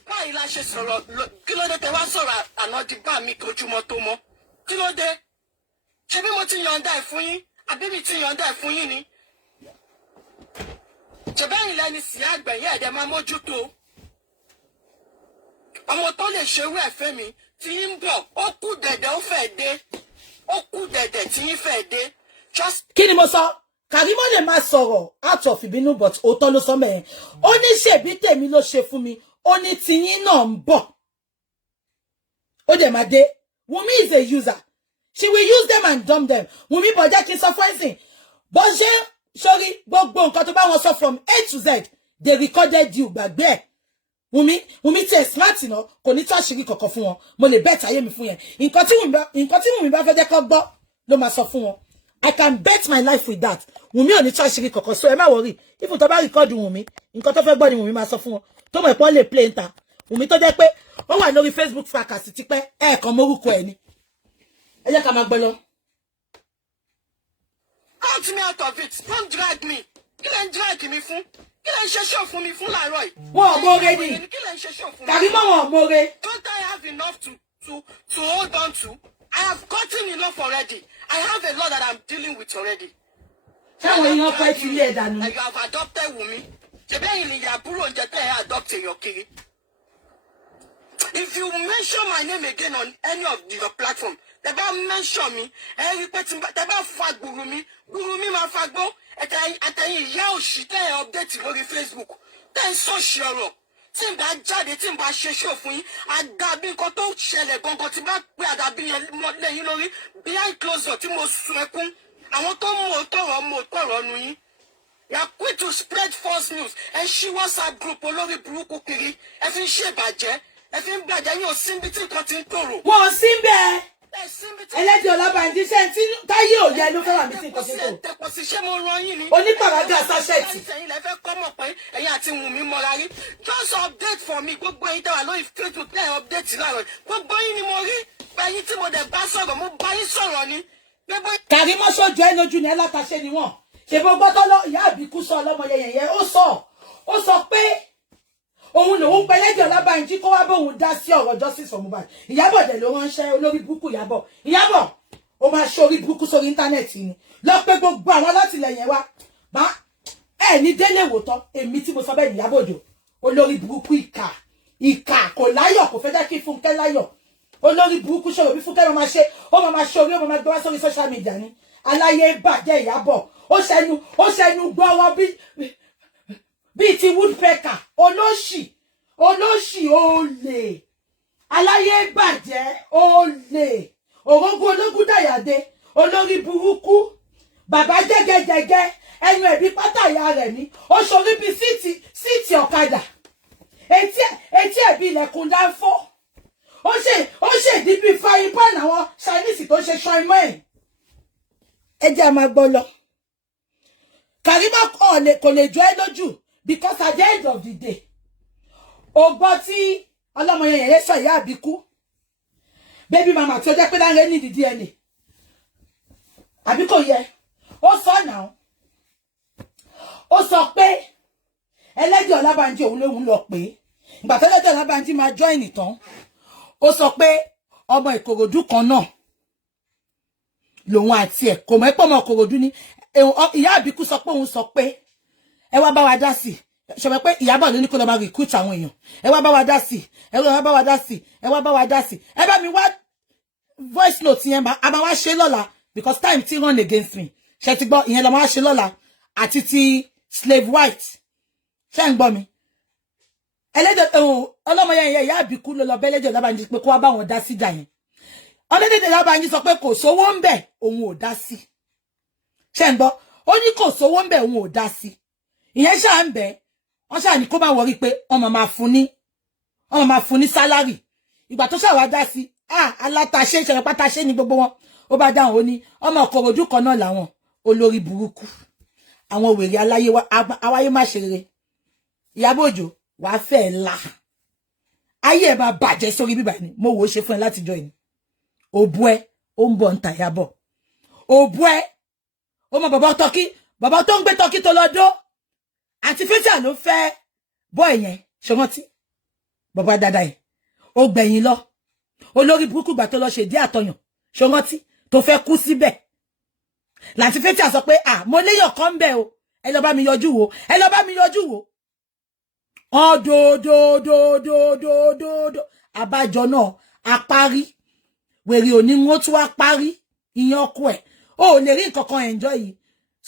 báyìí la ṣe sọ̀rọ̀ kí ló dé tẹ wá sọ̀rọ̀ ànádì bá mi kojúmọ́ tó mọ́ kí ló dé ṣé bí mo ti yọ̀ǹda ẹ̀ fún yín àbí mi ti yọ̀ǹda ẹ̀ fún yín ni. ṣèbẹ́yìn lẹ́ni sí àgbẹ̀yìn ẹ̀dẹ̀ máa mójútó ọmọ tó lè ṣerú ẹ̀fẹ́ mi tí ń bọ̀ ó kú dẹ̀dẹ̀ ó fẹ́ dé ó kú dẹ̀dẹ̀ tí ń fẹ́ dé. Kí ni mo sọ Karimo lè máa sọ̀rọ̀ out of ìbínú but òótọ́ ló sọ mẹ́rin ó ní ṣèbí tèmi ló ṣe fún mi ó ní tiyín náà ń bọ̀ ó dẹ̀ máa dé Wunmi is a user she will use them and dump them Wunmi bọ̀jẹ́ kí n sọ fún ẹ̀sìn bó ṣe sórí gbogbo nǹkan tó bá wọn sọ from A to Z they recorded you gbàgbé ẹ̀ Wunmi tẹ̀ smart náà kò ní táṣìírí kankan fún wọn mo lè bẹ́ẹ̀ táyé mi fún yẹn nǹkan tí Wunmi bá fẹ́ jẹ́ kó gbọ́ ló máa sọ fún wọn I can bet my life with that Wunmi ò ní táṣìírí kankan so ẹ má worry if tó bá record Wunmi nǹkan tó fẹ́ gbọ́ ni Wunmi máa sọ fún wọn tó mọ̀ ìpọ́n lè play nta Wunmi tó jẹ́ pé ó wà lórí Facebook fracas ti pẹ́ ẹ̀ẹ̀kan mórúkọ ẹ̀ ni ẹ jẹ́ ká máa gbọ́ lọ. Cut me out of it don't drag me kí lẹ ń drag mi fún kí lẹ ń ṣe show fún mi fún láàárọ̀ yìí. wọn ò mọ̀ọ́rẹ́ ni kí lẹ ń ṣe show fún mi. Karimo wọn ò mọ̀ọ́rẹ́. Don't I have enough to hold on to? I have gotten enough already. I have a lot that I'm dealing with already. Táwọn èèyàn fẹ́ ti lé ẹ̀dá nu. You have adopted Wunmi. Ṣebẹ́yìn ni àbúrò oúnjẹ tẹ́ ẹ adopt èèyàn kiri. If you mention my name again on any of your platform, tẹ́ bá mention mi, ẹ rí pé tẹ́ bá fa gbùrù mi máa fa gbó. Àtẹ̀yìn ìyá òṣì tẹ́ ẹ update lórí Facebook. Tẹ́ ń sọ̀ṣì ọ̀rọ̀. Tí n bá jáde tí n bá ṣe ṣó fún yín àdàbí nǹkan tó ṣẹlẹ̀ gangan tí bá pé àdàbí yẹn lẹ́yìn lórí behind closed door tí mo sun ẹkún àwọn tó mú òótọ́rọ̀ nu yín. You are quick to spread false news ẹ ṣí WhatsApp group olórí burúkú kiri ẹ fi ń ṣèbàjẹ́ ẹ fi ń gbàjẹ́ yín ò sí ibi tí nǹkan ti ń tòrò. wọn ò sí bẹ́ẹ̀ ẹlẹ́dìí Ọlábànjí ṣe tí táyé ò yẹ ló fẹ́ wà mí tí nǹkan ti ń tò. ṣé mo rán yín ni. onípàrágà sáṣẹ́ẹ̀tì. ẹ̀yin lẹ fẹ́ kọ́ mọ̀ pé ẹ̀yin àti Wunmi mọ́ra rí just update for me gbogbo ẹ̀yin tẹ́wà lórí Facebook tẹ́ ẹ̀ update láàárọ̀ gbogbo yín ni mo rí ẹ̀yin tí mo dẹ̀ bá sọ̀rọ̀ mo bá yín sọ̀rọ̀ ni. Karimo sójú ẹ lójú ni ẹ látàṣe ni wọn ṣe gbogbo tọ́lọ́ ìyá àbíkú sọ ọlọ́mọ yẹyẹ ó sọ pé òun lòun pẹlẹ́dì Ọlábànjí kó wá bóun dá sí ọ̀rọ̀ justice for Mohbad Ìyábọ̀ dẹ̀ ló ránṣẹ́ olórí burúkú Ìyábọ̀ ó máa ṣe orí burúkú sórí íńtánẹ́ẹ̀tì ni lọ pé gbogbo àwọn alátìlẹyìn wa bá ẹ ní délé wòtán èmi tí mo sọ bẹ́ẹ̀ Ìyábọ̀ Òjó olórí burúkú ìkà kò láyọ̀ kò fẹ́ jẹ́ kí Fúnkẹ́ láyọ̀ olórí burúkú ṣòro bí Fúnkẹ́ máa ṣe orí ó máa gbé wá sórí social media ni aláyé bàjẹ́ Ìyábọ̀ ó ṣẹnu gbọ́wọ́ bíi ti woodpecker olóṣì olè aláyé bàjẹ́ olè òrógùn ológun dàyàdé olórí burúkú bàbá jẹ́gẹ́jẹ́gẹ́ ẹnu ẹ̀bí pátá rẹ̀ ní ó ṣorí bíi síìtì ọ̀kadà etí ẹ̀bí ilẹ̀kùn dáńfó ó ṣèdí bíi frying pan àwọn Chinese tó ṣe ṣan imọ́ ẹ̀. ẹ jẹ́ àmà gbọ́ lọ Karimo kò lè jọ ẹ́ lójú because at the end of the day o gbọ́ tí ọlọ́mọ yẹn sọ ìyá àbíkú baby mama tí ó jẹ́ pé láńrẹ́ ní DNA àbí kò yẹ ó sọ náà ó sọ pé ẹlẹ́dìí Ọlábànjí òun lòun lọ pé ìgbà tó ẹlẹ́dìí Ọlábànjí máa join ìtàn ó sọ pé ọmọ Ìkòròdú kan náà lòun àti ẹ̀ kò mọ̀ pé ọmọ Ìkòròdú ni ìyá àbíkú sọ pé òun sọ pé ẹ wá bá wa dá sí ṣọ̀bẹ̀ pé Ìyábọ̀ ló ní kó lọ máa recruit àwọn èèyàn ẹ wá bá wa dá sí ẹ wá bá wa dá sí ẹ wá bá wa dá sí ẹ bá mi wá voice note yẹn a máa wá ṣe lọ́la because time ti run against me ṣe ti gbọ́ ìyẹn la máa wá ṣe lọ́la àti ti slave white ṣe ń gbọ́ mi ẹlẹ́dẹ̀ ọlọ́mọ yẹn ìyá àbíkú ló lọ bẹ́lẹ́dẹ̀ Ọlábànjí pé kó wá bá wọn dá síjà yẹn ọdẹ́dẹ́dẹ́ lábá yín sọ pé kò sówó ń bẹ̀ òun ò dá sí ṣé ń gbọ́ ó ní kò sówó ń bẹ̀ òun ò dá sí ìyẹn ṣáà ń bẹ̀ wọ́n ṣáà ní kó bá wọrí pé wọ́n máa fún ní sálárì ìgbà tó ṣàwá dá sí alátaṣe ìṣẹ̀lẹ̀ pátáṣe ní gbogbo wọn ó bá dáhùn ó ní ọmọ Ìkòròdú kan náà làwọn olórí burúkú àwọn wèrè aláyé awáyé má ṣe rere Ìyábọ̀ Òjó wàá fẹ́ la ayé ẹ̀ bá bàjẹ́ sórí bíbà ni mo wò ó ṣe fún ẹ láti jọ ìní òbú ẹ ó ń bọ̀ ń ta Ìyábọ̀ òbú ẹ ó mọ bàbá tó ń gbé tọ́kí tó lọ́dọ́ àti fẹ́tíà ló fẹ́ bọ́ ẹ̀yẹn ṣọmọ́tí bàbá dáadáa yìí ó gbẹ̀yìn lọ olórí burúkú gbà tó lọ ṣe dí àtọyàn ṣọmọ́tí tó fẹ́ kú síbẹ̀ láti fẹ́tíà sọ pé mo léyàn kan bẹ̀ o ẹ lọ bá mi yọjú wo ọdọọdọọdọọdọọdọ àbájọ náà apárí wèrè òní wọn tún wá parí ìyẹn ọkọ ẹ ó lè rí nǹkan kan enjoy yìí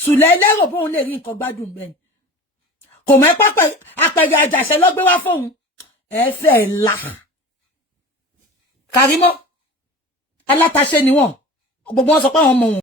sùlẹ̀ lérò bóun lè rí nǹkan gbádùn bẹ́ẹ̀ kò mọ̀ pápá apẹ̀rẹ̀ àjàṣẹ lọ́gbé wá fóun ẹ fẹ́ la Kàrímọ́ alátaṣe ni wọ́n gbogbo wọn sọ pé àwọn ọmọ wọn